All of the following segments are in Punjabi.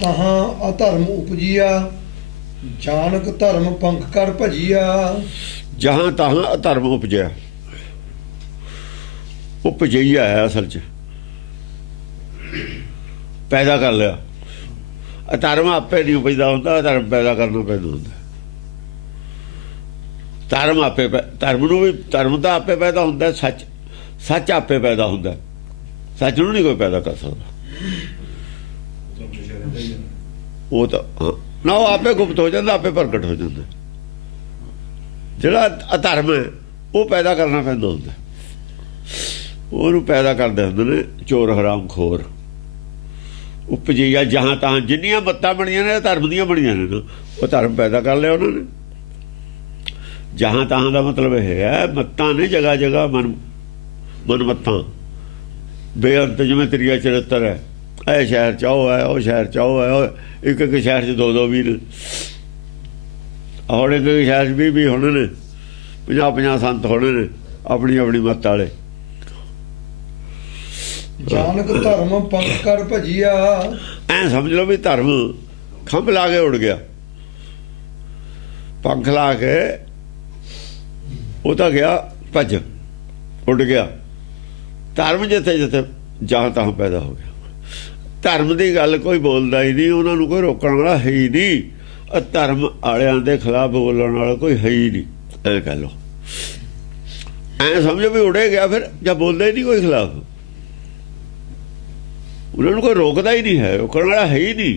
तहाँ अधर्म उपजिया, जानक धर्म पंख कर भजिया। जहाँ तहाँ अधर्म उपजया, उपजइया है असल च, पैदा कर लिया। अधर्म आपे नहीं उपजदा हुंदा, अधर्म पैदा करना पैदा हुंदा। धर्म आपे, धर्म नूं भी, धर्म तो आपे पैदा हुंदा, सच सच आपे पैदा हुंदा, सच नूं नहीं कोई पैदा कर सकदा। वो तो हाँ ना, वो आपे गुप्त हो जाता, आपे प्रगट हो जाता। जिहड़ा अधर्म है वो पैदा करना पैंदा हुंदा, ਉਹਨੂੰ पैदा करते ਹੁੰਦੇ ने चोर हराम खोर। उपजइया जहाँ तहाँ जिन्नियां मत्तां बणियां ने धर्म दियां बणियां ने ना, वो धर्म पैदा कर लिया उन्होंने। जहाँ तहाँ का मतलब यह है, मत्तां ने जगह जगह मन मत्तां बेअंत, जिवें त्रिया चरित्र है, ऐ शहर च ओ है, ओ शहर च ओ है, एक एक शहर च दो दो भी ने, हुण एक एक शहर च भी होने ने, 50 संत होने ने अपनी अपनी मत वाले। जानक धर्म पंख कर भजिया। ऐ समझ लो भी धर्म खंभ ला के उड़ गया, पंख ला के वो तो गया भज, उड़ गया। धर्म जिथे जिथे जहाँ तहाँ पैदा हो गया। धर्म की गल कोई बोलता ही नहीं, उन्होंने कोई रोकने वाला है ही नहीं। धर्म आलियां दे खिलाफ बोलने वाला कोई है ही नहीं, ऐ कह लो। ऐ समझो भी उड़े गया फिर, जब बोलता ही नहीं कोई खिलाफ, उन्होंने कोई रोकता ही नहीं है, रोकने वाला है ही नहीं।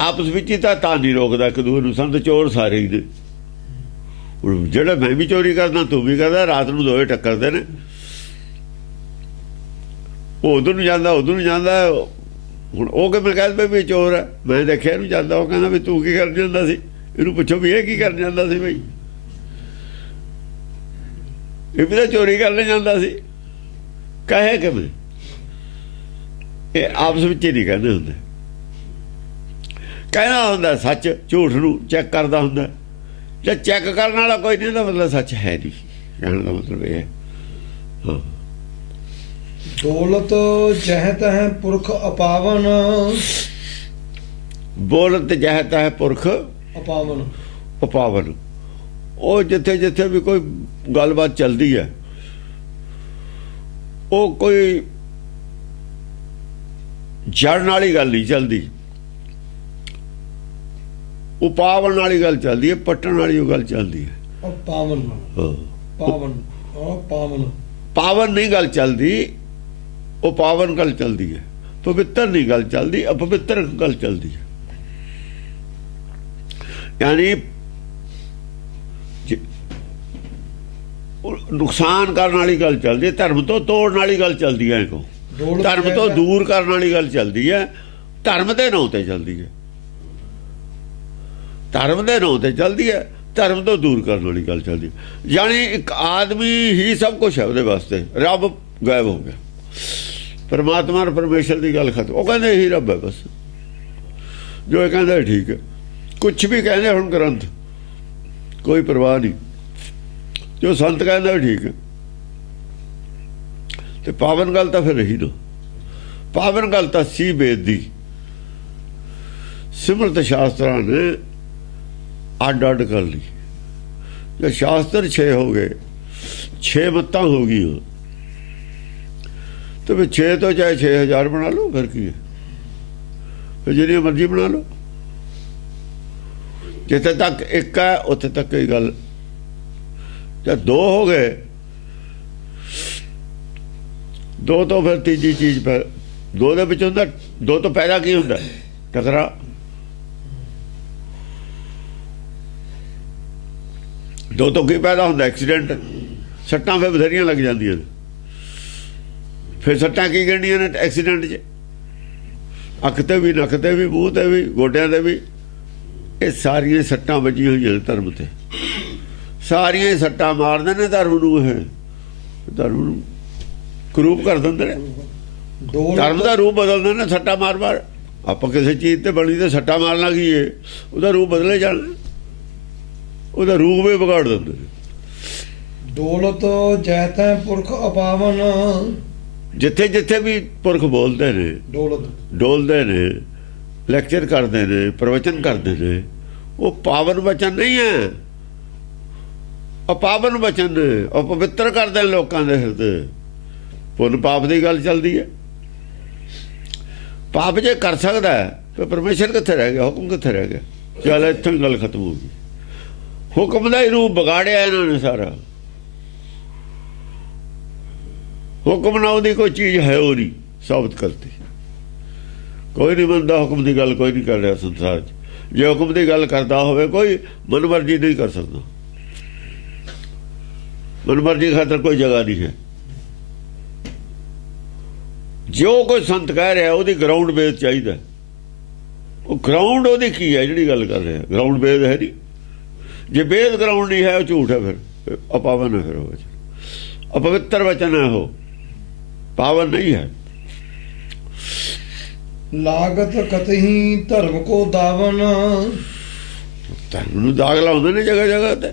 आपस में ही तो नहीं रोकता एक दूसरे, संत चोर सारे ही ने। जेड़ा मैं भी चोरी करदा, तू भी करदा, रात नूं दोए टक्करदे ने। वो उधर नूं जांदा, उधर नूं जांदा। हुण वो किवें कहदे भी चोर है, मैं देखिया इहनूं जांदा, वो कहंदा भी तू की करन जांदा सी, इहनूं पुछो भी ये की करन जांदा सी। बई ये भी तो चोरी करने जांदा सी, कहे किवें? ये आपस में ही नहीं कहते होंगे, कहना होंगे सच झूठ नूं चैक करता होंगे। जब चैक करने वाला कोई नहीं, तो मतलब सच है नहीं, कहने का मतलब ये है। हाँ, दौलत जह तह पुरख अपावन। बोलत जह तह पुरख अपावन, अपावन। वो जिथे जिथे भी कोई गलबात चलती है, वो कोई जड़न वाली गल नहीं चलती, उपावन वाली गल चलती है, पट्टन वाली गल चलती है। पावन, हाँ, पावन, पावन, पावन नहीं गल चलती, वो पावन गल चलती है। पवित्र नहीं गल चलती, अपवित्र गल चलती है। यानी नुकसान करने वाली गल चलती है, धर्म तो तोड़ने वाली गल चलती है। को धर्म तो दूर करने वाली गल चलती है, धर्म के नाम से चलती है। धर्म के नाम से चलती है, धर्म तो दूर करने वाली गल चलती है। यानी एक आदमी ही सब कुछ है उसके वास्ते, रब गायब हो गया, परमात्मा और परमेश्वर की गल खत्म। वो कहते ही रब है बस, जो ये कहते ठीक है। कुछ भी कहते हुण ग्रंथ, कोई परवाह नहीं, जो संत कहते ठीक है। तो पावन गल तो फिर रही ना, पावन गल तो सी वेद दी, सिमरत शास्त्रां ने अड अड कर ली। जब शास्त्र 6 हो गए, 6 मत्तां हो गई, तो फिर 6 तो चाहे 6000 बना लो, फिर की है, फिर जितनी मर्जी बना लो। जिथे तक एक है उत्थे तक ही गल। जब 2 हो गए, 2 तो फिर तीजी चीज पर 2 दे विच हुंदा। 2 तो पैदा की हुंदा? टकरा। दो तो की पैदा होंगे? एक्सीडेंट। सट्टां फिर बथेरियां लग जांदियां ने, फिर सट्टां की गिणनियां ने एक्सीडेंट च? अख ते भी, नक ते भी, मूँह ते भी, गोड्यां ते भी। ये सारियां सट्टां वजियां होईयां ने धर्म ते, सारियां सट्टां मारदे ने धर्म नूं। ये धर्म नूं करूप कर दिंदे ने, धर्म का रूप बदलते ने सट्टा मार मार। आप किसी चीज़ ते बनी तो सट्टा मारना की है, उसका रूप बदले जाना, उसका रूप भी बिगाड़ देंगे। दौलत जैत पुरख अपावन। जिथे जिथे भी पुरख बोलते ने, दौलत डोलते ने, ਲੈਕਚਰ ਕਰਦੇ ਨੇ, ਪ੍ਰਵਚਨ ਕਰਦੇ ਨੇ, ਉਹ ਪਾਵਨ ਵਚਨ ਨਹੀਂ ਹੈ, ਅਪਾਵਨ ਵਚਨ ਨੇ। ਅਪਵਿੱਤਰ ਕਰਦੇ ਨੇ ਲੋਕਾਂ ਦੇ ਹਿਰਦੇ। ਪੁੰਨ ਪਾਪ ਦੀ ਗੱਲ ਚੱਲਦੀ ਹੈ। ਪਾਪ ਜੇ ਕਰ ਸਕਦਾ ਤੇ ਪਰਮੇਸ਼ਰ ਕਿੱਥੇ ਰਹਿ ਗਿਆ, ਹੁਕਮ ਕਿੱਥੇ ਰਹਿ ਗਿਆ? ਚੱਲ ਇੱਥੋਂ ਹੀ ਗੱਲ ਖਤਮ ਹੋ ਗਈ। ਹੁਕਮ ਦਾ ਹੀ ਰੂਪ ਵਿਗਾੜਿਆ ਇਹਨਾਂ ਨੇ ਸਾਰਾ। ਹੁਕਮ ਨਾਲ ਉਹਦੀ ਕੋਈ ਚੀਜ਼ ਹੈ ਉਹ ਨਹੀਂ ਸਾਬਤ ਕਰਤੀ। ਕੋਈ ਨਹੀਂ ਮੰਨਦਾ ਹੁਕਮ ਦੀ ਗੱਲ, ਕੋਈ ਨਹੀਂ ਕਰ ਰਿਹਾ ਸੰਸਾਰ 'ਚ। ਜੇ ਹੁਕਮ ਦੀ ਗੱਲ ਕਰਦਾ ਹੋਵੇ ਕੋਈ, ਮਨਮਰਜ਼ੀ ਨਹੀਂ ਕਰ ਸਕਦਾ। ਮਨਮਰਜ਼ੀ ਖਾਤਰ ਕੋਈ ਜਗ੍ਹਾ ਨਹੀਂ ਹੈ। ਜੋ ਕੋਈ ਸੰਤ ਕਹਿ ਰਿਹਾ ਉਹਦੀ ਗਰਾਊਂਡ ਬੇਸ ਚਾਹੀਦਾ। ਉਹ ਗਰਾਊਂਡ ਉਹਦੀ ਕੀ ਹੈ ਜਿਹੜੀ ਗੱਲ ਕਰ ਰਿਹਾ? ਗਰਾਊਂਡ ਬੇਸ ਹੈ ਨਹੀਂ। ਜੇ ਬੇਸ ਗਰਾਊਂਡ ਨਹੀਂ ਹੈ ਉਹ ਝੂਠ ਹੈ, ਫਿਰ ਅਪਾਵਨ ਹੈ। ਫਿਰ ਉਹ ਵਚਨ ਅਪਵਿੱਤਰ ਵਚਨ ਹੈ, ਉਹ ਪਾਵਨ ਨਹੀਂ ਹੈ। ਲਾਗਤ ਕਤਹੀ ਧਰਮ ਕੋ ਦਾਵਨ। ਧਰਮ ਨੂੰ ਦਾਗ ਲਾਉਂਦੇ ਨੇ ਜਗ੍ਹਾ ਜਗ੍ਹਾ ਤੇ।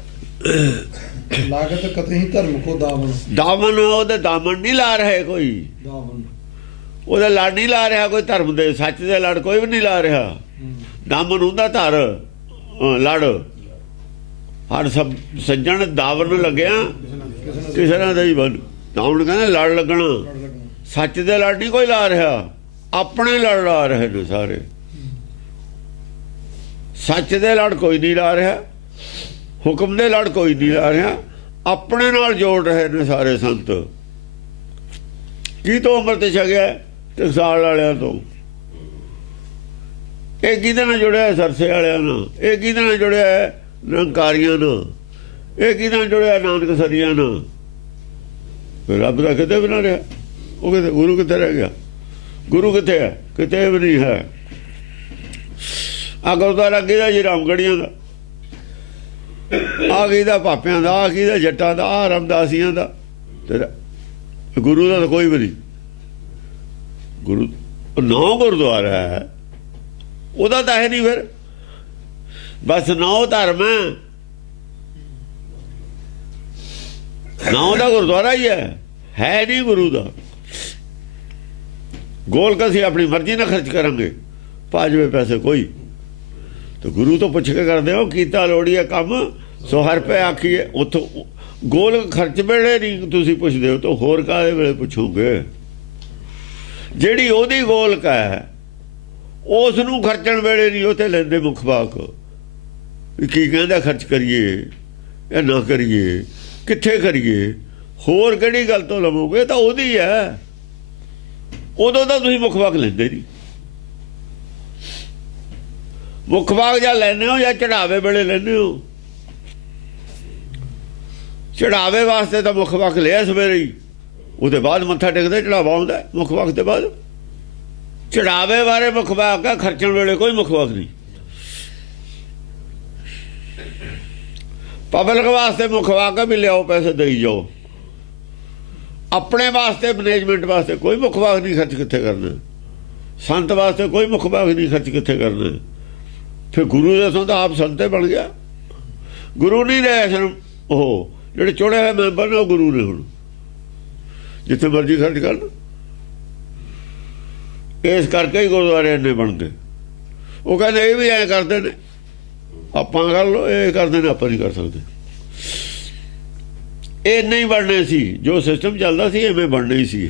ਲਾਗਤ ਕਤਹੀ ਧਰਮ ਕੋ ਦਾਵਨ। ਦਾਮਨ, ਉਹਦੇ ਦਾਮਨ ਨਹੀਂ ਲਾ ਰਹੇ ਕੋਈ, ਦਾਵਨ ਉਹਦੇ ਲੜ ਨਹੀਂ ਲਾ ਰਿਹਾ ਕੋਈ। ਧਰਮ ਦੇ ਸੱਚ ਦੇ ਲੜ ਕੋਈ ਵੀ ਨਹੀਂ ਲਾ ਰਿਹਾ। ਦਾਮਨ ਹੁੰਦਾ ਧਰ, ਲੜ। ਹਰ ਸਭ ਸੱਜਣ ਦਾਵਨ ਲੱਗਿਆ ਕਿਸੇ ਨਾਲ ਦਾ ਹੀ ਬਣ। ਦਾਮਨ ਕਹਿੰਦਾ ਲੜ ਲੱਗਣਾ। ਸੱਚ ਦੇ ਲੜ ਨਹੀਂ ਕੋਈ ਲਾ ਰਿਹਾ, ਆਪਣੇ ਲੜ ਲਾ ਰਹੇ ਨੇ ਸਾਰੇ। ਸੱਚ ਦੇ ਲੜ ਕੋਈ ਨਹੀਂ ਲਾ ਰਿਹਾ, ਹੁਕਮ ਦੇ ਲੜ ਕੋਈ ਨਹੀਂ ਲਾ ਰਿਹਾ, ਆਪਣੇ ਨਾਲ ਜੋੜ ਰਹੇ ਨੇ ਸਾਰੇ ਸੰਤ। ਕੀ ਤੋਂ ਅੰਮ੍ਰਿਤ ਛਕਿਆ? ਟਕਸਾਲ ਵਾਲਿਆਂ ਤੋਂ। ਇਹ ਕਿਹਦੇ ਨਾਲ ਜੁੜਿਆ? ਸਰਸੇ ਵਾਲਿਆਂ ਨਾਲ। ਇਹ ਕਿਹਦੇ ਨਾਲ ਜੁੜਿਆ? ਨਿਰੰਕਾਰੀਆਂ ਨਾਲ। ਇਹ ਕਿਹਦੇ ਨਾਲ ਜੁੜਿਆ? ਨਾਨਕ ਸਰੀਆਂ ਨਾਲ। ਰੱਬ ਦਾ ਕਿਤੇ ਵੀ ਨਾ ਰਿਹਾ। ਉਹ ਕਿਤੇ ਗੁਰੂ ਕਿੱਥੇ ਰਹਿ ਗਿਆ? ਗੁਰੂ ਕਿੱਥੇ ਹੈ? ਕਿਤੇ ਵੀ ਨਹੀਂ ਹੈ। ਆ ਗੁਰਦੁਆਰਾ ਕਿਹਦਾ ਜੀ? ਰਾਮਗੜੀਆਂ ਦਾ। ਆ ਕਿਹਦਾ? ਭਾਪਿਆਂ ਦਾ। ਆ ਕਿਹਦਾ? ਜੱਟਾਂ ਦਾ। ਆ ਰਾਮਦਾਸੀਆਂ ਦਾ। ਤੇਰਾ ਗੁਰੂ ਦਾ ਤਾਂ ਕੋਈ ਵੀ ਨਹੀਂ। ਗੁਰੂ ਨੌ ਗੁਰਦੁਆਰਾ ਹੈ, ਉਹਦਾ ਤਾਂ ਹੈ ਨਹੀਂ। ਫਿਰ ਬਸ ਨੌ ਧਰਮ ਹੈ, ਨੌ ਦਾ ਗੁਰਦੁਆਰਾ ਹੀ ਹੈ ਨਹੀਂ ਗੁਰੂ ਦਾ। ਗੋਲਕ ਅਸੀਂ ਆਪਣੀ ਮਰਜ਼ੀ ਨਾਲ ਖਰਚ ਕਰਾਂਗੇ, ਪਾ ਜਾਵੇ ਪੈਸੇ ਕੋਈ। ਤੇ ਗੁਰੂ ਤੋਂ ਪੁੱਛ ਕੇ ਕਰਦੇ ਹੋ ਕੀਤਾ ਲੋੜੀਏ ਕੰਮ, ਸੋ ਹਰ ਪੈ ਆਖੀਏ। ਉੱਥੋਂ ਗੋਲਕ ਖਰਚ ਵੇਲੇ ਨਹੀਂ ਤੁਸੀਂ ਪੁੱਛਦੇ ਹੋ, ਤਾਂ ਹੋਰ ਕਾਹਦੇ ਵੇਲੇ ਪੁੱਛੋਗੇ? ਜਿਹੜੀ ਉਹਦੀ ਗੋਲਕ ਹੈ ਉਸ ਨੂੰ ਖਰਚਣ ਵੇਲੇ ਨਹੀਂ ਉੱਥੇ ਲੈਂਦੇ ਮੁੱਖ ਵਾਕ। ਕੀ ਕਹਿੰਦਾ ਖਰਚ ਕਰੀਏ ਜਾਂ ਨਾ ਕਰੀਏ, ਕਿੱਥੇ ਕਰੀਏ, ਹੋਰ ਕਿਹੜੀ ਗੱਲ ਤੋਂ ਲਵੋਗੇ? ਤਾਂ ਉਹਦੀ ਹੈ। ਉਦੋਂ ਤਾਂ ਤੁਸੀਂ ਮੁੱਖ ਵਾਕ ਲੈਂਦੇ ਨਹੀਂ। ਮੁੱਖ ਵਾਕ ਜਾਂ ਲੈਂਦੇ ਹੋ ਜਾਂ ਚੜਾਵੇ ਵੇਲੇ ਲੈਂਦੇ ਹੋ। ਚੜਾਵੇ ਵਾਸਤੇ ਤਾਂ ਮੁੱਖ ਵਾਕ ਲਿਆ ਸਵੇਰੇ ਹੀ, ਉਹਦੇ ਬਾਅਦ ਮੱਥਾ ਟੇਕਦੇ ਚੜਾਵਾ ਆਉਂਦਾ ਮੁੱਖ ਵਾਕ ਦੇ ਬਾਅਦ। ਚੜਾਵੇ ਬਾਰੇ ਮੁੱਖ ਵਾਕ ਹੈ, ਖਰਚਣ ਵੇਲੇ ਕੋਈ ਮੁੱਖ ਵਾਕ ਨਹੀਂ। ਪਬਲਿਕ ਵਾਸਤੇ ਮੁੱਖ ਵਾਕ ਹੈ ਵੀ ਲਿਆਓ ਪੈਸੇ ਦੇਈ ਜਾਓ। ਆਪਣੇ ਵਾਸਤੇ ਮੈਨੇਜਮੈਂਟ ਵਾਸਤੇ ਕੋਈ ਮੁੱਖ ਵਾਕ ਨਹੀਂ ਖਰਚ ਕਿੱਥੇ ਕਰਨਾ। ਸੰਤ ਵਾਸਤੇ ਕੋਈ ਮੁੱਖ ਵਾਕ ਨਹੀਂ ਖਰਚ ਕਿੱਥੇ ਕਰਨਾ। ਫਿਰ ਗੁਰੂ ਦੇ ਤੋਂ ਤਾਂ ਆਪ ਸੰਤੇ ਬਣ ਗਿਆ। ਗੁਰੂ ਨਹੀਂ ਰਹੇ ਸਨ ਉਹ ਜਿਹੜੇ ਚੁਣੇ ਹੋਏ ਮੈਂਬਰ ਨੇ, ਉਹ ਗੁਰੂ ਨੇ। ਹੁਣ ਜਿੱਥੇ ਮਰਜ਼ੀ ਖਰਚ ਕਰਨ। ਇਸ ਕਰਕੇ ਹੀ ਗੁਰਦੁਆਰੇ ਇੰਨੇ ਬਣ ਗਏ। ਉਹ ਕਹਿੰਦੇ ਇਹ ਵੀ ਐਂ ਕਰਦੇ ਨੇ, ਆਪਾਂ ਕਰ ਲਓ। ਇਹ ਕਰਦੇ ਨੇ, ਆਪਾਂ ਨਹੀਂ ਕਰ ਸਕਦੇ। ਇਹ ਨਹੀਂ ਬਣਨੇ ਸੀ। ਜੋ ਸਿਸਟਮ ਚੱਲਦਾ ਸੀ ਐਵੇਂ ਬਣਨਾ ਹੀ ਸੀ।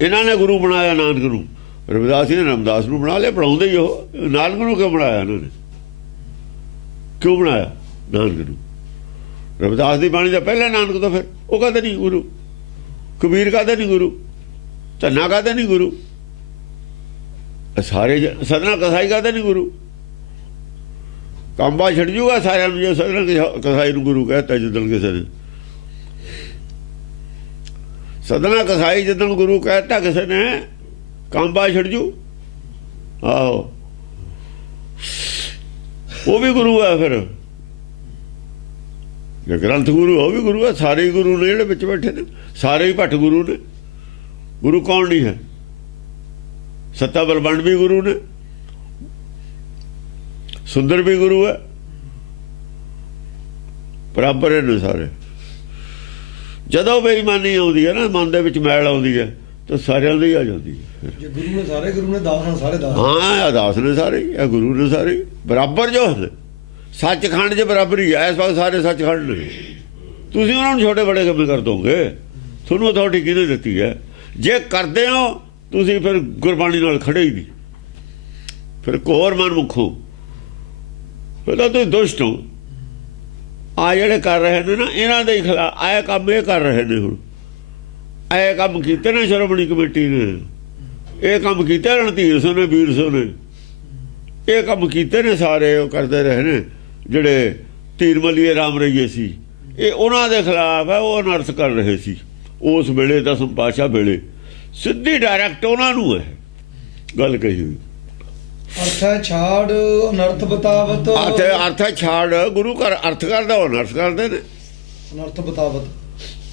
ਇਹਨਾਂ ਨੇ ਗੁਰੂ ਬਣਾਇਆ ਨਾਨਕ ਨੂੰ। ਰਵਿਦਾਸ ਜੀ ਨੇ ਰਾਮਦਾਸ ਨੂੰ ਬਣਾ ਲਿਆ। ਬਣਾਉਂਦੇ ਹੀ ਉਹ। ਨਾਨਕ ਨੂੰ ਕਿਉਂ ਬਣਾਇਆ ਇਹਨਾਂ ਨੇ? ਕਿਉਂ ਬਣਾਇਆ ਨਾਨਕ ਨੂੰ? ਰਵਿਦਾਸ ਦੀ ਬਾਣੀ ਦਾ ਪਹਿਲਾਂ ਨਾਨਕ ਤੋਂ। ਫਿਰ ਉਹ ਕਹਿੰਦੇ ਨਹੀਂ ਗੁਰੂ। ਕਬੀਰ ਕਹਿੰਦੇ ਨਹੀਂ ਗੁਰੂ। ਧੰਨਾ ਕਹਿੰਦੇ ਨਹੀਂ ਗੁਰੂ। ਸਾਰੇ ਸਦਨਾ ਕਸਾਈ ਕਹਿੰਦੇ ਨਹੀਂ ਗੁਰੂ। ਕਾਂਬਾ ਛੱਡ ਜੂਗਾ ਸਾਰਿਆਂ ਨੂੰ ਜੇ ਸਦਨਾ ਕਸਾਈ ਨੂੰ ਗੁਰੂ ਕਹਿਤਾ। ਜਦੋਂ ਕਿਸੇ ਨੇ ਸਦਨਾ ਕਸਾਈ ਜਦੋਂ ਗੁਰੂ ਕਹਿਤਾ ਕਿਸੇ ਨੇ, ਕਾਂਬਾ ਛੱਡ ਜੂ। ਆਹੋ, ਉਹ ਵੀ ਗੁਰੂ ਹੈ। ਫਿਰ ਜੇ ਗ੍ਰੰਥ ਗੁਰੂ ਉਹ ਵੀ ਗੁਰੂ ਹੈ। ਸਾਰੇ ਹੀ ਗੁਰੂ ਨੇ ਜਿਹੜੇ ਵਿੱਚ ਬੈਠੇ ਨੇ, ਸਾਰੇ ਹੀ ਭੱਟ ਗੁਰੂ ਨੇ। ਗੁਰੂ ਕੌਣ ਨਹੀਂ ਹੈ? ਸੱਤਾ ਬਲਵੰਡ ਵੀ ਗੁਰੂ ਨੇ, ਸੁੰਦਰ ਵੀ ਗੁਰੂ ਹੈ। ਬਰਾਬਰ ਨੇ ਸਾਰੇ। ਜਦੋਂ ਬੇਈਮਾਨੀ ਆਉਂਦੀ ਹੈ ਨਾ, ਮਨ ਦੇ ਵਿੱਚ ਮੈਲ ਆਉਂਦੀ ਹੈ, ਤਾਂ ਸਾਰਿਆਂ ਲਈ ਆ ਜਾਂਦੀ ਹੈ। ਜੇ ਗੁਰੂ ਨੇ ਸਾਰੇ ਗੁਰੂ ਨੇ ਦਾਸ ਹਨ ਸਾਰੇ ਦਾਸ। ਹਾਂ ਅਦਾਸ ਨੇ ਸਾਰੇ ਹੀ, ਇਹ ਗੁਰੂ ਨੇ ਸਾਰੇ ਹੀ ਬਰਾਬਰ ਜੋ ਹਨ। ਸੱਚਖੰਡ 'ਚ ਬਰਾਬਰੀ ਹੈ। ਇਸ ਵਕਤ ਸਾਰੇ ਸੱਚਖੰਡ ਨੇ। ਤੁਸੀਂ ਉਹਨਾਂ ਨੂੰ ਛੋਟੇ ਬੜੇ ਕਿਵੇਂ ਕਰ ਦੋਗੇ? ਤੁਹਾਨੂੰ ਅਥਾਰਟੀ ਕਿਹਨੇ ਦਿੱਤੀ ਹੈ? ਜੇ ਕਰਦੇ ਹੋ ਤੁਸੀਂ ਫਿਰ ਗੁਰਬਾਣੀ ਨਾਲ ਖੜੇ ਹੀ ਨਹੀਂ, ਫਿਰ ਕੋਰ ਮਨ ਮੁਖੋ, ਫਿਰ ਤਾਂ ਤੁਸੀਂ ਦੁਸ਼ਟ ਹੋ। ਆ ਜਿਹੜੇ ਕਰ ਰਹੇ ਨੇ ਨਾ ਇਹਨਾਂ ਦੇ ਖਿਲਾਫ ਆਏ ਕੰਮ ਇਹ ਕਰ ਰਹੇ ਨੇ। ਹੁਣ ਇਹ ਕੰਮ ਕੀਤੇ ਨੇ ਸ਼੍ਰੋਮਣੀ ਕਮੇਟੀ ਨੇ, ਇਹ ਕੰਮ ਕੀਤੇ ਰਣਧੀਰ ਸਿੰਘ ਨੇ, ਵੀਰ ਸਿੰਘ ਨੇ, ਇਹ ਕੰਮ ਕੀਤੇ ਨੇ ਸਾਰੇ। ਉਹ ਕਰਦੇ ਰਹੇ ਨੇ ਜਿਹੜੇ ਧੀਰ ਮਲੀਏ ਰਾਮ ਰਹੀਏ ਸੀ, ਇਹ ਉਹਨਾਂ ਦੇ ਖਿਲਾਫ ਹੈ। ਉਹ ਅਨਰਥ ਕਰ ਰਹੇ ਸੀ ਉਸ ਵੇਲੇ, ਦਸਮ ਪਾਤਸ਼ਾਹ ਵੇਲੇ। ਸਿੱਧੀ ਡਾਇਰੈਕਟ ਉਹਨਾਂ ਨੂੰ ਹੈ ਗੱਲ ਕਹੀ ਹੋਈ। ਅਰਥ ਛਾੜ ਅਨਰਥ ਬਤਾਵਤ। ਅਰਥ ਛਾੜ ਗੁਰੂ ਘਰ ਅਰਥ ਕਰਦਾ, ਉਹ ਅਨਰਥ ਕਰਦੇ ਨੇ। ਅਨਰਥ ਬਤਾਵਤ,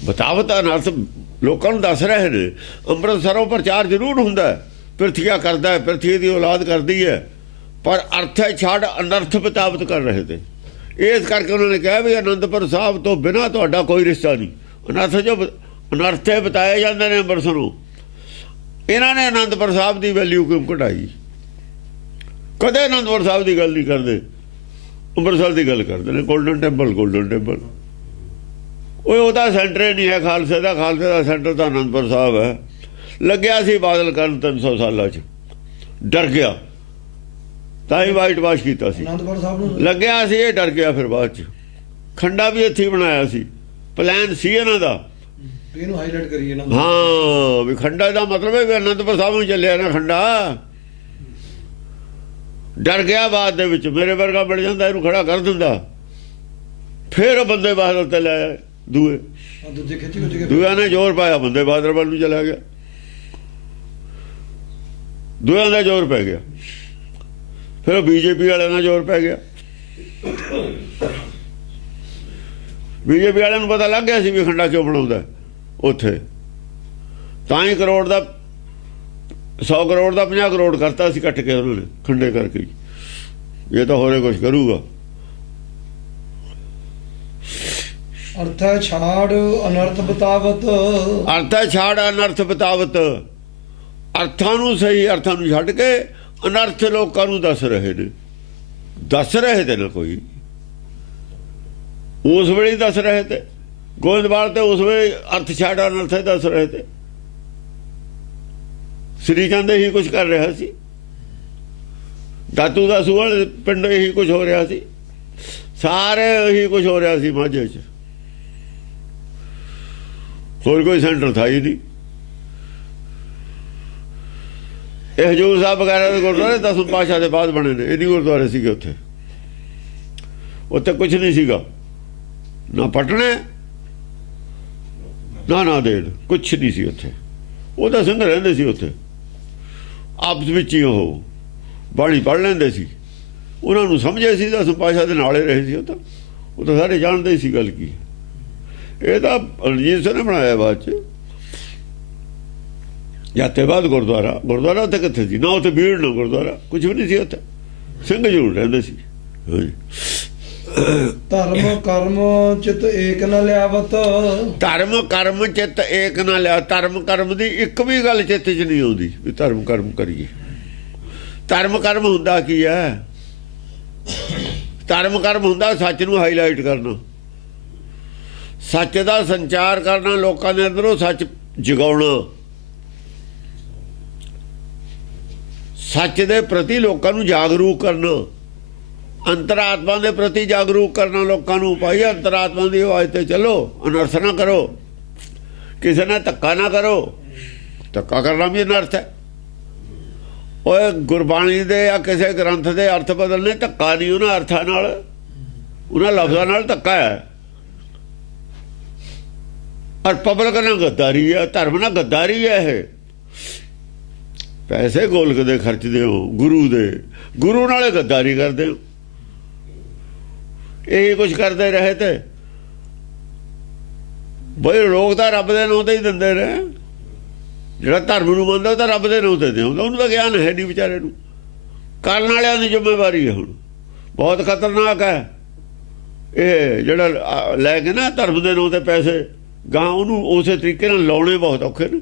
ਬਤਾਵਤ ਅਨਰਥ ਲੋਕਾਂ ਨੂੰ ਦੱਸ ਰਹੇ ਨੇ। ਅੰਮ੍ਰਿਤਸਰੋਂ ਪ੍ਰਚਾਰ ਜ਼ਰੂਰ ਹੁੰਦਾ, ਪ੍ਰਿਥੀਆ ਕਰਦਾ, ਪ੍ਰਿਥੀ ਦੀ ਔਲਾਦ ਕਰਦੀ ਹੈ, ਪਰ ਅਰਥ ਛਾੜ ਅਨਰਥ ਬਤਾਵਤ ਕਰ ਰਹੇ ਤੇ। ਇਸ ਕਰਕੇ ਉਹਨਾਂ ਨੇ ਕਿਹਾ ਵੀ ਅਨੰਦਪੁਰ ਸਾਹਿਬ ਤੋਂ ਬਿਨਾਂ ਤੁਹਾਡਾ ਕੋਈ ਰਿਸ਼ਤਾ ਨਹੀਂ। ਅਨਰਥੇ ਬਤਾਏ ਜਾਂਦੇ ਨੇ ਅੰਮ੍ਰਿਤਸਰੋਂ। ਇਹਨਾਂ ਨੇ ਅਨੰਦਪੁਰ ਸਾਹਿਬ ਦੀ ਵੈਲਿਊ ਕਿਉਂ ਘਟਾਈ? ਕਦੇ ਅਨੰਦਪੁਰ ਸਾਹਿਬ ਦੀ ਗੱਲ ਨਹੀਂ ਕਰਦੇ, ਅੰਮ੍ਰਿਤਸਰ ਦੀ ਗੱਲ ਕਰਦੇ ਨੇ। ਗੋਲਡਨ ਟੈਂਪਲ, ਗੋਲਡਨ ਟੈਂਪਲ ਉਹਦਾ ਸੈਂਟਰ ਹੀ ਨਹੀਂ ਹੈ ਖਾਲਸੇ ਦਾ। ਖਾਲਸੇ ਦਾ ਸੈਂਟਰ ਤਾਂ ਅਨੰਦਪੁਰ ਸਾਹਿਬ ਹੈ। ਲੱਗਿਆ ਸੀ ਬਾਦਲ ਕਰਨ 300 ਸਾਲਾਂ 'ਚ, ਡਰ ਗਿਆ ਤਾਂ ਹੀ ਵਾਈਟ ਵਾਸ਼ ਕੀਤਾ ਸੀ। ਅਨੰਦਪੁਰ ਸਾਹਿਬ ਨੂੰ ਲੱਗਿਆ ਸੀ, ਇਹ ਡਰ ਗਿਆ। ਫਿਰ ਬਾਅਦ 'ਚ ਖੰਡਾ ਵੀ ਇੱਥੇ ਹੀ ਬਣਾਇਆ ਸੀ, ਪਲਾਨ ਸੀ ਇਹਨਾਂ ਦਾ। ਇਹਨੂੰ ਹਾਈਲਾਈਟ ਕਰੀਏ ਨਾ। ਹਾਂ ਵੀ ਖੰਡਾ ਦਾ ਮਤਲਬ ਹੈ ਵੀ ਅਨੰਦਪੁਰ ਸਾਹਿਬ ਨੂੰ ਚੱਲਿਆ ਨਾ ਖੰਡਾ। ਡਰ ਗਿਆ ਬਾਅਦ ਦੇ ਵਿੱਚ। ਮੇਰੇ ਵਰਗਾ ਮਿਲ ਜਾਂਦਾ ਇਹਨੂੰ ਖੜਾ ਕਰ ਦਿੰਦਾ। ਫਿਰ ਉਹ ਬੰਦੇ ਬਹਾਦਰ ਤੇ ਲੈ ਆਏ ਦੂਏ। ਦੂਜੇ ਖਿੱਚ ਕੇ ਦੂਆਂ ਨੇ ਜ਼ੋਰ ਪਾਇਆ, ਬੰਦੇ ਬਹਾਦਰ ਵੱਲ ਨੂੰ ਚਲਾ ਗਿਆ। ਦੂਆਂ ਦਾ ਜ਼ੋਰ ਪੈ ਗਿਆ। ਫਿਰ ਉਹ ਬੀਜੇਪੀ ਵਾਲਿਆਂ ਦਾ ਜ਼ੋਰ ਪੈ ਗਿਆ। ਬੀਜੇਪੀ ਵਾਲਿਆਂ ਨੂੰ ਪਤਾ ਲੱਗ ਗਿਆ ਸੀ ਵੀ ਖੰਡਾ ਕਿਉਂ ਬਣਾਉਂਦਾ ਉੱਥੇ। ਤਾਂ ਹੀ ਕਰੋੜ ਦਾ 100 ਕਰੋੜ ਦਾ 50 ਕਰੋੜ ਕਰਤਾ ਸੀ ਕੱਟ ਕੇ ਉਹਨਾਂ ਨੇ ਖੰਡੇ ਕਰਕੇ। ਇਹ ਤਾਂ ਹੋਰੇ ਕੁਛ ਕਰੂਗਾ। ਅਰਥ ਛਾੜ ਅਨਰਥ ਬਤਾਵਤ। ਅਰਥ ਛਾੜ ਅਨਰਥ ਬਤਾਵਤ। ਅਰਥਾਂ ਨੂੰ ਸਹੀ ਅਰਥਾਂ ਨੂੰ ਛੱਡ ਕੇ ਅਨਰਥ ਲੋਕਾਂ ਨੂੰ ਦੱਸ ਰਹੇ ਨੇ। ਦੱਸ ਰਹੇ ਤੇ ਨਾ ਕੋਈ ਉਸ ਵੇਲੇ ਦੱਸ ਰਹੇ ਤੇ ਗੋਇੰਦਵਾਲ ਤੇ ਉਸ ਵੇਲੇ ਅਰਥ ਛਾੜ ਅਨਰਥ ਦੱਸ ਰਹੇ ਤੇ। ਸ੍ਰੀ ਚੰਦ ਇਹੀ ਕੁਝ ਕਰ ਰਿਹਾ ਸੀ। ਦਾਤੂ ਦਾ ਸੂਹਲ ਪਿੰਡ ਇਹੀ ਕੁਝ ਹੋ ਰਿਹਾ ਸੀ। ਸਾਰੇ ਇਹੀ ਕੁਝ ਹੋ ਰਿਹਾ ਸੀ ਮਾਝੇ 'ਚ। ਹੋਰ ਕੋਈ ਸੈਂਟਰ ਥਾ ਹੀ ਨਹੀਂ। ਇਹ ਹਜ਼ੂਰ ਸਾਹਿਬ ਵਗੈਰਾ ਦੇ ਗੁਰਦੁਆਰੇ ਦਸਮ ਪਾਤਸ਼ਾਹ ਦੇ ਬਾਅਦ ਬਣੇ ਨੇ। ਇਹਦੀ ਗੁਰਦੁਆਰੇ ਸੀਗੇ ਉੱਥੇ। ਉੱਥੇ ਕੁਝ ਨਹੀਂ ਸੀਗਾ, ਨਾ ਪਟਨੇ ਨਾ ਦੇੜ, ਕੁਛ ਨਹੀਂ ਸੀ ਉੱਥੇ। ਉਹ ਤਾਂ ਸਿੰਘ ਰਹਿੰਦੇ ਸੀ ਉੱਥੇ, ਆਪਸ ਵਿੱਚ ਹੀ ਉਹ ਬਾਣੀ ਪੜ੍ਹ ਲੈਂਦੇ ਸੀ। ਉਹਨਾਂ ਨੂੰ ਸਮਝੇ ਸੀ ਦਸਮ ਪਾਤਸ਼ਾਹ ਦੇ ਨਾਲੇ ਰਹੇ ਸੀ। ਉਹ ਤਾਂ ਸਾਰੇ ਜਾਣਦੇ ਸੀ ਗੱਲ ਕੀ। ਇਹ ਤਾਂ ਰਣਜੀਤ ਸਿੰਘ ਨੇ ਬਣਾਇਆ ਬਾਅਦ 'ਚ। ਜਾਤੇ ਬਾਅਦ ਗੁਰਦੁਆਰਾ ਉੱਥੇ ਕਿੱਥੇ ਸੀ? ਨਾ ਉੱਥੇ ਭੀੜ ਨਾ ਗੁਰਦੁਆਰਾ, ਕੁਝ ਵੀ ਨਹੀਂ ਸੀ ਉੱਥੇ। ਸਿੰਘ ਜ਼ਰੂਰ ਰਹਿੰਦੇ ਸੀ। ਧਰਮ ਕਰਮ ਚਿਤ ਏਕ ਨ ਲਿਆਵਤ। ਧਰਮ ਕਰਮ ਚਿੱਤ ਏਕ ਨਾ ਲਿਆ। ਧਰਮ ਕਰਮ ਦੀ ਇੱਕ ਵੀ ਗੱਲ ਚਿੱਤ 'ਚ ਨਹੀਂ ਆਉਂਦੀ ਵੀ ਧਰਮ ਕਰਮ ਕਰੀਏ। ਧਰਮ ਕਰਮ ਹੁੰਦਾ ਕੀ ਹੈ? ਧਰਮ ਕਰਮ ਹੁੰਦਾ ਸੱਚ ਨੂੰ ਹਾਈਲਾਈਟ ਕਰਨਾ, ਸੱਚ ਦਾ ਸੰਚਾਰ ਕਰਨਾ, ਲੋਕਾਂ ਦੇ ਅੰਦਰੋਂ ਸੱਚ ਜਗਾਉਣਾ, ਸੱਚ ਦੇ ਪ੍ਰਤੀ ਲੋਕਾਂ ਨੂੰ ਜਾਗਰੂਕ ਕਰਨਾ, ਅੰਤਰਾਤਮਾ ਦੇ ਪ੍ਰਤੀ ਜਾਗਰੂਕ ਕਰਨਾ ਲੋਕਾਂ ਨੂੰ। ਭਾਈ ਅੰਤਰਾਤਮਾ ਦੀ ਆਵਾਜ਼ ਤੇ ਚੱਲੋ, ਅਨਰਥ ਨਾ ਕਰੋ, ਕਿਸੇ ਨਾਲ ਧੱਕਾ ਨਾ ਕਰੋ। ਧੱਕਾ ਕਰਨਾ ਵੀ ਅਨਰਥ ਹੈ। ਉਹ ਗੁਰਬਾਣੀ ਦੇ ਜਾਂ ਕਿਸੇ ਗ੍ਰੰਥ ਦੇ ਅਰਥ ਬਦਲਨੇ ਧੱਕਾ ਨਹੀਂ। ਉਹਨਾਂ ਅਰਥਾਂ ਨਾਲ, ਉਹਨਾਂ ਲਫ਼ਜ਼ਾਂ ਨਾਲ ਧੱਕਾ ਹੈ। ਔਰ ਪਬਲਿਕ ਨਾਲ ਗੱਦਾਰੀ ਹੈ, ਧਰਮ ਨਾਲ ਗੱਦਾਰੀ ਹੈ। ਇਹ ਪੈਸੇ ਗੋਲਕ ਦੇ ਖਰਚਦੇ ਹੋ, ਗੁਰੂ ਨਾਲੇ ਗੱਦਾਰੀ ਕਰਦੇ ਹੋ। ਇਹੀ ਕੁਝ ਕਰਦੇ ਰਹੇ ਤੇ ਬਈ ਲੋਕ ਤਾਂ ਰੱਬ ਦੇ ਨਾਂ ਤੇ ਹੀ ਦਿੰਦੇ ਰਹੇ। ਜਿਹੜਾ ਧਰਮ ਨੂੰ ਮੰਨਦਾ ਉਹ ਤਾਂ ਰੱਬ ਦੇ ਨਾਂ ਤੇ ਦਿੰਦਾ। ਉਹਨੂੰ ਤਾਂ ਗਿਆਨ ਹੈ ਨਹੀਂ ਵਿਚਾਰੇ ਨੂੰ। ਕਰਨ ਵਾਲਿਆਂ ਦੀ ਜ਼ਿੰਮੇਵਾਰੀ ਹੈ। ਹੁਣ ਬਹੁਤ ਖਤਰਨਾਕ ਹੈ ਇਹ ਜਿਹੜਾ ਲੈ ਕੇ ਨਾ ਧਰਮ ਦੇ ਨਾਂ ਤੇ ਪੈਸੇ, ਗਾਂ ਉਹਨੂੰ ਉਸੇ ਤਰੀਕੇ ਨਾਲ ਲਾਉਣੇ ਬਹੁਤ ਔਖੇ ਨੇ।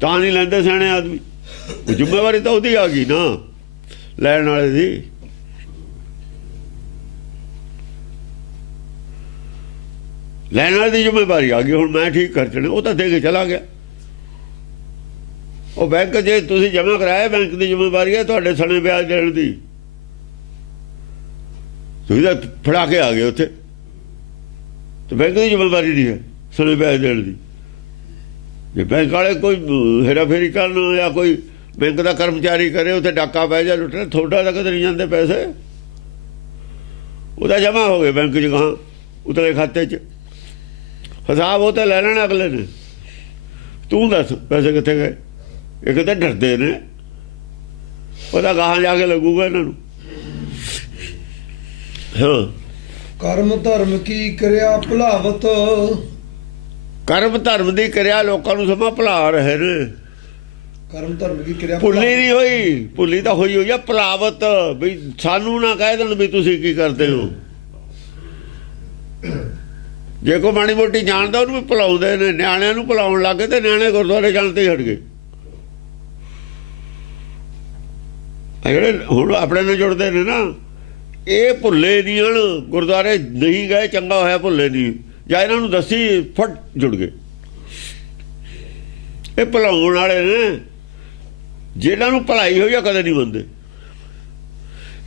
ਤਾਂ ਨਹੀਂ ਲੈਂਦੇ ਸਿਆਣੇ ਆਦਮੀ। ਉਹ ਜ਼ਿੰਮੇਵਾਰੀ ਤਾਂ ਉਹਦੀ ਆ ਗਈ ਨਾ, ਲੈਣ ਵਾਲੇ ਦੀ। ਲੈਣ ਵਾਲੇ ਦੀ ਜ਼ਿੰਮੇਵਾਰੀ ਆ ਗਈ। ਹੁਣ ਮੈਂ ਠੀਕ ਖਰਚਣੇ, ਉਹ ਤਾਂ ਦੇ ਕੇ ਚਲਾ ਗਿਆ। ਉਹ ਬੈਂਕ ਜੇ ਤੁਸੀਂ ਜਮ੍ਹਾਂ ਕਰਾਇਆ, ਬੈਂਕ ਦੀ ਜ਼ਿੰਮੇਵਾਰੀ ਹੈ ਤੁਹਾਡੇ ਸਣੇ ਵਿਆਜ ਦੇਣ ਦੀ। ਤੁਸੀਂ ਤਾਂ ਫੜਾ ਕੇ ਆ ਗਏ ਉੱਥੇ, ਤੇ ਬੈਂਕ ਦੀ ਜ਼ਿੰਮੇਵਾਰੀ ਨਹੀਂ ਹੈ ਸਣੇ ਵਿਆਜ ਦੇਣ ਦੀ। ਜੇ ਬੈਂਕ ਵਾਲੇ ਕੋਈ ਹੇਰਾ ਫੇਰੀ ਕਰਨ ਜਾਂ ਕੋਈ ਬੈਂਕ ਦਾ ਕਰਮਚਾਰੀ ਕਰੇ, ਉੱਥੇ ਡਾਕਾ ਪੈ ਜਾ ਲੁੱਟਣਾ, ਤੁਹਾਡਾ ਤਾਂ ਕਦੇ ਨਹੀਂ ਜਾਂਦੇ ਪੈਸੇ। ਉਹਦਾ ਜਮ੍ਹਾਂ ਹੋ ਗਏ ਬੈਂਕ 'ਚ, ਗਾਹਾਂ ਉਤਲੇ ਖਾਤੇ 'ਚ, ਹਿਸਾਬ ਉਹ ਤਾਂ ਲੈ ਲੈਣਾ ਅਗਲੇ ਨੇ। ਤੂੰ ਦੱਸ ਪੈਸੇ ਕਿੱਥੇ ਗਏ? ਇਹ ਕਿਤੇ ਡਰਦੇ ਨੇ, ਉਹਦਾ ਗਾਹਾਂ ਜਾ ਕੇ ਲੱਗੂਗਾ ਇਹਨਾਂ ਨੂੰ। ਹਾਂ, ਕਰਮ ਧਰਮ ਕੀ ਕਰਿਆ ਭੁਲਾਵਤ। ਕਰਮ ਧਰਮ ਦੀ ਕਿਰਿਆ ਲੋਕਾਂ ਨੂੰ ਸਮਾਂ ਭੁਲਾ ਰਹੇ ਨੇ। ਕਰਮ ਧਰਮ ਕੀ ਕਰਿਆ ਭੁੱਲੀ ਨਹੀਂ ਹੋਈ, ਭੁੱਲੀ ਤਾਂ ਹੋਈ ਹੋਈ ਆ ਭੁਲਾਵਤ। ਵੀ ਸਾਨੂੰ ਨਾ ਕਹਿ ਦੇਣ ਵੀ ਤੁਸੀਂ ਕੀ ਕਰਦੇ ਹੋ। ਜੇ ਕੋਈ ਮਾੜੀ ਮੋਟੀ ਜਾਣਦਾ ਉਹਨੂੰ ਵੀ ਭੁਲਾਉਂਦੇ ਨੇ। ਨਿਆਣਿਆਂ ਨੂੰ ਭੁਲਾਉਣ ਲੱਗ ਗਏ ਤੇ ਨਿਆਣੇ ਗੁਰਦੁਆਰੇ ਜਾਣ ਤੇ ਹੀ ਹਟ ਗਏ। ਜਿਹੜੇ ਹੁਣ ਆਪਣੇ ਨਾਲ ਜੁੜਦੇ ਨੇ ਨਾ, ਇਹ ਭੁੱਲੇ ਨਹੀਂ ਹਨ। ਗੁਰਦੁਆਰੇ ਨਹੀਂ ਗਏ, ਚੰਗਾ ਹੋਇਆ ਭੁੱਲੇ ਨਹੀਂ। ਜਾਂ ਇਹਨਾਂ ਨੂੰ ਦੱਸੀ ਫਟ ਜੁੜ ਗਏ। ਇਹ ਭੁਲਾਉਣ ਵਾਲੇ ਨੇ। ਜਿਹਨਾਂ ਨੂੰ ਭਲਾਈ ਹੋਈ ਆ ਕਦੇ ਨਹੀਂ ਮੰਨਦੇ।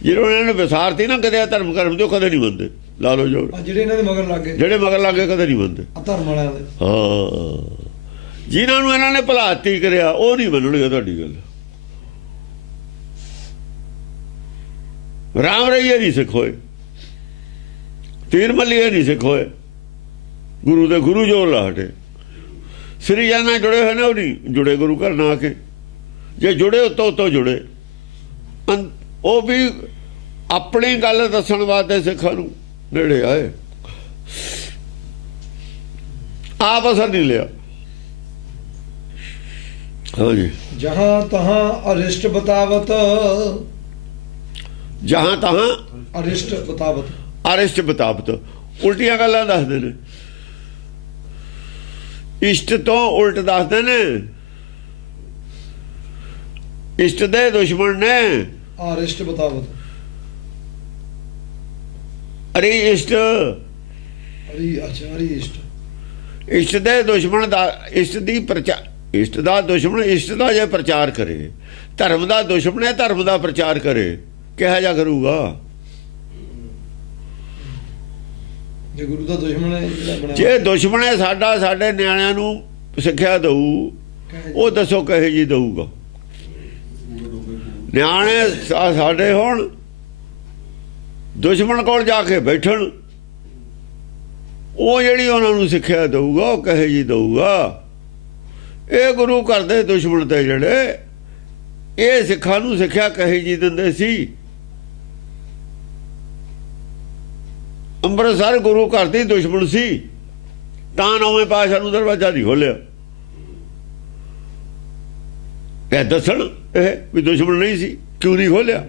ਜਿਹਨਾਂ ਨੇ ਵਿਸਾਰਤੀ ਨਾ ਕਦੇ ਧਰਮ ਕਰਮ ਤੇ, ਉਹ ਕਦੇ ਨਹੀਂ ਮੰਨਦੇ। ਲਾ ਲਓ ਜੋ ਜਿਹੜੇ ਇਹਨਾਂ ਦੇ ਮਗਰ ਲੱਗ ਗਏ, ਜਿਹੜੇ ਮਗਰ ਲੱਗ ਗਏ ਕਦੇ ਨਹੀਂ ਮੰਨਦੇ ਧਰਮ ਵਾਲਿਆਂ ਦੇ। ਹਾਂ, ਜਿਨ੍ਹਾਂ ਨੂੰ ਇਹਨਾਂ ਨੇ ਭਲਾਤੀ ਕਰਿਆ ਉਹ ਨਹੀਂ ਮੰਨਣਗੇ ਤੁਹਾਡੀ ਗੱਲ। ਰਾਮ ਰਹੀਏ ਨਹੀਂ ਸਿੱਖ ਹੋਏ, ਤੀਰ ਮੱਲੀਏ ਨਹੀਂ ਸਿੱਖ ਹੋਏ। ਗੁਰੂ ਦੇ ਗੁਰੂ ਜੋ ਲਾਹਟੇ ਸ੍ਰੀ ਜਾਨਾ ਜੁੜੇ ਹੋਏ ਨੇ, ਉਹ ਨਹੀਂ ਜੁੜੇ ਗੁਰੂ ਘਰ ਨਾ ਆ ਕੇ। ਜੇ ਜੁੜੇ ਉੱਤੋਂ ਜੁੜੇ, ਉਹ ਵੀ ਆਪਣੀ ਗੱਲ ਦੱਸਣ ਵਾਸਤੇ ਸਿੱਖਾਂ ਨੂੰ ਨੇੜੇ ਆਏ, ਆਪ ਅਸਰ ਨਹੀਂ ਲਿਆ। ਹਾਂਜੀ, ਜਹਾਂ ਤਹਾਂ ਅਰਿਸ਼ਟ ਬਤਾਵਤ। ਜਹਾਂ ਤਹਾਂ ਅਰਿਸ਼ਟ ਬਤਾਵਤ, ਅਰਿਸ਼ਟ ਬਤਾਵਤ, ਉਲਟੀਆਂ ਗੱਲਾਂ ਦੱਸਦੇ ਨੇ। ਇਸ਼ਟ ਤੋਂ ਉਲਟ ਦੱਸਦੇ ਨੇ। ਇਸ਼ਟ ਦੇ ਦੁਸ਼ਮਣ ਨੇ। ਅਰਿਸ਼ਟ ਬਤਾਵਤ, ਅਰੇ ਇਸ਼ਟ, ਅੱਛਾ ਅਰੀ ਇਸ਼ਟ। ਇਸ਼ਟ ਦੇ ਦੁਸ਼ਮਣ ਦਾ, ਇਸ਼ਟ ਦੀ ਇਸ਼ਟ ਦਾ ਦੁਸ਼ਮਣ ਇਸ਼ਟ ਦਾ ਜੇ ਪ੍ਰਚਾਰ ਕਰੇ, ਧਰਮ ਦਾ ਦੁਸ਼ਮਣ ਹੈ ਧਰਮ ਦਾ ਪ੍ਰਚਾਰ ਕਰੇ, ਕਿਹਾ ਜਾ ਕਰੂਗਾ। ਜੇ ਗੁਰੂ ਦਾ ਦੁਸ਼ਮਣ ਹੈ, ਜਿਹੜਾ ਬਣਿਆ ਜੇ ਦੁਸ਼ਮਣ ਹੈ ਸਾਡਾ, ਸਾਡੇ ਨਿਆਣਿਆਂ ਨੂੰ ਸਿੱਖਿਆ ਦਊ, ਉਹ ਦੱਸੋ ਕਹੇ ਜੀ ਦਊਗਾ। ਨਿਆਣੇ ਸਾਡੇ ਹੁਣ ਦੁਸ਼ਮਣ ਕੋਲ ਜਾ ਕੇ ਬੈਠਣ, ਉਹ ਜਿਹੜੀ ਉਹਨਾਂ ਨੂੰ ਸਿੱਖਿਆ ਦਊਗਾ ਉਹ ਕਹੇ ਜੀ ਦਊਗਾ। ਇਹ ਗੁਰੂ ਘਰ ਦੇ ਦੁਸ਼ਮਣ ਤੇ ਜਿਹੜੇ ਇਹ ਸਿੱਖਾਂ ਨੂੰ ਸਿੱਖਿਆ ਕਹੇ ਜੀ ਦਿੰਦੇ ਸੀ। ਅੰਮ੍ਰਿਤਸਰ ਗੁਰੂ ਘਰ ਦੀ ਦੁਸ਼ਮਣ ਸੀ, ਤਾਂ 9ਵੇਂ ਪਾਤਸ਼ਾਹ ਨੂੰ ਦਰਵਾਜ਼ਾ ਨਹੀਂ ਖੋਲਿਆ। ਇਹ ਦੱਸਣ ਇਹ ਵੀ ਦੁਸ਼ਮਣ ਨਹੀਂ ਸੀ, ਕਿਉਂ ਨਹੀਂ ਖੋਲਿਆ?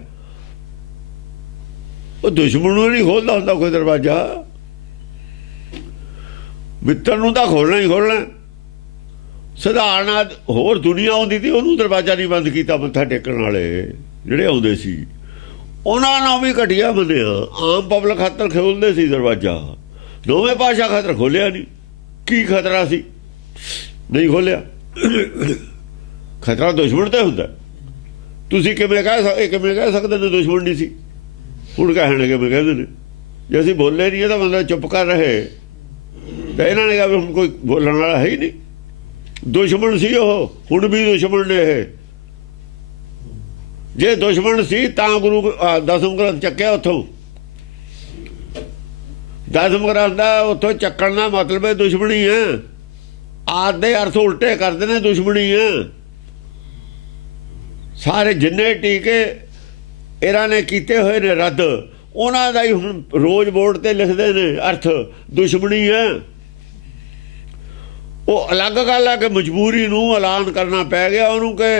ਉਹ ਦੁਸ਼ਮਣ ਨੂੰ ਨਹੀਂ ਖੋਲਦਾ ਹੁੰਦਾ ਕੋਈ ਦਰਵਾਜ਼ਾ, ਮਿੱਤਰ ਨੂੰ ਤਾਂ ਖੋਲਣਾ ਹੀ ਖੋਲਣਾ। ਸਧਾਰਨ ਹੋਰ ਦੁਨੀਆ ਆਉਂਦੀ ਸੀ, ਉਹਨੂੰ ਦਰਵਾਜ਼ਾ ਨਹੀਂ ਬੰਦ ਕੀਤਾ। ਮੱਥਾ ਟੇਕਣ ਵਾਲੇ ਜਿਹੜੇ ਆਉਂਦੇ ਸੀ ਉਹਨਾਂ ਨੂੰ ਵੀ ਘਟੀਆ ਮੰਨਿਆ। ਆਮ ਪਬਲਿਕ ਖਾਤਰ ਖੋਲਦੇ ਸੀ ਦਰਵਾਜ਼ਾ, 9ਵੇਂ ਪਾਤਸ਼ਾਹ ਖਾਤਰ ਖੋਲਿਆ ਨਹੀਂ। ਕੀ ਖਤਰਾ ਸੀ? ਨਹੀਂ ਖੋਲਿਆ। ਖਤਰਾ ਦੁਸ਼ਮਣ ਤੇ ਹੁੰਦਾ। ਤੁਸੀਂ ਕਿਵੇਂ ਕਹਿ ਸਕਦੇ ਨੇ ਦੁਸ਼ਮਣ ਨਹੀਂ ਸੀ? ਹੁਣ ਕਹਿਣ ਕਿਵੇਂ ਕਹਿੰਦੇ ਨੇ? ਜੇ ਅਸੀਂ ਬੋਲੇ ਨਹੀਂ ਤਾਂ ਬੰਦਾ ਚੁੱਪ ਕਰ ਰਹੇ, ਤਾਂ ਇਹਨਾਂ ਨੇ ਕਿਹਾ ਵੀ ਹੁਣ ਕੋਈ ਬੋਲਣ ਵਾਲਾ ਹੈ ਹੀ ਨਹੀਂ। ਦੁਸ਼ਮਣ ਸੀ ਉਹ, ਹੁਣ ਵੀ ਦੁਸ਼ਮਣ ਨੇ ਇਹ। ਜੇ ਦੁਸ਼ਮਣ ਸੀ ਤਾਂ ਗੁਰੂ ਦਸਮ ਗ੍ਰੰਥ ਚੱਕਿਆ ਉੱਥੋਂ। ਦਸਮ ਗ੍ਰੰਥ ਦਾ ਉੱਥੋਂ ਚੱਕਣ ਦਾ ਮਤਲਬ ਹੈ ਦੁਸ਼ਮਣੀ ਹੈ। ਆਦ ਦੇ ਅਰਥ ਉਲਟੇ ਕਰਦੇ ਨੇ, ਦੁਸ਼ਮਣੀ ਹੈ। ਸਾਰੇ ਜਿੰਨੇ ਟੀਕੇ ਇਹਨਾਂ ਨੇ ਕੀਤੇ ਹੋਏ ਨੇ ਰੱਦ, ਉਹਨਾਂ ਦਾ ਹੀ ਹੁਣ ਰੋਜ਼ ਬੋਰਡ ਤੇ ਲਿਖਦੇ ਨੇ ਅਰਥ ਦੁਸ਼ਮਣੀ ਹੈ। ਉਹ ਅਲੱਗ ਗੱਲ ਹੈ ਕਿ ਮਜਬੂਰੀ ਨੂੰ ਐਲਾਨ ਕਰਨਾ ਪੈ ਗਿਆ ਉਹਨੂੰ ਕਿ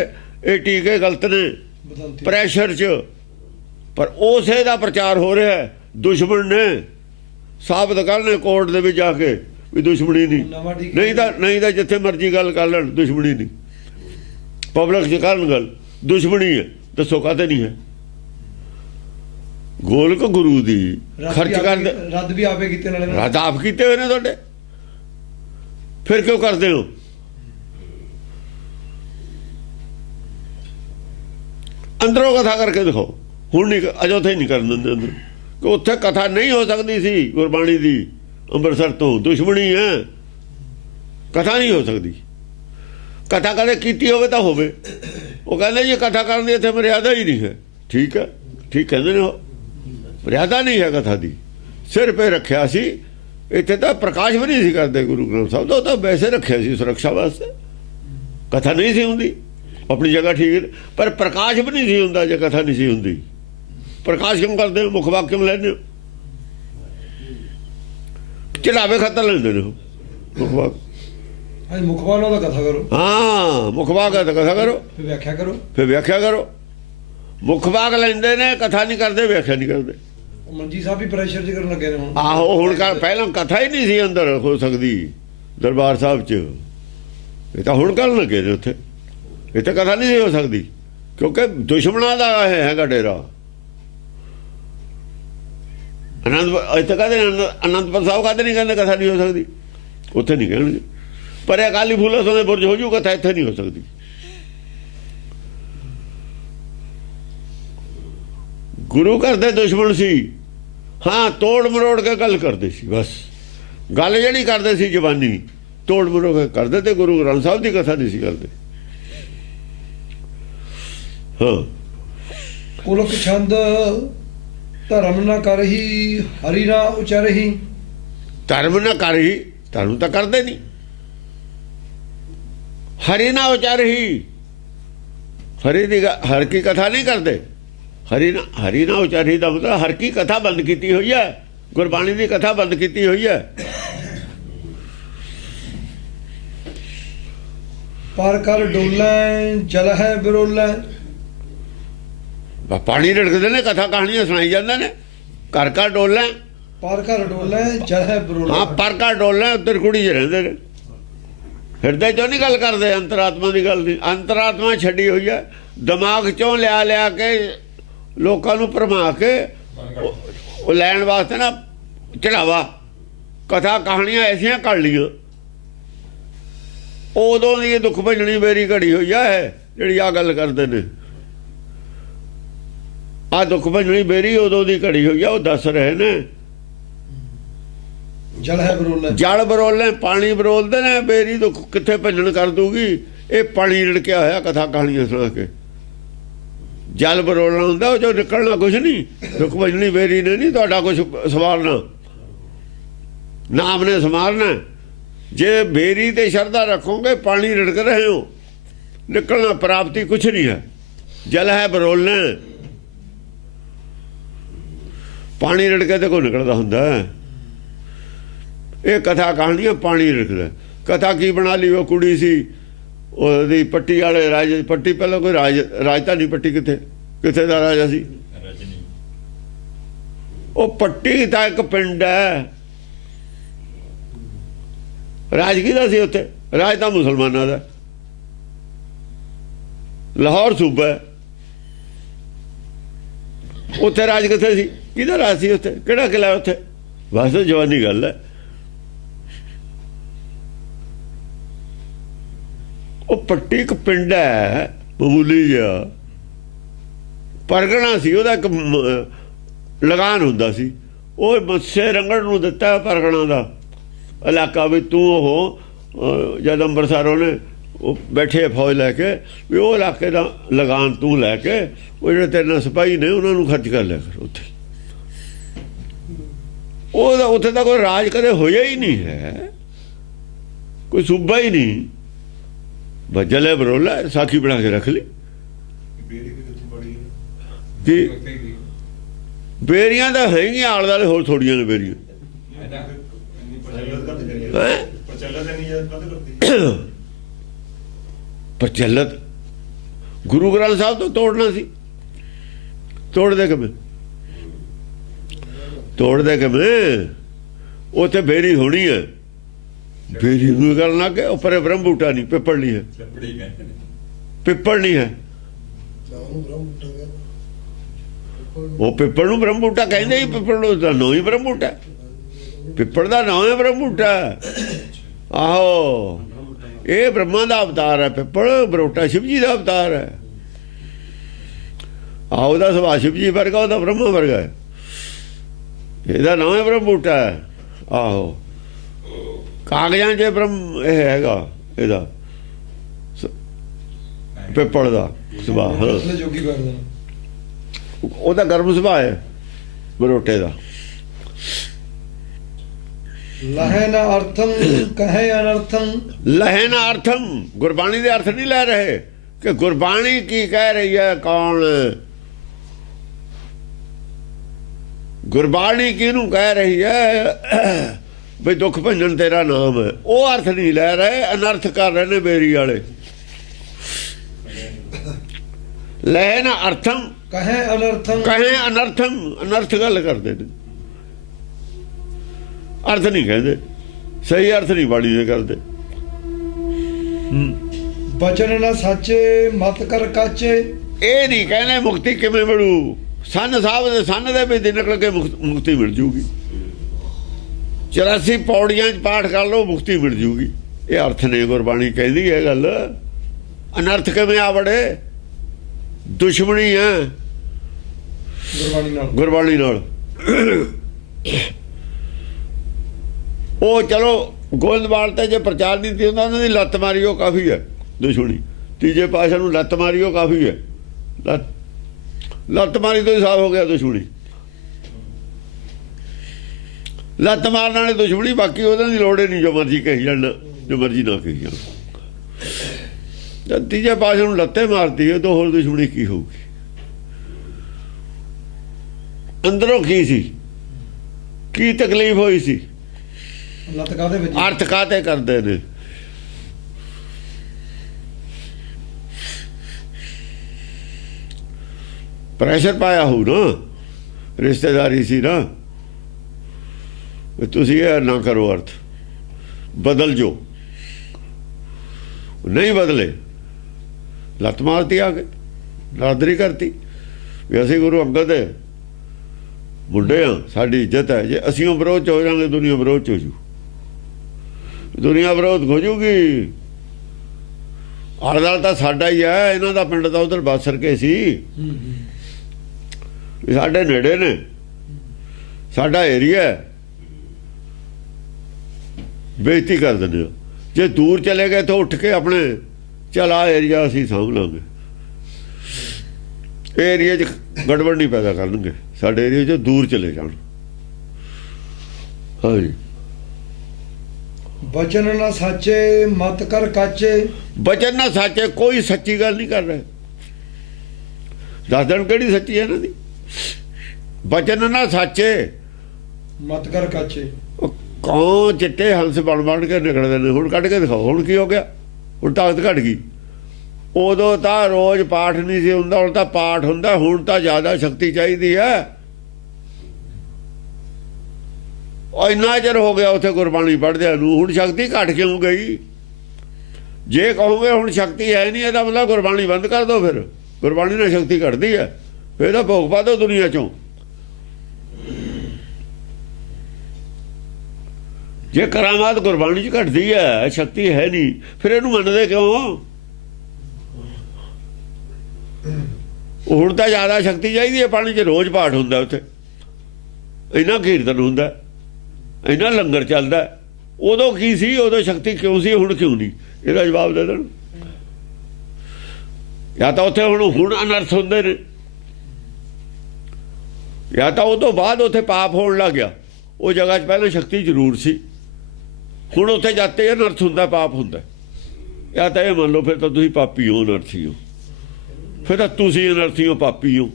ਇਹ ਟੀਕੇ ਗਲਤ ਨੇ, ਪ੍ਰੈਸ਼ਰ 'ਚ। ਪਰ ਉਸੇ ਦਾ ਪ੍ਰਚਾਰ ਹੋ ਰਿਹਾ ਹੈ। ਦੁਸ਼ਮਣ ਨੇ ਸਾਬਤ ਕਰਨੇ ਕੋਰਟ ਦੇ ਵਿੱਚ ਜਾ ਕੇ ਵੀ ਦੁਸ਼ਮਣੀ ਨਹੀਂ। ਨਹੀਂ ਤਾਂ ਜਿੱਥੇ ਮਰਜ਼ੀ ਗੱਲ ਕਰ ਲੈਣ, ਦੁਸ਼ਮਣੀ ਨਹੀਂ। ਪਬਲਿਕ 'ਚ ਕਰਨ ਗੱਲ ਦੁਸ਼ਮਣੀ ਹੈ, ਦੱਸੋ ਕਾਹਤੇ ਨਹੀਂ ਹੈ? ਗੋਲਕ ਗੁਰੂ ਦੀ ਖਰਚ ਕਰਦੇ, ਰੱਦ ਵੀ ਆਪੇ ਕੀਤੇ ਨਾਲੇ ਨਾਲ। ਰੱਦ ਆਪ ਕੀਤੇ ਹੋਏ ਨੇ ਤੁਹਾਡੇ, ਫਿਰ ਕਿਉਂ ਕਰਦੇ ਹੋ? ਅੰਦਰੋਂ ਕਥਾ ਕਰਕੇ ਦਿਖਾਓ। ਹੁਣ ਨਹੀਂ, ਅਜੋਥੇ ਨਹੀਂ ਕਰਨ ਦਿੰਦੇ ਅੰਦਰ, ਕਿ ਉੱਥੇ ਕਥਾ ਨਹੀਂ ਹੋ ਸਕਦੀ ਸੀ ਗੁਰਬਾਣੀ ਦੀ। ਅੰਮ੍ਰਿਤਸਰ ਤੋਂ ਦੁਸ਼ਮਣੀ ਹੈ, ਕਥਾ ਨਹੀਂ ਹੋ ਸਕਦੀ। ਕਥਾ ਕਦੇ ਕੀਤੀ ਹੋਵੇ ਤਾਂ ਹੋਵੇ। ਉਹ ਕਹਿੰਦੇ ਜੀ ਕਥਾ ਕਰਨ ਦੀ ਇੱਥੇ ਮਰਿਆਦਾ ਹੀ ਨਹੀਂ ਹੈ। ਠੀਕ ਹੈ, ਠੀਕ ਕਹਿੰਦੇ ਨੇ, ਉਹ ਮਰਿਆਦਾ ਨਹੀਂ ਹੈ ਕਥਾ ਦੀ। ਸਿਰ 'ਤੇ ਰੱਖਿਆ ਸੀ, ਇੱਥੇ ਤਾਂ ਪ੍ਰਕਾਸ਼ ਵੀ ਨਹੀਂ ਸੀ ਕਰਦੇ ਗੁਰੂ ਗ੍ਰੰਥ ਸਾਹਿਬ ਦਾ, ਉਹ ਤਾਂ ਵੈਸੇ ਰੱਖਿਆ ਸੀ ਸੁਰੱਖਿਆ ਵਾਸਤੇ। ਕਥਾ ਨਹੀਂ ਸੀ ਹੁੰਦੀ, ਆਪਣੀ ਜਗ੍ਹਾ ਠੀਕ, ਪਰ ਪ੍ਰਕਾਸ਼ ਵੀ ਨਹੀਂ ਸੀ ਹੁੰਦਾ ਜੇ ਕਥਾ ਨਹੀਂ ਸੀ ਹੁੰਦੀ। ਪ੍ਰਕਾਸ਼ ਕਿਉਂ ਕਰਦੇ ਹੋ? ਮੁੱਖ ਵਾਕ ਕਿਉਂ ਲੈਂਦੇ ਹੋ? ਚੜਾਵੇ ਖਤਰ ਲੈਂਦੇ ਨੇ ਮੁੱਖ ਵਾਕ। ਹਾਂਜੀ, ਮੁਖਵਾਕ ਨਾਲ ਕਥਾ ਕਰੋ। ਹਾਂ, ਮੁੱਖ ਵਾਕ ਹੈ ਤਾਂ ਕਥਾ ਕਰੋ, ਫਿਰ ਵਿਆਖਿਆ ਕਰੋ। ਫਿਰ ਵਿਆਖਿਆ ਕਰੋ। ਮੁੱਖ ਵਾਕ ਲੈਂਦੇ ਨੇ, ਕਥਾ ਨਹੀਂ ਕਰਦੇ, ਵਿਆਖਿਆ ਨਹੀਂ ਕਰਦੇ। ਮੰਜੀ ਸਾਹਿਬ ਵੀ ਪ੍ਰੈਸ਼ਰ ਚ ਕਰਨ ਲੱਗੇ ਨੇ ਹੁਣ। ਆਹੋ, ਹੁਣ ਪਹਿਲਾਂ ਕਥਾ ਹੀ ਨਹੀਂ ਸੀ ਅੰਦਰ ਹੋ ਸਕਦੀ ਦਰਬਾਰ ਸਾਹਿਬ 'ਚ। ਇਹ ਤਾਂ ਹੁਣ ਕਰਨ ਲੱਗੇ ਨੇ ਉੱਥੇ। ਇੱਥੇ ਕਥਾ ਨਹੀਂ ਸੀ ਹੋ ਸਕਦੀ, ਕਿਉਂਕਿ ਦੁਸ਼ਮਣਾਂ ਦਾ ਇਹ ਹੈਗਾ ਡੇਰਾ। ਇੱਥੇ ਕਹਿੰਦੇ ਅਨੰਦਪੁਰ ਸਾਹਿਬ ਕਹਿੰਦੇ ਨਹੀਂ, ਕਹਿੰਦੇ ਕਥਾ ਨਹੀਂ ਹੋ ਸਕਦੀ, ਉੱਥੇ ਨਹੀਂ ਕਹਿਣਗੇ। ਪਰ ਇਹ ਅਕਾਲੀ ਫੂਲਾ ਦੇ ਬੁਰਜ ਹੋ ਜੂ, ਕਥਾ ਇੱਥੇ ਨਹੀਂ ਹੋ ਸਕਦੀ। ਗੁਰੂ ਘਰ ਦੇ ਦੁਸ਼ਮਣ ਸੀ, ਹਾਂ, ਤੋੜ ਮਰੋੜ ਕੇ ਗੱਲ ਕਰਦੇ ਸੀ। ਬਸ ਗੱਲ ਜਿਹੜੀ ਕਰਦੇ ਸੀ ਜ਼ਬਾਨੀ ਤੋੜ ਮਰੋੜ ਕੇ ਕਰਦੇ, ਤੇ ਗੁਰੂ ਗ੍ਰੰਥ ਸਾਹਿਬ ਦੀ ਕਥਾ ਨਹੀਂ ਸੀ ਕਰਦੇ। ਹਾਂ, ਪੁਲਕ ਛੰਦ ਧਰਮ ਨਾ ਕਰਹੀ, ਹਰੀ ਨਾ ਉਚਰਹੀ। ਧਰਮ ਨਾ ਕਰਹੀ, ਧਰਮ ਤਾਂ ਕਰਦੇ ਨਹੀਂ। ਹਰੀ ਨਾ ਉਚਰਹੀ, ਹਰ ਕੀ ਕਥਾ ਨਹੀਂ ਕਰਦੇ। ਹਰੀ ਨਾ ਉਚਾਰੀ ਦਾ ਮਤਲਬ ਹਰ ਕੀ ਕਥਾ ਬੰਦ ਕੀਤੀ ਹੋਈ ਹੈ, ਗੁਰਬਾਣੀ ਦੀ ਕਥਾ ਬੰਦ ਕੀਤੀ ਹੋਈ ਹੈ। ਪਰ ਕਰ ਡੋਲੇ ਜਲ ਹੈ ਬਿਰੋਲੇ। ਪਾਣੀ ਰੜਕਦੇ ਨੇ, ਕਥਾ ਕਹਾਣੀਆਂ ਸੁਣਾਈ ਜਾਂਦੇ ਨੇ। ਘਰ ਘਰ ਡੋਲੇ, ਪਰ ਕਰ ਡੋਲੇ ਜਲ ਹੈ ਬਿਰੋਲੇ। ਹਾਂ, ਪਰ ਘਰ ਡੋਲੇ ਉੱਧਰ ਕੁੜੀ 'ਚ ਰਹਿੰਦੇ ਨੇ। ਹਿਰਦੇ 'ਚੋਂ ਨਹੀਂ ਗੱਲ ਕਰਦੇ, ਅੰਤਰਾਤਮਾ ਦੀ ਗੱਲ ਨਹੀਂ। ਅੰਤਰਾਤਮਾ ਛੱਡੀ ਹੋਈ ਹੈ, ਦਿਮਾਗ 'ਚੋਂ ਲਿਆ ਕੇ ਲੋਕਾਂ ਨੂੰ ਭਰਮਾ ਕੇ ਉਹ ਲੈਣ ਵਾਸਤੇ ਨਾ ਚੜਾਵਾ। ਕਥਾ ਕਹਾਣੀਆਂ ਐਸੀਆਂ ਕਰ ਲਈਆਂ, ਉਦੋਂ ਦੀ ਦੁੱਖ ਭੰਜਣੀ ਮੇਰੀ ਘੜੀ ਹੋਈ ਹੈ ਜਿਹੜੀ ਆ ਗੱਲ ਕਰਦੇ ਨੇ। ਆ ਦੁੱਖ ਭੰਜਣੀ ਮੇਰੀ ਉਦੋਂ ਦੀ ਘੜੀ ਹੋਈ ਆ, ਉਹ ਦੱਸ ਰਹੇ ਨੇ। ਜਲ ਹੈ ਬਿਰੋਲੇ, ਜਲ ਬਰੋਲੇ, ਪਾਣੀ ਬਰੋਲਦੇ ਨੇ। ਮੇਰੀ ਦੁੱਖ ਕਿੱਥੇ ਭੰਜਣ ਕਰ ਦੂਗੀ? ਇਹ ਪਾਣੀ ਰੜਕਿਆ ਹੋਇਆ ਕਥਾ ਕਹਾਣੀਆਂ ਸੁਣਾ ਕੇ। ਜਲ ਬਰੋਲਣਾ ਹੁੰਦਾ, ਉਹ ਜੋ ਨਿਕਲਣਾ ਕੁਛ ਨਹੀਂ। ਦੁੱਖ ਭੰਜਣੀ ਮੇਰੀ ਨੇ ਨਹੀਂ ਤੁਹਾਡਾ ਕੁਛ ਸਵਾਰਨਾ, ਨਾਮ ਨੇ ਸਮਾਰਨਾ। ਜੇ ਬੇਰੀ ਤੇ ਸ਼ਰਧਾ ਰੱਖੋਗੇ, ਪਾਣੀ ਰੜਕ ਰਹੇ ਹੋ, ਨਿਕਲਣਾ ਪ੍ਰਾਪਤੀ ਕੁਛ ਨਹੀਂ ਹੈ। ਜਲ ਹੈ ਬਰੋਲਣਾ, ਪਾਣੀ ਰੜਕੇ ਤੇ ਕੋਈ ਨਿਕਲਦਾ ਹੁੰਦਾ। ਇਹ ਕਥਾ ਕਹਾਣੀਆਂ ਪਾਣੀ ਰੜਕਦਾ। ਕਥਾ ਕੀ ਬਣਾ ਲਈ? ਉਹ ਕੁੜੀ ਸੀ, ਉਹਦੀ ਪੱਟੀ ਵਾਲੇ ਰਾਜੇ। ਪੱਟੀ ਪਹਿਲਾਂ ਕੋਈ ਰਾਜਧਾਨੀ ਪੱਟੀ ਕਿੱਥੇ ਦਾ ਰਾਜਾ ਸੀ? ਉਹ ਪੱਟੀ ਤਾਂ ਇੱਕ ਪਿੰਡ ਹੈ। ਰਾਜ ਕਿਹਦਾ ਸੀ ਉੱਥੇ? ਰਾਜ ਤਾਂ ਮੁਸਲਮਾਨਾਂ ਦਾ। ਲਾਹੌਰ ਸੂਬਾ ਹੈ, ਉੱਥੇ ਰਾਜ ਕਿੱਥੇ ਸੀ? ਕਿਹਦਾ ਰਾਜ ਸੀ ਉੱਥੇ? ਕਿਹੜਾ ਕਿਲਾ ਉੱਥੇ? ਬਸ ਜਵਾਨੀ ਗੱਲ ਹੈ। ਉਹ ਪੱਟੀ ਇੱਕ ਪਿੰਡ ਹੈ ਮਾਮੂਲੀ ਜਿਹਾ, ਪਰਗਣਾ ਸੀ। ਉਹਦਾ ਇੱਕ ਲਗਾਨ ਹੁੰਦਾ ਸੀ, ਉਹ ਮੱਸੇ ਰੰਗੜ ਨੂੰ ਦਿੱਤਾ ਪਰਗਣਾ ਦਾ ਇਲਾਕਾ ਵੀ ਤੂੰ ਉਹ ਜਦ ਅੰਮ੍ਰਿਤਸਰ ਉਹਨੇ ਉਹ ਬੈਠੇ ਫੌਜ ਲੈ ਕੇ ਵੀ ਉਹ ਇਲਾਕੇ ਦਾ ਲਗਾਨ ਤੂੰ ਲੈ ਕੇ ਉਹ ਜਿਹੜੇ ਤੇਰੇ ਨਾਲ ਸਿਪਾਹੀ ਨੇ ਉਹਨਾਂ ਨੂੰ ਖਰਚ ਕਰ ਲਿਆ ਕਰ ਉੱਥੇ। ਉਹਦਾ ਉੱਥੇ ਤਾਂ ਕੋਈ ਰਾਜ ਕਦੇ ਹੋਇਆ ਹੀ ਨਹੀਂ ਹੈ, ਕੋਈ ਸੂਬਾ ਹੀ ਨਹੀਂ। ਜਲੇ ਬਰੋਲਾ ਸਾਖੀ ਬਣਾ ਕੇ ਰੱਖ ਲਈ। ਬੇਰੀਆਂ ਤਾਂ ਹੈਗੀਆਂ ਆਲੇ ਦੁਆਲੇ, ਹੋਰ ਥੋੜੀਆਂ ਨੇ ਬੇਰੀਆਂ। ਪ੍ਰਚਲਿਤ ਗੁਰੂ ਗ੍ਰੰਥ ਸਾਹਿਬ ਤੋਂ ਤੋੜਨਾ ਸੀ। ਤੋੜਦੇ ਕਿਵੇਂ? ਉੱਥੇ ਬੇਰੀ ਹੋਣੀ ਹੈ, ਬੇਰੀ ਨੂੰ ਕਰਨ ਲੱਗ ਗਏ। ਉੱਪਰ ਬ੍ਰਹਮ ਬੂਟਾ ਨਹੀਂ, ਪਿੱਪਲ ਨਹੀਂ ਹੈ। ਪਿੱਪਲ ਨਹੀਂ ਹੈ। ਉਹ ਪਿੱਪਲ ਨੂੰ ਬ੍ਰਹਮ ਬੂਟਾ ਕਹਿੰਦੇ ਹੀ, ਪਿੱਪਲ ਨੂੰ ਤਾਂ ਨਾਂ ਹੀ ਬ੍ਰਹਮ ਬੂਟਾ, ਪਿੱਪਲ ਦਾ ਨਾਂ ਹੈ ਬ੍ਰਹਮ ਬੂਟਾ। ਆਹੋ, ਇਹ ਬ੍ਰਹਮਾ ਦਾ ਅਵਤਾਰ ਹੈ ਪਿੱਪਲ, ਬਰੋਟਾ ਸ਼ਿਵ ਜੀ ਦਾ ਅਵਤਾਰ ਹੈ। ਆਹ ਉਹਦਾ ਸੁਭਾਅ ਸ਼ਿਵ ਜੀ ਵਰਗਾ, ਉਹਦਾ ਬ੍ਰਹਮਾ ਵਰਗਾ ਹੈ, ਇਹਦਾ ਨਾਂ ਹੈ ਬ੍ਰਹਮ ਬੂਟਾ। ਆਹੋ, ਕਾਗਜ਼ਾਂ 'ਚ ਬ੍ਰਹਮ ਇਹ ਹੈਗਾ, ਇਹਦਾ ਪਿੱਪਲ ਦਾ ਸੁਭਾਅ, ਜੋਗੀ ਕਰਦਾ ਉਹਦਾ ਗਰਮ ਸੁਭਾਅ ਹੈ ਬਰੋਟੇ ਦਾ। ਲਹੇ ਨਾ ਅਰਥਮ ਕਹੇ ਅਨਰਥਮ, ਲਹੇ ਨਾ ਅਰਥਮ, ਗੁਰਬਾਣੀ ਦੇ ਅਰਥ ਨਹੀਂ ਲੈ ਰਹੇ ਕਿ ਗੁਰਬਾਣੀ ਕੀ ਕਹਿ ਰਹੀ ਹੈ, ਕੌਣ ਗੁਰਬਾਣੀ ਕਿਹਨੂੰ ਕਹਿ ਰਹੀ ਹੈ ਬਈ ਦੁੱਖ ਭੰਜਨ ਤੇਰਾ ਨਾਮ ਹੈ, ਉਹ ਅਰਥ ਨਹੀਂ ਲੈ ਰਹੇ, ਅਨਰਥ ਕਰ ਰਹੇ ਨੇ ਬੇਰੀ ਵਾਲੇ। ਲਹੇ ਨਾ ਅਰਥਮ ਕਹੇ ਅਨਰਥਮ, ਕਹੇ ਅਨਰਥਮ, ਅਨਰਥ ਗੱਲ ਕਰਦੇ ਨੇ, ਅਰਥ ਨਹੀਂ ਕਹਿੰਦੇ, ਸਹੀ ਅਰਥ ਨਹੀਂ ਬਾਣੀ ਦੇ ਕਰਦੇ। ਬਚਨ ਨਾ ਸਾਚੇ ਮਤ ਕਰ ਕਾਚੇ, ਇਹ ਨਹੀਂ ਕਹਿੰਦੇ ਮੁਕਤੀ ਕਿਵੇਂ ਮਿਲੂ, ਸੰਨ ਸਾਹਿਬ ਦੇ ਸੰਨ ਦੇ ਵਿੱਚ ਨਿਕਲ ਕੇ ਮੁਕਤੀ ਮਿਲ ਜੂਗੀ, 84 ਪੌੜੀਆਂ 'ਚ ਪਾਠ ਕਰ ਲਓ ਮੁਕਤੀ ਮਿਲ ਜੂਗੀ, ਇਹ ਅਰਥ ਨੇ ਗੁਰਬਾਣੀ ਕਹਿੰਦੀ ਹੈ ਗੱਲ। ਅਨਰਥ ਕਿਵੇਂ ਆ ਬੜੇ, ਦੁਸ਼ਮਣੀ ਹੈ ਗੁਰਬਾਣੀ ਨਾਲ। ਉਹ ਚਲੋ ਗੋਇੰਦਵਾਲ ਤੇ ਜੇ ਪ੍ਰਚਾਰ ਨਹੀਂ ਸੀ ਹੁੰਦਾ, ਉਹਨਾਂ ਦੀ ਲੱਤ ਮਾਰੀ ਉਹ ਕਾਫੀ ਹੈ ਦੁਸ਼ਮਣੀ, ਤੀਜੇ ਪਾਸੇ ਨੂੰ ਲੱਤ ਮਾਰੀ ਉਹ ਕਾਫੀ ਹੈ, ਲੱਤ ਮਾਰੀ ਤੋਂ ਹੀ ਸਾਫ਼ ਹੋ ਗਿਆ ਦੁਸ਼ਮਣੀ, ਲੱਤ ਮਾਰਨ ਵਾਲੇ ਦੁਸ਼ਮਣੀ, ਬਾਕੀ ਉਹਨਾਂ ਦੀ ਲੋੜ ਹੀ ਨਹੀਂ, ਜੋ ਮਰਜੀ ਕਹੀ ਜਾਣ, ਜੋ ਮਰਜੀ ਨਾ ਕਹੀ ਜਾਣ। ਜਦ ਤੀਜੇ ਪਾਸੇ ਨੂੰ ਲੱਤੇ ਮਾਰਦੀ ਹੈ ਤਾਂ ਹੋਰ ਦੁਸ਼ਮਣੀ ਕੀ ਹੋਊਗੀ। ਅੰਦਰੋਂ ਕੀ ਸੀ, ਕੀ ਤਕਲੀਫ ਹੋਈ ਸੀ, ਲੱਤ ਕਾਹਦੇ ਵਿੱਚ, ਅਰਥ ਕਾਹਤੇ ਕਰਦੇ ਨੇ। ਪ੍ਰੈਸ਼ਰ ਪਾਇਆ ਹੋਊ ਨਾ, ਰਿਸ਼ਤੇਦਾਰੀ ਸੀ ਨਾ, ਤੁਸੀਂ ਇਹ ਨਾ ਕਰੋ, ਅਰਥ ਬਦਲ ਜੋ, ਨਹੀਂ ਬਦਲੇ, ਲੱਤ ਮਾਰਤੀ ਆ ਕੇ, ਨਾਦਰੀ ਕਰਤੀ ਵੀ ਅਸੀਂ ਗੁਰੂ ਅੰਗਦ ਦੇ ਮੁੰਡੇ ਆ, ਸਾਡੀ ਇੱਜ਼ਤ ਹੈ, ਜੇ ਅਸੀਂ ਉਹ ਵਿਰੋਧ 'ਚ ਹੋ ਜਾਵਾਂਗੇ ਦੁਨੀਆ ਵਿਰੋਧ 'ਚ ਹੋ ਜੂ, ਦੁਨੀਆ ਵਿਰੋਧ ਹੋ ਜੂਗੀ। ਆਲਾ ਤਾਂ ਸਾਡਾ ਹੀ ਹੈ, ਇਹਨਾਂ ਦਾ ਪਿੰਡ ਤਾਂ ਉਧਰ ਬਾਸਰ ਕੇ ਸੀ, ਸਾਡੇ ਨੇੜੇ ਨੇ, ਸਾਡਾ ਏਰੀਆ, ਬੇਇੱਜ਼ਤੀ ਕਰ ਦਿੰਦੇ ਹੋ। ਜੇ ਦੂਰ ਚਲੇ ਗਏ ਤਾਂ ਉੱਠ ਕੇ ਆਪਣੇ ਚੱਲ ਆ ਏਰੀਆ ਅਸੀਂ ਸਾਂਭ ਲਾਂਗੇ, ਏਰੀਆ 'ਚ ਗੜਬੜ ਨਹੀਂ ਪੈਦਾ ਕਰਨਗੇ, ਸਾਡੇ ਏਰੀਆ 'ਚ ਦੂਰ ਚਲੇ ਜਾਣ। ਹਾਂਜੀ, ਬਚਨ ਨਾ ਸਾਚੇ ਮਤ ਕਰ ਕਾਚੇ, ਬਚਨ ਨਾ ਸਾਚੇ, ਕੋਈ ਸੱਚੀ ਗੱਲ ਨਹੀਂ ਕਰ ਰਹੇ, ਦੱਸ ਦੇਣ ਕਿਹੜੀ ਸੱਚੀ ਹੈ ਇਹਨਾਂ ਦੀ। ਬਚਨ ਨਾ ਸਾਚੇ ਮਤ ਕਰ ਕਾਚੇ, ਕੌਂ ਚਿੱਟੇ ਹੰਸ ਬਣ ਕੇ ਨਿਕਲਦੇ ਨੇ, ਹੁਣ ਕੱਢ ਕੇ ਦਿਖਾਓ, ਹੁਣ ਕੀ ਹੋ ਗਿਆ, ਹੁਣ ਤਾਕਤ ਘਟ ਗਈ। ਉਦੋਂ ਤਾਂ ਰੋਜ਼ ਪਾਠ ਨਹੀਂ ਸੀ ਹੁੰਦਾ, ਹੁਣ ਤਾਂ ਪਾਠ ਹੁੰਦਾ, ਹੁਣ ਤਾਂ ਜ਼ਿਆਦਾ ਸ਼ਕਤੀ ਚਾਹੀਦੀ ਹੈ। ਉਹ ਇੰਨਾ ਚਿਰ ਹੋ ਗਿਆ ਉੱਥੇ ਗੁਰਬਾਣੀ ਪੜ੍ਹਦਿਆਂ ਨੂੰ, ਹੁਣ ਸ਼ਕਤੀ ਘਟ ਕਿਉਂ ਗਈ। ਜੇ ਕਹੋਗੇ ਹੁਣ ਸ਼ਕਤੀ ਹੈ ਨਹੀਂ, ਇਹਦਾ ਮਤਲਬ ਗੁਰਬਾਣੀ ਬੰਦ ਕਰ ਦਿਓ, ਫਿਰ ਗੁਰਬਾਣੀ ਨਾਲ ਸ਼ਕਤੀ ਘਟਦੀ ਹੈ, ਫਿਰ ਤਾਂ ਭੋਗ ਪਾ ਦਿਓ ਦੁਨੀਆ 'ਚੋਂ। ਜੇ ਕਰਾਮਾਤ ਗੁਰਬਾਣੀ 'ਚ ਘਟਦੀ ਹੈ, ਸ਼ਕਤੀ ਹੈ ਨਹੀਂ, ਫਿਰ ਇਹਨੂੰ ਮੰਨਦੇ ਕਿਉਂ। ਹੁਣ ਤਾਂ ਜ਼ਿਆਦਾ ਸ਼ਕਤੀ ਚਾਹੀਦੀ ਹੈ, ਪਾਣੀ 'ਚ ਰੋਜ਼ ਪਾਠ ਹੁੰਦਾ, ਉੱਥੇ ਇੰਨਾ ਕੀਰਤਨ ਹੁੰਦਾ, ਇੰਨਾ ਲੰਗਰ ਚੱਲਦਾ। ਉਦੋਂ ਕੀ ਸੀ, ਉਦੋਂ ਸ਼ਕਤੀ ਕਿਉਂ ਸੀ, ਹੁਣ ਕਿਉਂ ਨਹੀਂ, ਇਹਦਾ ਜਵਾਬ ਦੇ ਦੇਣ। ਜਾਂ ਤਾਂ ਉੱਥੇ ਹੁਣ ਅਨਰਥ ਹੁੰਦੇ ਨੇ, ਜਾਂ ਤਾਂ ਉਹ ਤੋਂ ਬਾਅਦ ਉੱਥੇ ਪਾਪ ਹੋਣ ਲੱਗ ਗਿਆ। ਉਹ ਜਗ੍ਹਾ 'ਚ ਪਹਿਲਾਂ ਸ਼ਕਤੀ ਜ਼ਰੂਰ ਸੀ, ਹੁਣ ਉੱਥੇ ਜਾਤੇ ਅਨਰਥ ਹੁੰਦਾ, ਪਾਪ ਹੁੰਦਾ। ਜਾਂ ਤਾਂ ਇਹ ਮੰਨ ਲਓ ਫਿਰ ਤਾਂ ਤੁਸੀਂ ਪਾਪੀ ਹੋ, ਅਨਰਥੀ ਹੋ, ਫਿਰ ਤਾਂ ਤੁਸੀਂ ਅਨਰਥੀ ਹੋ, ਪਾਪੀ ਹੋ।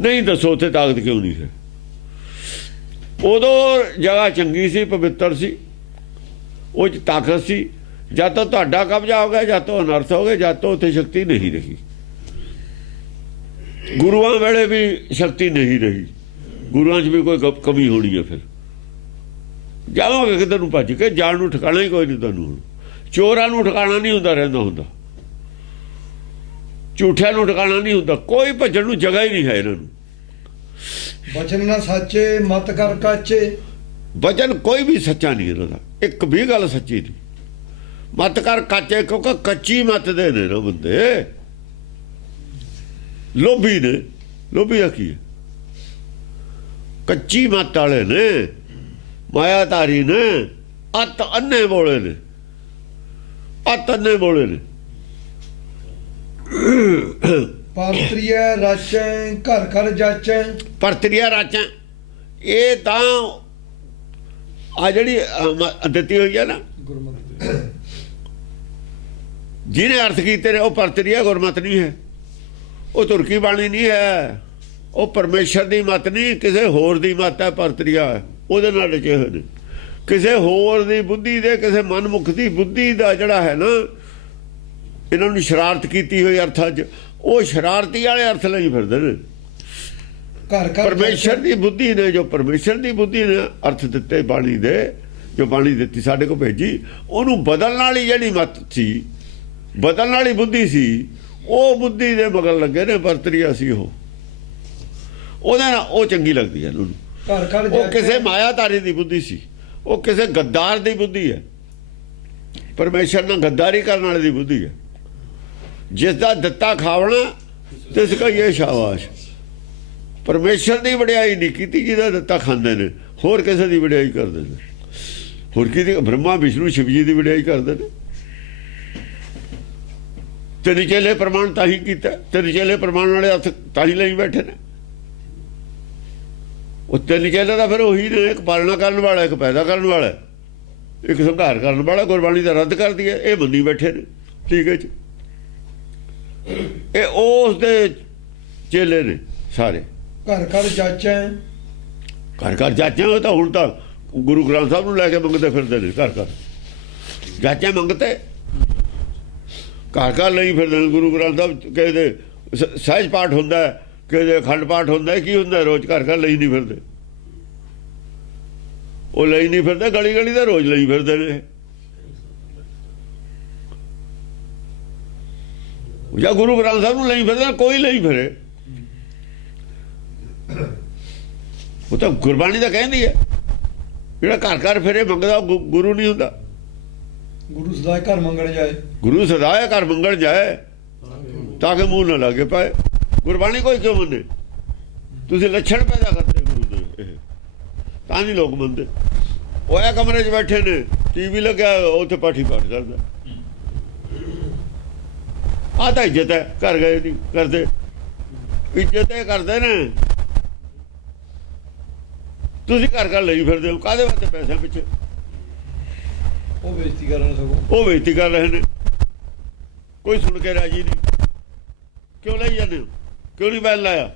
ਨਹੀਂ ਦੱਸੋ ਉੱਥੇ ਤਾਕਤ ਕਿਉਂ ਨਹੀਂ ਹੈ। ਉਦੋਂ ਜਗ੍ਹਾ ਚੰਗੀ ਸੀ, ਪਵਿੱਤਰ ਸੀ, ਉਹ 'ਚ ਤਾਕਤ ਸੀ। ਜਦ ਤੋਂ ਤੁਹਾਡਾ ਕਬਜ਼ਾ ਹੋ ਗਿਆ, ਜਦ ਤੋਂ ਅਨਰਥ ਹੋ ਗਏ, ਜਦ ਤੋਂ ਉੱਥੇ ਸ਼ਕਤੀ ਨਹੀਂ ਰਹੀ। ਗੁਰੂਆਂ ਵੇਲੇ ਵੀ ਸ਼ਕਤੀ ਨਹੀਂ ਰਹੀ, ਗੁਰੂਆਂ 'ਚ ਵੀ ਕੋਈ ਕਮੀ ਹੋਣੀ ਹੈ। ਫਿਰ ਜਾਵਾਂਗੇ ਕਿੱਧਰ ਨੂੰ, ਭੱਜ ਕੇ ਜਾਣ ਨੂੰ ਠਿਕਾਣਾ ਹੀ ਕੋਈ ਨਹੀਂ ਤੁਹਾਨੂੰ। ਹੁਣ ਚੋਰਾਂ ਨੂੰ ਠਿਕਾਣਾ ਨਹੀਂ ਹੁੰਦਾ ਰਹਿੰਦਾ ਹੁੰਦਾ, ਝੂਠਿਆਂ ਨੂੰ ਠਿਕਾਣਾ ਨਹੀਂ ਹੁੰਦਾ, ਕੋਈ ਭੱਜਣ ਨੂੰ ਜਗ੍ਹਾ ਹੀ ਨਹੀਂ ਹੈ ਇਹਨਾਂ ਨੂੰ। ਬਚਨ ਨਾ ਸਾਚੇ ਮਤ ਕਰ ਕਾਚੇ, ਵਚਨ ਕੋਈ ਵੀ ਸੱਚਾ ਨਹੀਂ ਇਹਨਾਂ ਦਾ, ਇੱਕ ਵੀ ਗੱਲ ਸੱਚੀ ਨਹੀਂ। ਮਤ ਕਰ ਕਾਚੇ, ਕਿਉਂਕਿ ਕੱਚੀ ਮਤ ਦੇ ਨੇ ਨਾ ਬੰਦੇ, ਲੋਭੀ ਨੇ। ਲੋਭੀ ਦਾ ਕੀ ਹੈ? ਕੱਚੀ ਮਤ ਵਾਲੇ ਨੇ, ਮਾਇਆਧਾਰੀ ਨੇ, ਅੱਤ ਅੰਨੇ ਬੋਲੇ ਨੇ, ਅੱਤ ਅੰਨੇ ਬੋਲੇ ਨੇ। ਪਾਤਰੀਆ ਰਾਚੈ ਘਰ ਘਰ ਜਾਚੈ, ਪਰਤਰੀਆ ਰਾਚਾਂ, ਇਹ ਤਾਂ ਆ ਜਿਹੜੀ ਦਿੱਤੀ ਹੋਈ ਹੈ ਨਾ, ਗੁਰਮਤਿ ਜਿਹਨੇ ਅਰਥ ਕੀਤੇ ਨੇ, ਉਹ ਪਰਤਰੀਆ ਗੁਰਮਤ ਨਹੀਂ ਹੈ, ਉਹ ਤੁਰਕੀ ਬਾਣੀ ਨਹੀਂ ਹੈ, ਉਹ ਪਰਮੇਸ਼ਰ ਦੀ ਮਤ ਨਹੀਂ, ਕਿਸੇ ਹੋਰ ਦੀ ਮਤ ਹੈ। ਪਰਤਰੀਆ ਉਹਦੇ ਨਾਲ ਰਚੇ ਹੋਏ ਨੇ, ਕਿਸੇ ਹੋਰ ਦੀ ਬੁੱਧੀ ਦੇ, ਕਿਸੇ ਮਨਮੁਖ ਦੀ ਬੁੱਧੀ ਦਾ ਜਿਹੜਾ ਹੈ ਨਾ, ਇਹਨਾਂ ਨੂੰ ਸ਼ਰਾਰਤ ਕੀਤੀ ਹੋਈ ਅਰਥਾਂ 'ਚ, ਉਹ ਸ਼ਰਾਰਤੀ ਵਾਲੇ ਅਰਥ ਲਈ ਫਿਰਦੇ ਨੇ। ਘਰ ਘਰ ਪਰਮੇਸ਼ਰ ਦੀ ਬੁੱਧੀ ਨੇ, ਜੋ ਪਰਮੇਸ਼ਰ ਦੀ ਬੁੱਧੀ ਨੇ ਅਰਥ ਦਿੱਤੇ ਬਾਣੀ ਦੇ, ਜੋ ਬਾਣੀ ਦਿੱਤੀ ਸਾਡੇ ਕੋਲ ਭੇਜੀ, ਉਹਨੂੰ ਬਦਲਣ ਵਾਲੀ ਜਿਹੜੀ ਮਤ ਸੀ, ਬਦਲਣ ਵਾਲੀ ਬੁੱਧੀ ਸੀ, ਉਹ ਬੁੱਧੀ ਦੇ ਮਗਰ ਲੱਗੇ ਨੇ। ਪਰਤਰੀਆ ਸੀ ਉਹ, ਉਹਦੇ ਨਾਲ ਉਹ ਚੰਗੀ ਲੱਗਦੀ ਹੈ ਉਹਨੂੰ। ਘਰ ਘਰ ਉਹ ਕਿਸੇ ਮਾਇਆਧਾਰੀ ਦੀ ਬੁੱਧੀ ਸੀ, ਉਹ ਕਿਸੇ ਗੱਦਾਰ ਦੀ ਬੁੱਧੀ ਹੈ। ਪਰਮੇਸ਼ਰ ਨਾਲ ਗੱਦਾਰੀ ਕਰਨ ਵਾਲੇ ਦੀ ਬੁੱਧੀ ਹੈ। ਜਿਸ ਦਾ ਦਿੱਤਾ ਖਾਵਣਾ ਤਿਸ ਕਾ ਇਹ ਸ਼ਾਬਾਸ਼। ਪਰਮੇਸ਼ਰ ਦੀ ਵਡਿਆਈ ਨਹੀਂ ਕੀਤੀ, ਜਿਹਦਾ ਦਿੱਤਾ ਖਾਂਦੇ ਨੇ, ਹੋਰ ਕਿਸੇ ਦੀ ਵਡਿਆਈ ਕਰਦੇ ਨੇ। ਹੋਰ ਕਿਹਦੀ? ਬ੍ਰਹਮਾ ਵਿਸ਼ਨੂੰ ਸ਼ਿਵ ਜੀ ਦੀ ਵਡਿਆਈ ਕਰਦੇ ਨੇ। ਤੇ ਨਿਚੇਲੇ ਪ੍ਰਮਾਣ ਤਾਂ ਹੀ ਕੀਤਾ, ਤੇ ਨਿਚੇਲੇ ਪ੍ਰਮਾਣ ਵਾਲੇ ਅਰਥ ਤਾਂ ਹੀ ਲਈ ਬੈਠੇ ਨੇ। ਉਹ ਤੇ ਨਿਚੇਲੇ ਦਾ ਫਿਰ ਉਹੀ ਨੇ, ਇੱਕ ਪਾਲਣਾ ਕਰਨ ਵਾਲਾ, ਇੱਕ ਪੈਦਾ ਕਰਨ ਵਾਲਾ, ਇੱਕ ਸੰਘਾਰ ਕਰਨ ਵਾਲਾ। ਗੁਰਬਾਣੀ ਦਾ ਰੱਦ ਕਰਦੀ ਹੈ, ਇਹ ਮੰਨੀ ਬੈਠੇ ਨੇ। ਠੀਕ ਹੈ ਜੀ, ਇਹ ਉਸ ਦੇ ਚੇਲੇ ਨੇ ਸਾਰੇ। ਘਰ ਘਰ ਜਾਚੈ, ਘਰ ਘਰ ਜਾਚਾਂ, ਉਹ ਤਾਂ ਹੁਣ ਤਾਂ ਗੁਰੂ ਗ੍ਰੰਥ ਸਾਹਿਬ ਨੂੰ ਲੈ ਕੇ ਮੰਗਦੇ ਫਿਰਦੇ ਨੇ। ਘਰ ਘਰ ਜਾਚਾਂ ਮੰਗਤੇ, ਘਰ ਘਰ ਲਈ ਫਿਰਦੇ ਨੇ। ਗੁਰੂ ਗ੍ਰੰਥ ਸਾਹਿਬ ਕਿਸੇ ਦੇ ਸਹਿਜ ਪਾਠ ਹੁੰਦਾ, ਕਿਸੇ ਦੇ ਅਖੰਡ ਪਾਠ ਹੁੰਦਾ, ਕੀ ਹੁੰਦਾ? ਰੋਜ਼ ਘਰ ਘਰ ਲਈ ਨਹੀਂ ਫਿਰਦੇ। ਉਹ ਲਈ ਨਹੀਂ ਫਿਰਦੇ, ਗਲੀ ਗਲੀ ਦਾ ਰੋਜ਼ ਲਈ ਫਿਰਦੇ ਨੇ। ਜਾਂ ਗੁਰੂ ਗ੍ਰੰਥ ਸਾਹਿਬ ਨੂੰ ਲਈ ਫਿਰਦੇ, ਕੋਈ ਲਈ ਫਿਰੇ। ਉਹ ਤਾਂ ਗੁਰਬਾਣੀ ਤਾਂ ਕਹਿੰਦੀ ਹੈ, ਜਿਹੜਾ ਘਰ ਘਰ ਫਿਰੇ ਮੰਗਦਾ ਉਹ ਗੁਰੂ ਨਹੀਂ ਹੁੰਦਾ। ਗੁਰੂ ਸਦਾ ਘਰ ਮੰਗਣ ਜਾਏ, ਗੁਰੂ ਸਦਾਏ ਘਰ ਮੰਗਣ ਜਾਏ ਤਾਂ ਕਿ ਮੂੰਹ ਨਾ ਲੱਗੇ ਪਾਏ। ਗੁਰਬਾਣੀ ਕੋਈ ਕਿਉਂ ਮੰਨੇ? ਤੁਸੀਂ ਲੱਛਣ ਪੈਦਾ ਕਰਦੇ ਗੁਰੂ ਦੇ, ਇਹ ਤਾਂ ਨਹੀਂ ਲੋਕ ਮੰਨਦੇ। ਉਹ ਇਹ ਕਮਰੇ 'ਚ ਬੈਠੇ ਨੇ, ਟੀਵੀ ਲੱਗਿਆ, ਉੱਥੇ ਪਾਠੀ ਪਾਠ ਕਰਦਾ। ਆਹ ਤਾਂ ਇੱਜ਼ਤ ਹੈ, ਘਰ ਗਏ ਨਹੀਂ ਕਰਦੇ। ਇੱਜ਼ਤ ਇਹ ਕਰਦੇ ਨੇ, ਤੁਸੀਂ ਘਰ ਘਰ ਲਈ ਫਿਰਦੇ ਹੋ। ਕਾਹਦੇ ਵਾਸਤੇ? ਪੈਸਿਆਂ ਪਿੱਛੇ। ਉਹ ਬੇਇੱਜ਼ਤੀ ਕਰਨ ਸਗੋਂ, ਉਹ ਬੇਇੱਜ਼ਤੀ ਕਰ ਰਹੇ ਨੇ, ਕੋਈ ਸੁਣ ਕੇ ਰਾਜੀ ਨਹੀਂ। ਕਿਉਂ ਲਈ ਜਾਂਦੇ ਹੋ? ਕਿਉਂ ਨਹੀਂ ਬੈਨ ਲਾਇਆ?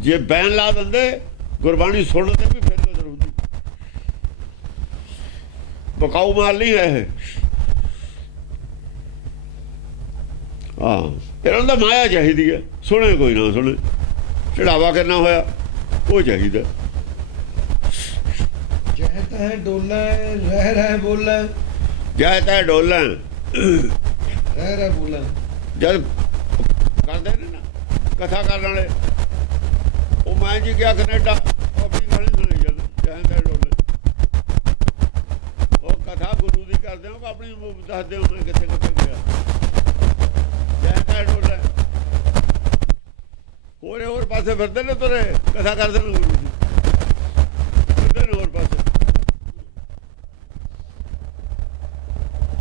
ਜੇ ਬੈਨ ਲਾ ਦਿੰਦੇ, ਗੁਰਬਾਣੀ ਸੁਣਨ ਤੇ ਵੀ ਫਿਰ ਕਦਰ ਹੁੰਦੀ। ਬਕਾਊ ਮਾਲ ਨਹੀਂ ਹੈ ਇਹ। ਹਾਂ, ਇਹਨਾਂ ਦਾ ਮਾਇਆ ਚਾਹੀਦੀ ਹੈ, ਸੁਣੇ ਕੋਈ ਨਾ ਸੁਣੇ। ਚੜਾਵਾ ਕਰਨਾ ਹੋਇਆ ਉਹ ਚਾਹੀਦਾ। ਜਹ ਤਹ ਡੋਲੇ ਰਹਿ ਰਹਿ ਬੋਲੇ, ਜੈ ਤੈ ਡੋਲਾਂ, ਰਹਿ ਰਹਿ ਬੋਲੇ। ਜਦ ਕਰਦੇ ਨੇ ਨਾ ਕਥਾ ਕਰਨ ਵਾਲੇ, ਉਹ ਮੈਂ ਜੀ ਗਿਆ ਕੈਨੇਡਾ, ਉਹ ਆਪਣੀ ਗਾਣੀ ਸੁਣਾਈ ਜਾਂਦੇ। ਜੈ ਤੈ ਡੋਲੇ, ਉਹ ਕਥਾ ਗੁਰੂ ਦੀ ਕਰਦੇ ਹੋ ਕਿ ਆਪਣੀ ਦੱਸਦੇ ਹੋ ਮੈਂ ਕਿੱਥੇ ਕਿੱਥੇ ਗਿਆ। ਜੈ ਤੈ ਡੋਲੇ, ਹੋਰ ਪਾਸੇ ਫਿਰਦੇ ਨੇ, ਤੁਰੇ ਕਥਾ ਕਰਦੇ ਨੇ ਗੁਰੂ ਦੀ, ਫਿਰਦੇ ਨੇ ਹੋਰ ਪਾਸੇ।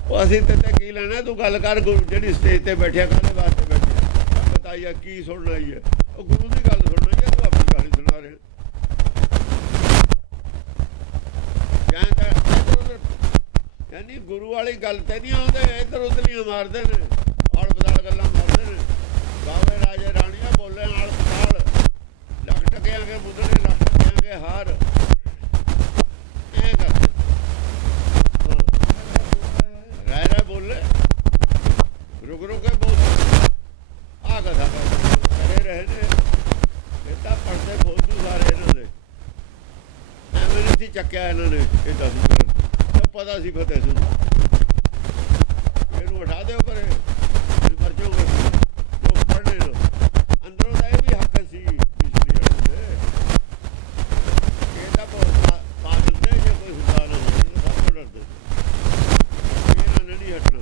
ਉਹ ਅਸੀਂ ਤੇ ਕੀ ਲੈਣਾ? ਤੂੰ ਗੱਲ ਕਰ, ਗੁਰੂ ਜਿਹੜੀ ਸਟੇਜ ਤੇ ਬੈਠਿਆ ਕਾਹਦੇ ਵਾਸਤੇ ਬੈਠਿਆ? ਬਤਾਈਆ ਕੀ ਸੁਣਨਾ ਹੀ ਹੈ? ਉਹ ਗੁਰੂ ਦੀ ਗੱਲ ਸੁਣਨਾ ਹੀ ਹੈ, ਤੂੰ ਆਪਣੀ ਗੱਲ ਸੁਣਾ ਰਿਹਾ। ਯਾਨੀ ਗੁਰੂ ਵਾਲੀ ਗੱਲ ਤੇ ਨਹੀਂ ਆਉਂਦੇ, ਇੱਧਰ ਉਧਰਲੀਆਂ ਮਾਰਦੇ ਨੇ, ਆਲ ਬਦਾਲ ਗੱਲਾਂ ਮਾਰਦੇ ਨੇ। ਬਾਵੇ ਰਾਜੇ ਰਾਣੀਆਂ ਬੋਲੇ ਆਲ ਬਦਾਲ, ਲੱਖ ਟਕਿਆਂ ਕੇ ਮੁੰਦਰੇ, ਲੱਖ ਟਕਿਆਂ ਕੇ ਹਾਰ, ਐ ਕਰਦੇ। ਰਹਿ ਰਹਿ ਬੋਲੇ, ਰੁਕ ਰੁਕ ਕੇ ਬੋਲ। ਆਹ ਕਥਾ ਕਰੇ ਰਹੇ ਨੇ। ਇਹ ਤਾਂ ਪੜਦੇ ਫੋਜੂ ਸਾਰੇ ਇਹਨਾਂ ਦੇ, ਐਵੇਂ ਨਹੀਂ ਸੀ ਚੱਕਿਆ ਇਹਨਾਂ ਨੇ। ਇਹ ਤਾਂ ਪਤਾ ਸੀ ਫਤਿਹ ਸਿੰਘ ਇਹਨੂੰ ਉਠਾ ਦਿਓ ਪਰੇ ਮਰ ਜਾਓਗੇ ਲੋਕ ਪੜ੍ਹਨੇ ਨੂੰ ਅੰਦਰੋਂ ਦਾ ਇਹ ਵੀ ਹੱਕ ਸੀ ਪਿਛਲੀ ਦੇ ਇਹ ਤਾਂ ਬਹੁਤ ਪਾ ਦਿੰਦੇ ਜੇ ਕੋਈ ਹੁੰਦਾ ਨਾ ਹੋਵੇ ਸਭ ਤੋਂ ਡਰਦੇ ਇਹਨਾਂ ਨੇ ਨਹੀਂ ਹਟਣਾ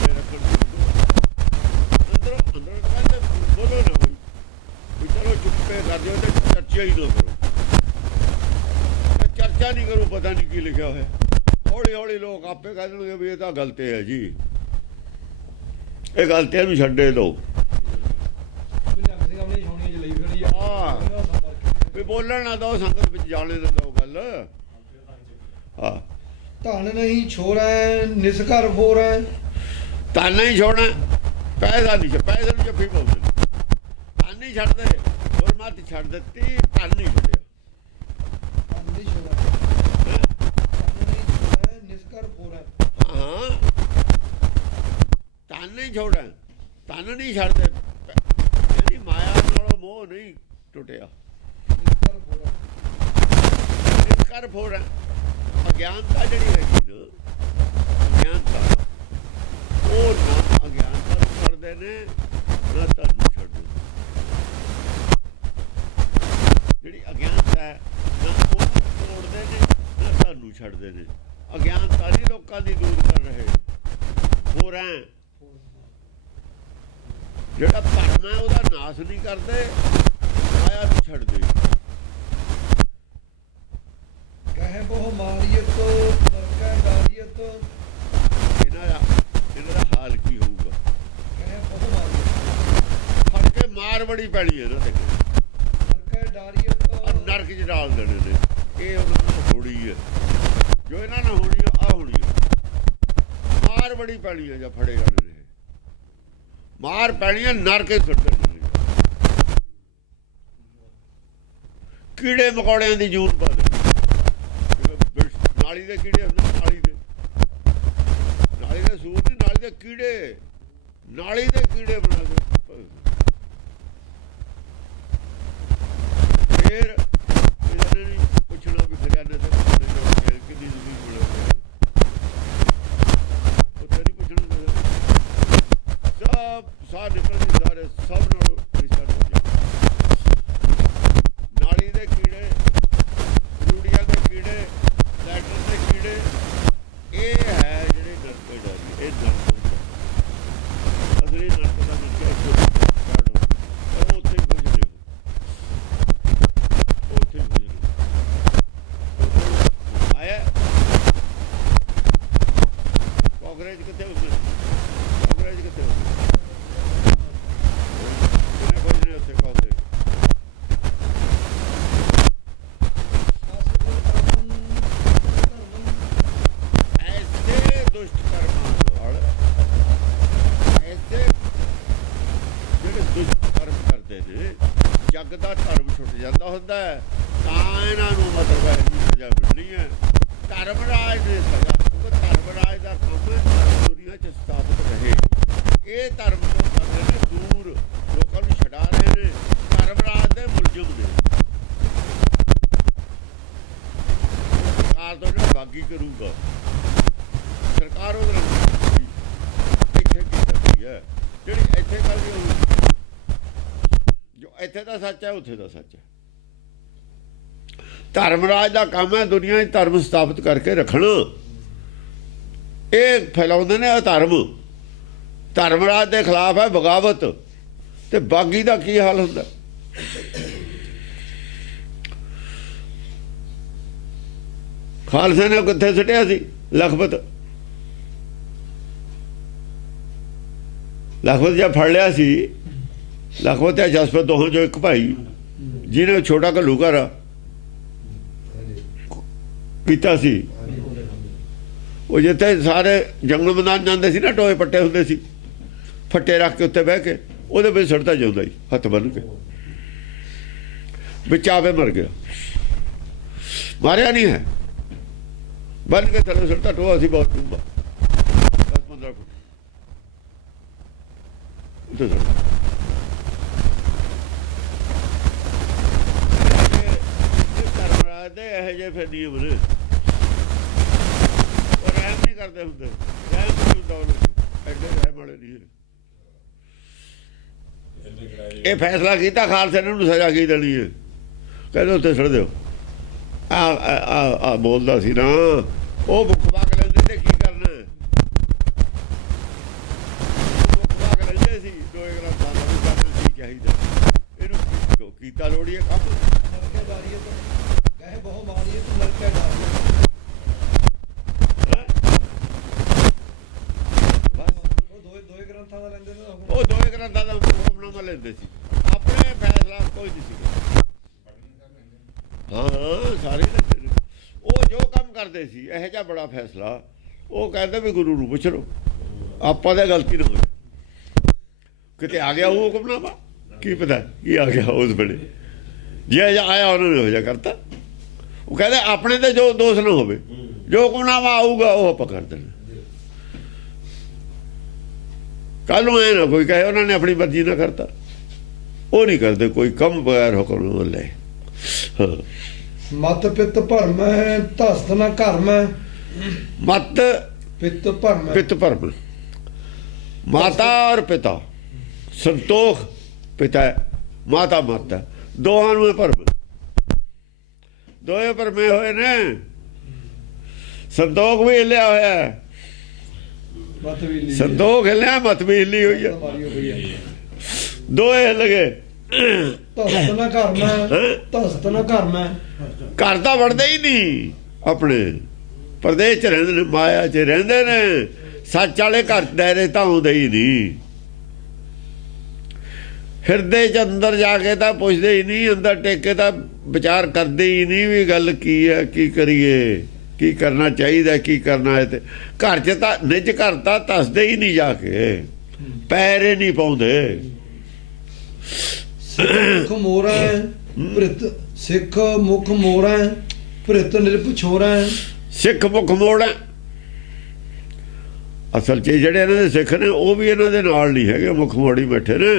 ਇਹ ਰੱਖਣ ਅੰਦਰੋਂ ਕਹਿੰਦੇ ਬੋਲੋ ਨਾ ਕੋਈ ਵੀ ਚਲੋ ਚੁੱਪੇ ਕਰ ਦਿਓ ਤੇ ਚਰਚਾ ਹੀ ਨਾ ਕਰੋ ਚਰਚਾ ਨਹੀਂ ਕਰੋ ਪਤਾ ਨਹੀਂ ਕੀ ਲਿਖਿਆ ਹੋਇਆ ਹੌਲੀ ਹੌਲੀ ਲੋਕ ਆਪੇ ਕਹਿ ਦੇਣਗੇ ਵੀ ਇਹ ਤਾਂ ਗਲਤ ਹੈ ਜੀ ਇਹ ਗਲਤੀਆਂ ਨੂੰ ਛੱਡੇ ਲੋ ਵੀ ਬੋਲਣ ਨਾ ਦੋ ਸੰਗਤ ਵਿੱਚ ਜਾਣੇ ਨਾ ਦੋ ਗੱਲ ਹਾਂ ਧਨ ਨਹੀਂ ਛੋੜੈ ਨਿਸਕਰ ਫੋਰੈ ਧਨ ਨਹੀਂ ਛੋੜਨਾ ਪੈਸਾ ਨਹੀਂ ਪੈਸੇ ਨੂੰ ਜੱਫੀ ਬੋਲਦੇ ਧਨ ਨਹੀਂ ਛੱਡਦੇ ਗੁਰਮਤਿ ਛੱਡ ਦਿੱਤੀ ਧਨ ਨਹੀਂ ਛੱਡਿਆ ਹਾਂ ਧਨ ਨਹੀਂ ਛੋੜਨਾ ਧਨ ਨਹੀਂ ਛੱਡਦੇ ਇਹਦੀ ਮਾਇਆ ਨਾਲੋਂ ਮੋਹ ਨਹੀਂ ਟੁੱਟਿਆ ਨਿਸਕਰ ਫੋੜਾ ਅਗਿਆਨਤਾ ਜਿਹੜੀ ਹੈਗੀ ਨਾ ਅਗਿਆਨਤਾ ਉਹ ਨਾ ਅਗਿਆਨਤਾ ਨੂੰ ਛੱਡਦੇ ਨੇ ਨਾ ਧਨ ਨੂੰ ਛੱਡਦੇ ਜਿਹੜੀ ਅਗਿਆਨਤਾ ਹੈ ਨਾ ਉਹ ਤੋੜਦੇ ਨੇ ਨਾ ਧਨ ਨੂੰ ਛੱਡਦੇ ਨੇ ਅਗਿਆਨਤਾ ਨਹੀਂ ਲੋਕਾਂ ਦੀ ਦੂਰ ਕਰ ਰਹੇ ਹੋਰ ਐ ਜਿਹੜਾ ਧਰਮ ਹੈ ਉਹਦਾ ਨਾਸ ਨਹੀਂ ਕਰਦੇ ਮਾਇਆ ਨੂੰ ਛੱਡਦੇ ਕਹੇ ਬਹੁ ਮਾਰੀਅਤ ਨਰਕੈ ਡਾਰੀਅਤ ਇਹਨਾਂ ਦਾ ਹਾਲ ਕੀ ਹੋਊਗਾ ਕਹੇ ਬਹੁ ਮਾਰੀਅਤ ਫੜ ਕੇ ਮਾਰ ਬੜੀ ਪੈਣੀ ਹੈ ਨਾ ਤੇ ਨਰਕੈ ਡਾਰੀਅਤ ਨਰਕ ਚ ਡਾਲ ਦੇਣੇ ਨੇ ਇਹ ਉਹਨਾਂ ਨੂੰ ਹੋਣੀ ਹੈ ਜੋ ਇਹਨਾਂ ਨਾਲ ਹੋਣੀ ਆ ਹੋਣੀ ਹੈ ਮਾਰ ਬੜੀ ਪੈਣੀ ਹੈ ਜਾਂ ਫੜੇ ਜਾਣੇ ਨੇ ਮਾਰ ਪੈਣੀ ਹੈ ਨਰਕ ਹੀ ਸੁੱਟ ਦੇਣੇ ਕੀੜੇ ਮਕੌੜਿਆਂ ਦੀ ਜੂਨ ਪਾ ਦੇ ਨਾਲੀ ਦੇ ਕੀੜੇ ਹੁੰਦੇ ਨਾਲੀ ਦੇ ਸੂਰ ਨਹੀਂ ਨਾਲੀ ਦੇ ਕੀੜੇ ਬਣਾ ਦੇ ਫੇਰ ਇਹਨਾਂ ਨੇ ਪੁੱਛਣਾ ਵੀ ਖਜ਼ਾਨੇ ਤੇ ਕਿੰਨੀ ਜ਼ਮੀਨ ਮਿਲੇ ਉੱਥੇ ਨਹੀਂ ਪੁੱਛਣਾ ਸਭ ਸਾਹ ਨਿਕਲਦੇ ਸਾਰੇ ਸਭ ਨਾਲ ਰਿਸਰਚ ਹੋ ਜਾਏ ਨਾਲੀ ਦੇ ਕੀੜੇ ਰੂੜੀਆਂ ਦੇ ਕੀੜੇ ਲੈਟਰ ਦੇ ਕੀੜੇ ਇਹ ਹੈ ਜਿਹੜੇ ਨਰਕ ਡਾਰੀ ਇਹ ਨਰਕ ਅਸਲੀ ਨਰਕ ਦਾ ਨਿਕਲਿਆ ਸਟਾਰਟ ਹੋ ਪਰ ਉੱਥੇ ਕੁਝ ਨਹੀਂ ਉੱਥੇ ਕੁਝ ਨਹੀਂ ਆਇਆ ਕਾਂਗਰਸ ਕਿੱਥੇ ਹੁੰਦੇ ਕਾਂਗਰਸ ਕਿੱਥੇ ਹੁੰਦੇ ਇਹਨੇ ਕੋਈ ਨਹੀਂ ਉੱਥੇ ਕਾਂਗਰਸ ਦੁਸ਼ਟ ਕਰਮਾਂ ਨਾਲ ਐਸੇ ਜਿਹੜੇ ਦੁਸ਼ਟ ਕਰਮ ਕਰਦੇ ਨੇ ਜੱਗ ਦਾ ਧਰਮ ਛੁੱਟ ਜਾਂਦਾ ਹੁੰਦਾ ਹੈ ਤਾਂ ਇਹਨਾਂ ਨੂੰ ਮਤਲਬ ਹੈ ਜੀ ਸਜ਼ਾ ਮਿਲਣੀ ਹੈ ਧਰਮ ਰਾਜ ਦੀ ਸਜ਼ਾ ਕਿਉਂਕਿ ਧਰਮ ਰਾਜ ਦਾ ਕੰਮ ਹੈ ਦੁਨੀਆ 'ਚ ਸਥਾਪਿਤ ਰਹੇ ਇਹ ਧਰਮ ਤੋਂ ਕਰਦੇ ਨੇ ਦੂਰ ਲੋਕਾਂ ਨੂੰ ਛਡਾ ਰਹੇ ਨੇ ਧਰਮ ਰਾਜ ਦੇ ਮੁਲਜ਼ਮ ਨੇ ਸਰਕਾਰ ਤੋਂ ਜਿਹੜਾ ਬਾਗੀ ਕਰੂਗਾ ਸਰਕਾਰ ਉਹਦੇ ਨਾਲ ਇੱਥੇ ਕੀ ਕਰਦੀ ਹੈ ਜਿਹੜੀ ਇੱਥੇ ਕਰਦੀ ਉਹ ਜੋ ਇੱਥੇ ਦਾ ਸੱਚ ਹੈ ਉੱਥੇ ਦਾ ਸੱਚ ਹੈ ਧਰਮ ਰਾਜ ਦਾ ਕੰਮ ਹੈ ਦੁਨੀਆ 'ਚ ਧਰਮ ਸਥਾਪਿਤ ਕਰਕੇ ਰੱਖਣਾ ਇਹ ਫੈਲਾਉਂਦੇ ਨੇ ਅਧਰਮ ਧਰਮ ਰਾਜ ਦੇ ਖਿਲਾਫ ਹੈ ਬਗਾਵਤ ਤੇ ਬਾਗੀ ਦਾ ਕੀ ਹਾਲ ਹੁੰਦਾ ਖਾਲਸੇ ਨੇ ਕਿੱਥੇ ਸੁੱਟਿਆ ਸੀ ਲਖਪਤ ਜਾਂ ਫੜ ਲਿਆ ਸੀ ਲਖਪਤ ਤੇ ਜਸਪਤ ਦੋਹਾਂ ਚੋਂ ਇੱਕ ਭਾਈ ਜਿਹਨੇ ਛੋਟਾ ਘੱਲੂਘਾਰਾ ਕੀਤਾ ਸੀ ਉਹ ਜਿੱਥੇ ਸਾਰੇ ਜੰਗਲ ਮੈਦਾਨ ਜਾਂਦੇ ਸੀ ਨਾ ਟੋਏ ਪੱਟੇ ਹੁੰਦੇ ਸੀ ਫੱਟੇ ਰੱਖ ਕੇ ਉੱਤੇ ਬਹਿ ਕੇ ਉਹਦੇ ਵਿੱਚ ਸੜਦਾ ਜਾਂਦਾ ਸੀ ਹੱਥ ਬੰਨ ਕੇ ਵਿੱਚ ਆਵੇ ਮਰ ਗਿਆ ਮਾਰਿਆ ਨਹੀਂ ਹੈ ਬੰਨ ਕੇ ਥੱਲੇ ਸੜਦਾ ਟੋਆ ਸੀ ਬਹੁਤ ਡੂੰਘਾ 10-15 ਫੁੱਟ ਉੱਤੇ ਸੜਦਾ ਧਰਮਰਾਜ ਦੇ ਇਹੋ ਜਿਹੇ ਫਿਰ ਨਿਯਮ ਨੇ ਕਰਦੇ ਹੁੰਦੇ, ਰਹਿਮ ਨਹੀਂ ਹੁੰਦਾ ਉਹਨਾਂ 'ਚ, ਐਡੇ ਰਹਿਮ ਵਾਲੇ ਨਹੀਂ ਹੈ। ਇਹ ਫੈਸਲਾ ਕੀਤਾ ਖਾਲਸੇ ਨੇ ਉਹਨੂੰ ਸਜ਼ਾ ਕੀ ਦੇਣੀ ਹੈ, ਕਹਿੰਦੇ ਉੱਥੇ ਛੱਡ ਦਿਓ। ਆ ਬੋਲਦਾ ਸੀ ਨਾ, ਉਹ ਮੁੱਖ ਵਾਕ ਲੈਂਦੇ ਤੇ ਕੀ ਕਰਨਾ, ਮੁੱਖ ਵਾਕ ਲੈਂਦੇ ਸੀ ਦੋਏ ਗ੍ਰੰਥਾਂ ਦਾ ਵੀ ਕਰਨਾ ਕੀ ਚਾਹੀਦਾ, ਇਹਨੂੰ ਕੀਤਾ ਲੋੜੀਏ ਕੰਮ ਕਹੇ ਬਹੁ ਮਾਰੀਏ ਤੂੰ ਲੜਕੇ ਡਾਲੀਏ। ਦੋਏ ਗ੍ਰੰਥਾਂ ਦਾ ਲੈਂਦੇ ਨੇ ਉਹ ਦੋਏ ਗ੍ਰੰਥਾਂ ਦਾ ਹੁਕਮਨਾਮਾ ਲੈਂਦੇ ਸੀ, ਆਪਣੇ ਫੈਸਲਾ ਕੋਈ ਨਹੀਂ ਸੀ। ਹਾਂ ਸਾਰੇ ਲੈਂਦੇ ਨੇ। ਉਹ ਜੋ ਕੰਮ ਕਰਦੇ ਸੀ ਇਹੋ ਜਿਹਾ ਬੜਾ ਫੈਸਲਾ, ਉਹ ਕਹਿੰਦੇ ਵੀ ਗੁਰੂ ਨੂੰ ਪੁੱਛ ਲਓ, ਆਪਾਂ ਤਾਂ ਗਲਤੀ ਨਾ ਹੋਈ। ਕਿਤੇ ਆ ਗਿਆ ਉਹ ਹੁਕਮਨਾਮਾ, ਕੀ ਪਤਾ ਕੀ ਆ ਗਿਆ ਉਸ ਵੇਲੇ, ਜੇ ਆਇਆ ਉਹਨਾਂ ਨੇ ਹੋ ਜਾ ਕਰਤਾ। ਉਹ ਕਹਿੰਦੇ ਆਪਣੇ ਤੇ ਜੋ ਦੋਸ਼ ਨਾ ਹੋਵੇ, ਜੋ ਹੁਕਮਨਾਮਾ ਆਊਗਾ ਉਹ ਆਪਾਂ ਕਰ ਦੇਣਾ। ਕੱਲ ਨੂੰ ਐ ਨਾ ਕੋਈ ਕਹੇ ਉਹਨਾਂ ਨੇ ਆਪਣੀ ਮਰਜ਼ੀ ਨਾਲ ਕਰਤਾ, ਉਹ ਨਹੀਂ ਕਰਦੇ ਕੋਈ ਕੰਮ ਬਗੈਰ ਹੁਕਮ ਲੈ। ਹਾਂ ਮਤ ਪਿੱਤ ਭਰਮ ਹੈ ਧਸਤ ਨਾ ਘਰਮ ਹੈ। ਮਤ ਪਿੱਤ ਭਰਮ ਪਿੱਤ ਭਰਮ, ਮਾਤਾ ਔਰ ਪਿਤਾ, ਸੰਤੋਖ ਪਿਤਾ ਹੈ, ਮਾਤਾ ਮਾਤਾ, ਦੋਹਾਂ ਨੂੰ ਭਰਮ, ਦੋਏ ਭਰਮੇ ਹੋਏ ਨੇ। ਸੰਤੋਖ ਵੀ ਹਿੱਲਿਆ ਹੋਇਆ, ਸੰਤੋਖ ਹਿੱਲਿਆ, ਮਤ ਵੀ ਹਿੱਲੀ ਹੋਈ ਹੈ, ਦੋਏ ਹਿੱਲ ਗਏ। ਧਸਤ ਨਾ ਘਰਮ ਹੈ, ਧਸਤ ਨਾ ਘਰਮ ਹੈ। ਘਰ ਤਾਂ ਵੜਦੇ ਹੀ ਨਹੀਂ, ਆਪਣੇ ਪ੍ਰਦੇਸ਼ 'ਚ ਰਹਿੰਦੇ ਨੇ, ਮਾਇਆ 'ਚ ਰਹਿੰਦੇ ਨੇ, ਸੱਚ ਵਾਲੇ ਘਰ ਦਾਇਰੇ ਤਾਂ ਆਉਂਦੇ ਹੀ ਨਹੀਂ। ਹਿਰਦੇ 'ਚ ਅੰਦਰ ਜਾ ਕੇ ਤਾਂ ਪੁੱਛਦੇ ਹੀ ਨਹੀਂ, ਅੰਦਰ ਟੇਕ ਕੇ ਤਾਂ ਵਿਚਾਰ ਕਰਦੇ ਹੀ ਨਹੀਂ ਵੀ ਗੱਲ ਕੀ ਹੈ, ਕੀ ਕਰੀਏ, ਕੀ ਕਰਨਾ ਚਾਹੀਦਾ, ਕੀ ਕਰਨਾ ਹੈ। ਤੇ ਘਰ 'ਚ ਤਾਂ ਨਿੱਜ ਘਰ ਤਾਂ ਧਸਦੇ ਹੀ ਨਹੀਂ, ਜਾ ਕੇ ਪੈਰੇ ਨਹੀਂ ਪਾਉਂਦੇ। ਸਿੱਖ ਮੋਰਾ ਭ੍ਰਿਤ, ਸਿੱਖ ਮੁਖ ਮੋਰਾ ਭ੍ਰਿਤ ਨਿਰਭ ਛੋਰਾ। ਸਿੱਖ ਮੁਖ ਮੋੜ ਹੈ ਅਸਲ 'ਚ, ਜਿਹੜੇ ਇਹਨਾਂ ਦੇ ਸਿੱਖ ਨੇ ਉਹ ਵੀ ਇਹਨਾਂ ਦੇ ਨਾਲ ਨਹੀਂ ਹੈਗੇ, ਮੁਖ ਮੋੜੀ ਬੈਠੇ ਨੇ।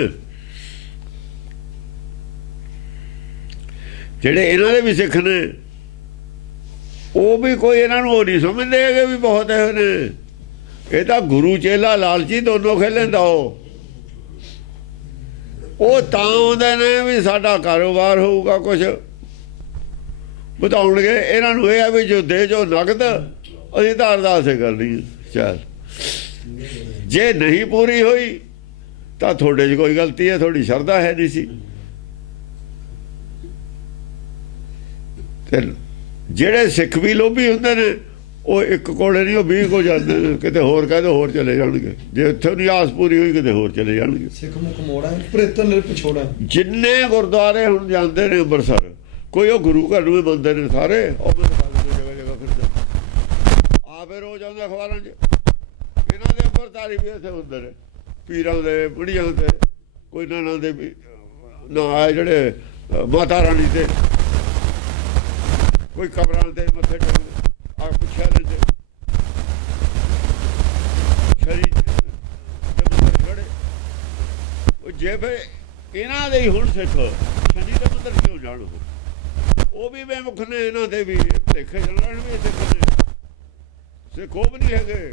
ਜਿਹੜੇ ਇਹਨਾਂ ਦੇ ਵੀ ਸਿੱਖ ਨੇ ਉਹ ਵੀ ਕੋਈ ਇਹਨਾਂ ਨੂੰ ਉਹ ਨਹੀਂ ਸਮਝਦੇ ਹੈਗੇ ਵੀ ਬਹੁਤ ਇਹੋ ਨੇ। ਇਹ ਤਾਂ ਗੁਰੂ ਚੇਲਾ ਲਾਲਚੀ ਦੋਨੋਂ ਖੇਲਦਾ। ਉਹ ਤਾਂ ਆਉਂਦੇ ਨੇ ਵੀ ਸਾਡਾ ਕਾਰੋਬਾਰ ਹੋਊਗਾ, ਕੁਛ ਬਤਾਉਣਗੇ। ਇਹਨਾਂ ਨੂੰ ਇਹ ਆ ਵੀ ਜੋ ਦੇ ਜੋ ਨਗਦ, ਅਸੀਂ ਤਾਂ ਅਰਦਾਸ ਕਰਨੀ ਚੱਲ, ਜੇ ਨਹੀਂ ਪੂਰੀ ਹੋਈ ਤਾਂ ਤੁਹਾਡੇ 'ਚ ਕੋਈ ਗਲਤੀ ਹੈ, ਤੁਹਾਡੀ ਸ਼ਰਧਾ ਹੈ ਨਹੀਂ ਸੀ। ਤੇ ਜਿਹੜੇ ਸਿੱਖ ਵੀ ਲੋਭੀ ਹੁੰਦੇ ਨੇ ਉਹ ਇੱਕ ਕੋਲੇ ਨਹੀਂ, ਉਹ 20 ਕੋ ਜਾਂਦੇ ਨੇ, ਕਿਤੇ ਹੋਰ ਕਹਿੰਦੇ ਹੋਰ ਚਲੇ ਜਾਣਗੇ। ਜੇ ਉੱਥੇ ਨਹੀਂ ਆਸ ਪੂਰੀ ਹੋਈ ਕਿਤੇ ਹੋਰ ਚਲੇ ਜਾਣਗੇ। ਸਿੱਖ ਮੁਖ ਮੋੜਾ ਭ੍ਰਿਤ ਨਿਰਭ ਛੋੜਾ। ਜਿੰਨੇ ਗੁਰਦੁਆਰੇ ਹੁਣ ਜਾਂਦੇ ਨੇ ਅੰਮ੍ਰਿਤਸਰ, ਕੋਈ ਉਹ ਗੁਰੂ ਘਰ ਨੂੰ ਵੀ ਮੰਨਦੇ ਨੇ ਸਾਰੇ, ਉਹ ਜਗ੍ਹਾ ਜਗ੍ਹਾ ਫਿਰਦੇ ਆਪੇ ਰੋਜ਼ ਆਉਂਦੇ ਅਖਬਾਰਾਂ 'ਚ। ਇਹਨਾਂ ਦੇ ਅੰਮ੍ਰਿਤਧਾਰੀ ਵੀ ਇੱਥੇ ਹੁੰਦੇ ਨੇ, ਪੀਰਾਂ ਦੇ, ਬੁੜੀਆਂ ਦੇ, ਕੋਈ ਨਾਨਾ ਦੇ ਵੀ ਨਾ, ਜਿਹੜੇ ਮਾਤਾ ਰਾਣੀ ਤੇ, ਕੋਈ ਕਬਰਾਂ ਤੇ ਮੱਥੇ ਟੇਕਦੇ, ਆ ਪੁੱਛਿਆ ਲੈਂਦੇ, ਸ਼ਰੀਰ ਦੇ ਮੰਦਰ ਖੜੇ। ਉਹ ਜੇ ਫਿਰ ਇਹਨਾਂ ਦੇ ਹੀ ਹੁਣ ਸਿੱਖ ਸ਼ਨੀ ਦੇ ਮੰਦਰ ਕਿਉਂ ਜਾਣ, ਉਹ ਵੀ ਬੇਮੁਖ ਨੇ, ਇਹਨਾਂ ਦੇ ਵੀ ਭੁਲੇਖੇ ਚੱਲਣ ਵੀ ਸਿੱਖ ਨੇ, ਸਿੱਖ ਉਹ ਵੀ ਨਹੀਂ ਹੈਗੇ।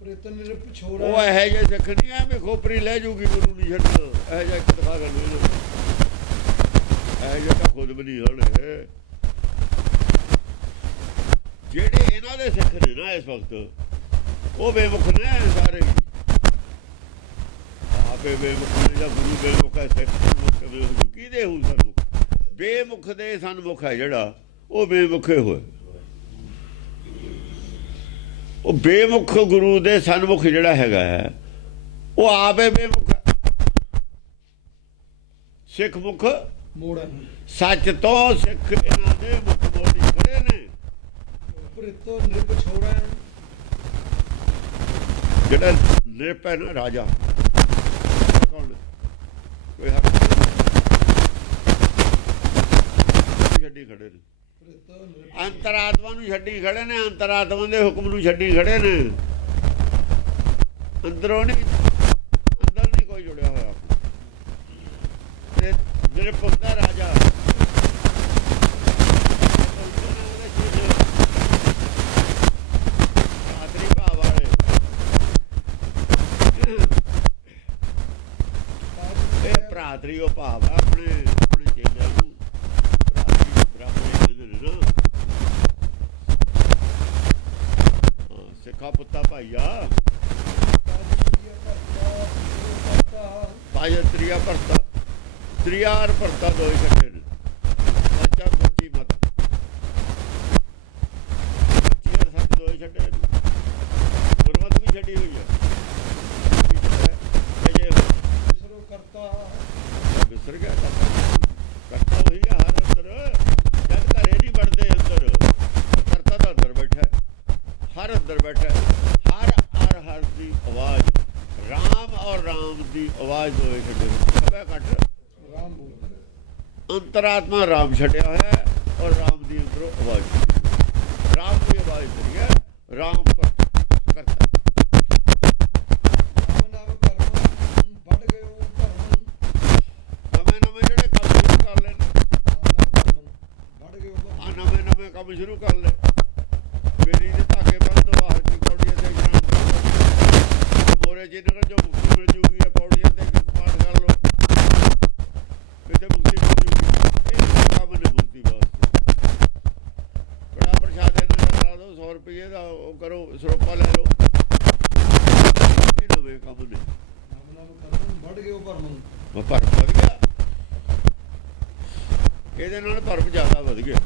ਉਹ ਇਹੋ ਜਿਹੇ ਸਿੱਖ ਨਹੀਂ ਐ ਵੀ ਖੋਪਰੀ ਲੈ ਜੂਗੀ ਗੁਰੂ ਨਹੀਂ ਛੱਡਣਾ, ਇਹੋ ਜਿਹਾ ਇੱਕ ਦਿਖਾ ਕਰ ਇਹੋ ਜਿਹਾ ਤਾਂ ਖੁਦ ਵੀ ਨਹੀਂ ਹੋਣੇ। ਜਿਹੜੇ ਇਹਨਾਂ ਦੇ ਸਿੱਖ ਨੇ ਨਾ ਇਸ ਵਕਤ, ਉਹ ਬੇਮੁਖ ਨੇ ਸਾਰੇ, ਆਪੇ ਬੇਮੁਖ ਨੇ, ਜਾਂ ਗੁਰੂ ਬੇਮੁਖ ਹੈ, ਸਿੱਖ ਕਿਹਦੇ ਹੋ ਸਨਮੁਖ? ਬੇਮੁਖ ਦੇ ਸਨਮੁਖ ਹੈ ਜਿਹੜਾ, ਉਹ ਬੇਮੁਖੇ ਹੋਏ। ਉਹ ਬੇਮੁਖ ਗੁਰੂ ਦੇ ਸਨਮੁਖ ਜਿਹੜਾ ਹੈਗਾ ਹੈ, ਉਹ ਆਪੇ ਬੇਮੁਖ ਹੈ। ਸਿੱਖ ਮੁਖ ਮੋੜ, ਸੱਚ ਤੋਂ ਸਿੱਖ ਇਹਨਾਂ ਦੇ ਮੁਖ ਮੋੜੀ ਖੜੇ ਨੇ। ਭ੍ਰਿਤ ਨਿਰਭ ਛੋੜਾ, ਜਿਹੜਾ ਨਿਰਭ ਹੈ ਨਾ ਰਾਜਾ, ਕੌਣ ਕੋਈ ਹੱਕ ਛੱਡੀ ਖੜੇ ਨੇ, ਅੰਤਰਾਤਮਾ ਨੂੰ ਛੱਡੀ ਖੜੇ ਨੇ, ਅੰਤਰਾਤਮਾ ਦੇ ਹੁਕਮ ਨੂੰ ਛੱਡੀ ਖੜੇ ਨੇ। ਅੰਦਰੋਂ ਨਹੀਂ, ਅੰਦਰ ਨਹੀਂ ਕੋਈ ਜੁੜਿਆ ਹੋਇਆ। ਤੇ ਨਿਰਭਉ ਦਾ ਰਾਜਾ, ਪਾਇਆ ਪਾਇਆ ਤ੍ਰਿਆ ਭਰਤਾ ਤ੍ਰਿਆਰ ਭਰਤਾ ਦੋਏ ਛੱਡੇ ਨੇ ਸੱਚਾ ਸੱਚੀ ਮਤ ਚੀਰ ਸੱਚ ਦੋਏ ਛੱਡੇ ਨੇ ਗੁਰਮਤ ਵੀ ਛੱਡੀ ਹੋਈ ਹੈ ਜੇ ਵਿਸਰੋ ਕਰਤਾ ਵਿਸਰ ਗਿਆ ਕਰਤਾ ਹੋਈ ਹੈ ਹਰ ਅੰਦਰ ਜਦ ਘਰੇ ਨਹੀਂ ਵੜਦੇ ਅੰਦਰ ਕਰਤਾ ਤਾਂ ਅੰਦਰ ਬੈਠਾ ਹਰ ਅੰਦਰ ਬੈਠਾ ਹਰ ਦੀ ਆਵਾਜ਼ ਰਾਮ ਔਰ ਰਾਮ ਦੀ ਆਵਾਜ਼ ਹੋਏ ਛੱਡੇ ਸਭੇ ਘੱਟ ਰਾਮ ਬੋਲ ਅੰਤਰਾਤਮਾ ਰਾਮ ਛੱਡਿਆ ਹੋਇਆ ਹੈ ਔਰ ਰਾਮ ਦੀ ਅੰਦਰੋਂ ਆਵਾਜ਼ ਰਾਮ ਦੀ ਆਵਾਜ਼ ਕਰੀ ਹੈ ਰਾਮ ਕਰਤਾ ਰਾਮ ਨਾਮ ਕਰਮ ਵੱਢ ਗਏ ਉਹ ਧਰਮ ਨਵੇਂ ਜਿਹੜੇ ਕੰਮ ਸ਼ੁਰੂ ਕਰ ਲੈ ਵੱਢ ਗਏ ਉਹ ਆ ਨਵੇਂ ਕੰਮ ਸ਼ੁਰੂ ਕਰ ਲੈ ਬੇਰੀ ਦੇ ਧਾਗੇ ਬੰਨ ਤੋਂ ਬਾਹਰ ਦੀ ਪੌੜੀਆਂ ਤੇ ਮੋਰੇ ਜਿਹਨਾਂ ਜੋ ਮੁਕਤੀ ਮਿਲ ਜੂਗੀ ਇਹ ਪੌੜੀਆਂ ਤੇ ਪਾਠ ਕਰ ਲੋ ਕਿਤੇ ਮੁਕਤੀ ਮਿਲ ਜੂਗੀ ਇਹ ਕੰਮ ਨੇ ਮੁਕਤੀ ਵਾਸਤੇ ਬੜਾ ਪ੍ਰਸ਼ਾਦ ਇਹਨਾਂ ਦਾ ਕਰਾ ਦੋ 100 ਰੁਪਏ ਦਾ ਉਹ ਕਰੋ ਸਰੋਪਾ ਲੈ ਲਓ ਇਹ ਨਵੇਂ ਕੰਮ ਨੇ ਰਾਮ ਨਾਮ ਕਰਮ ਵੱਢ ਗਏ ਉਹ ਭਰਮ ਭਰਮ ਵਧ ਗਿਆ ਇਹਦੇ ਨਾਲ ਭਰਮ ਜ਼ਿਆਦਾ ਵਧ ਗਿਆ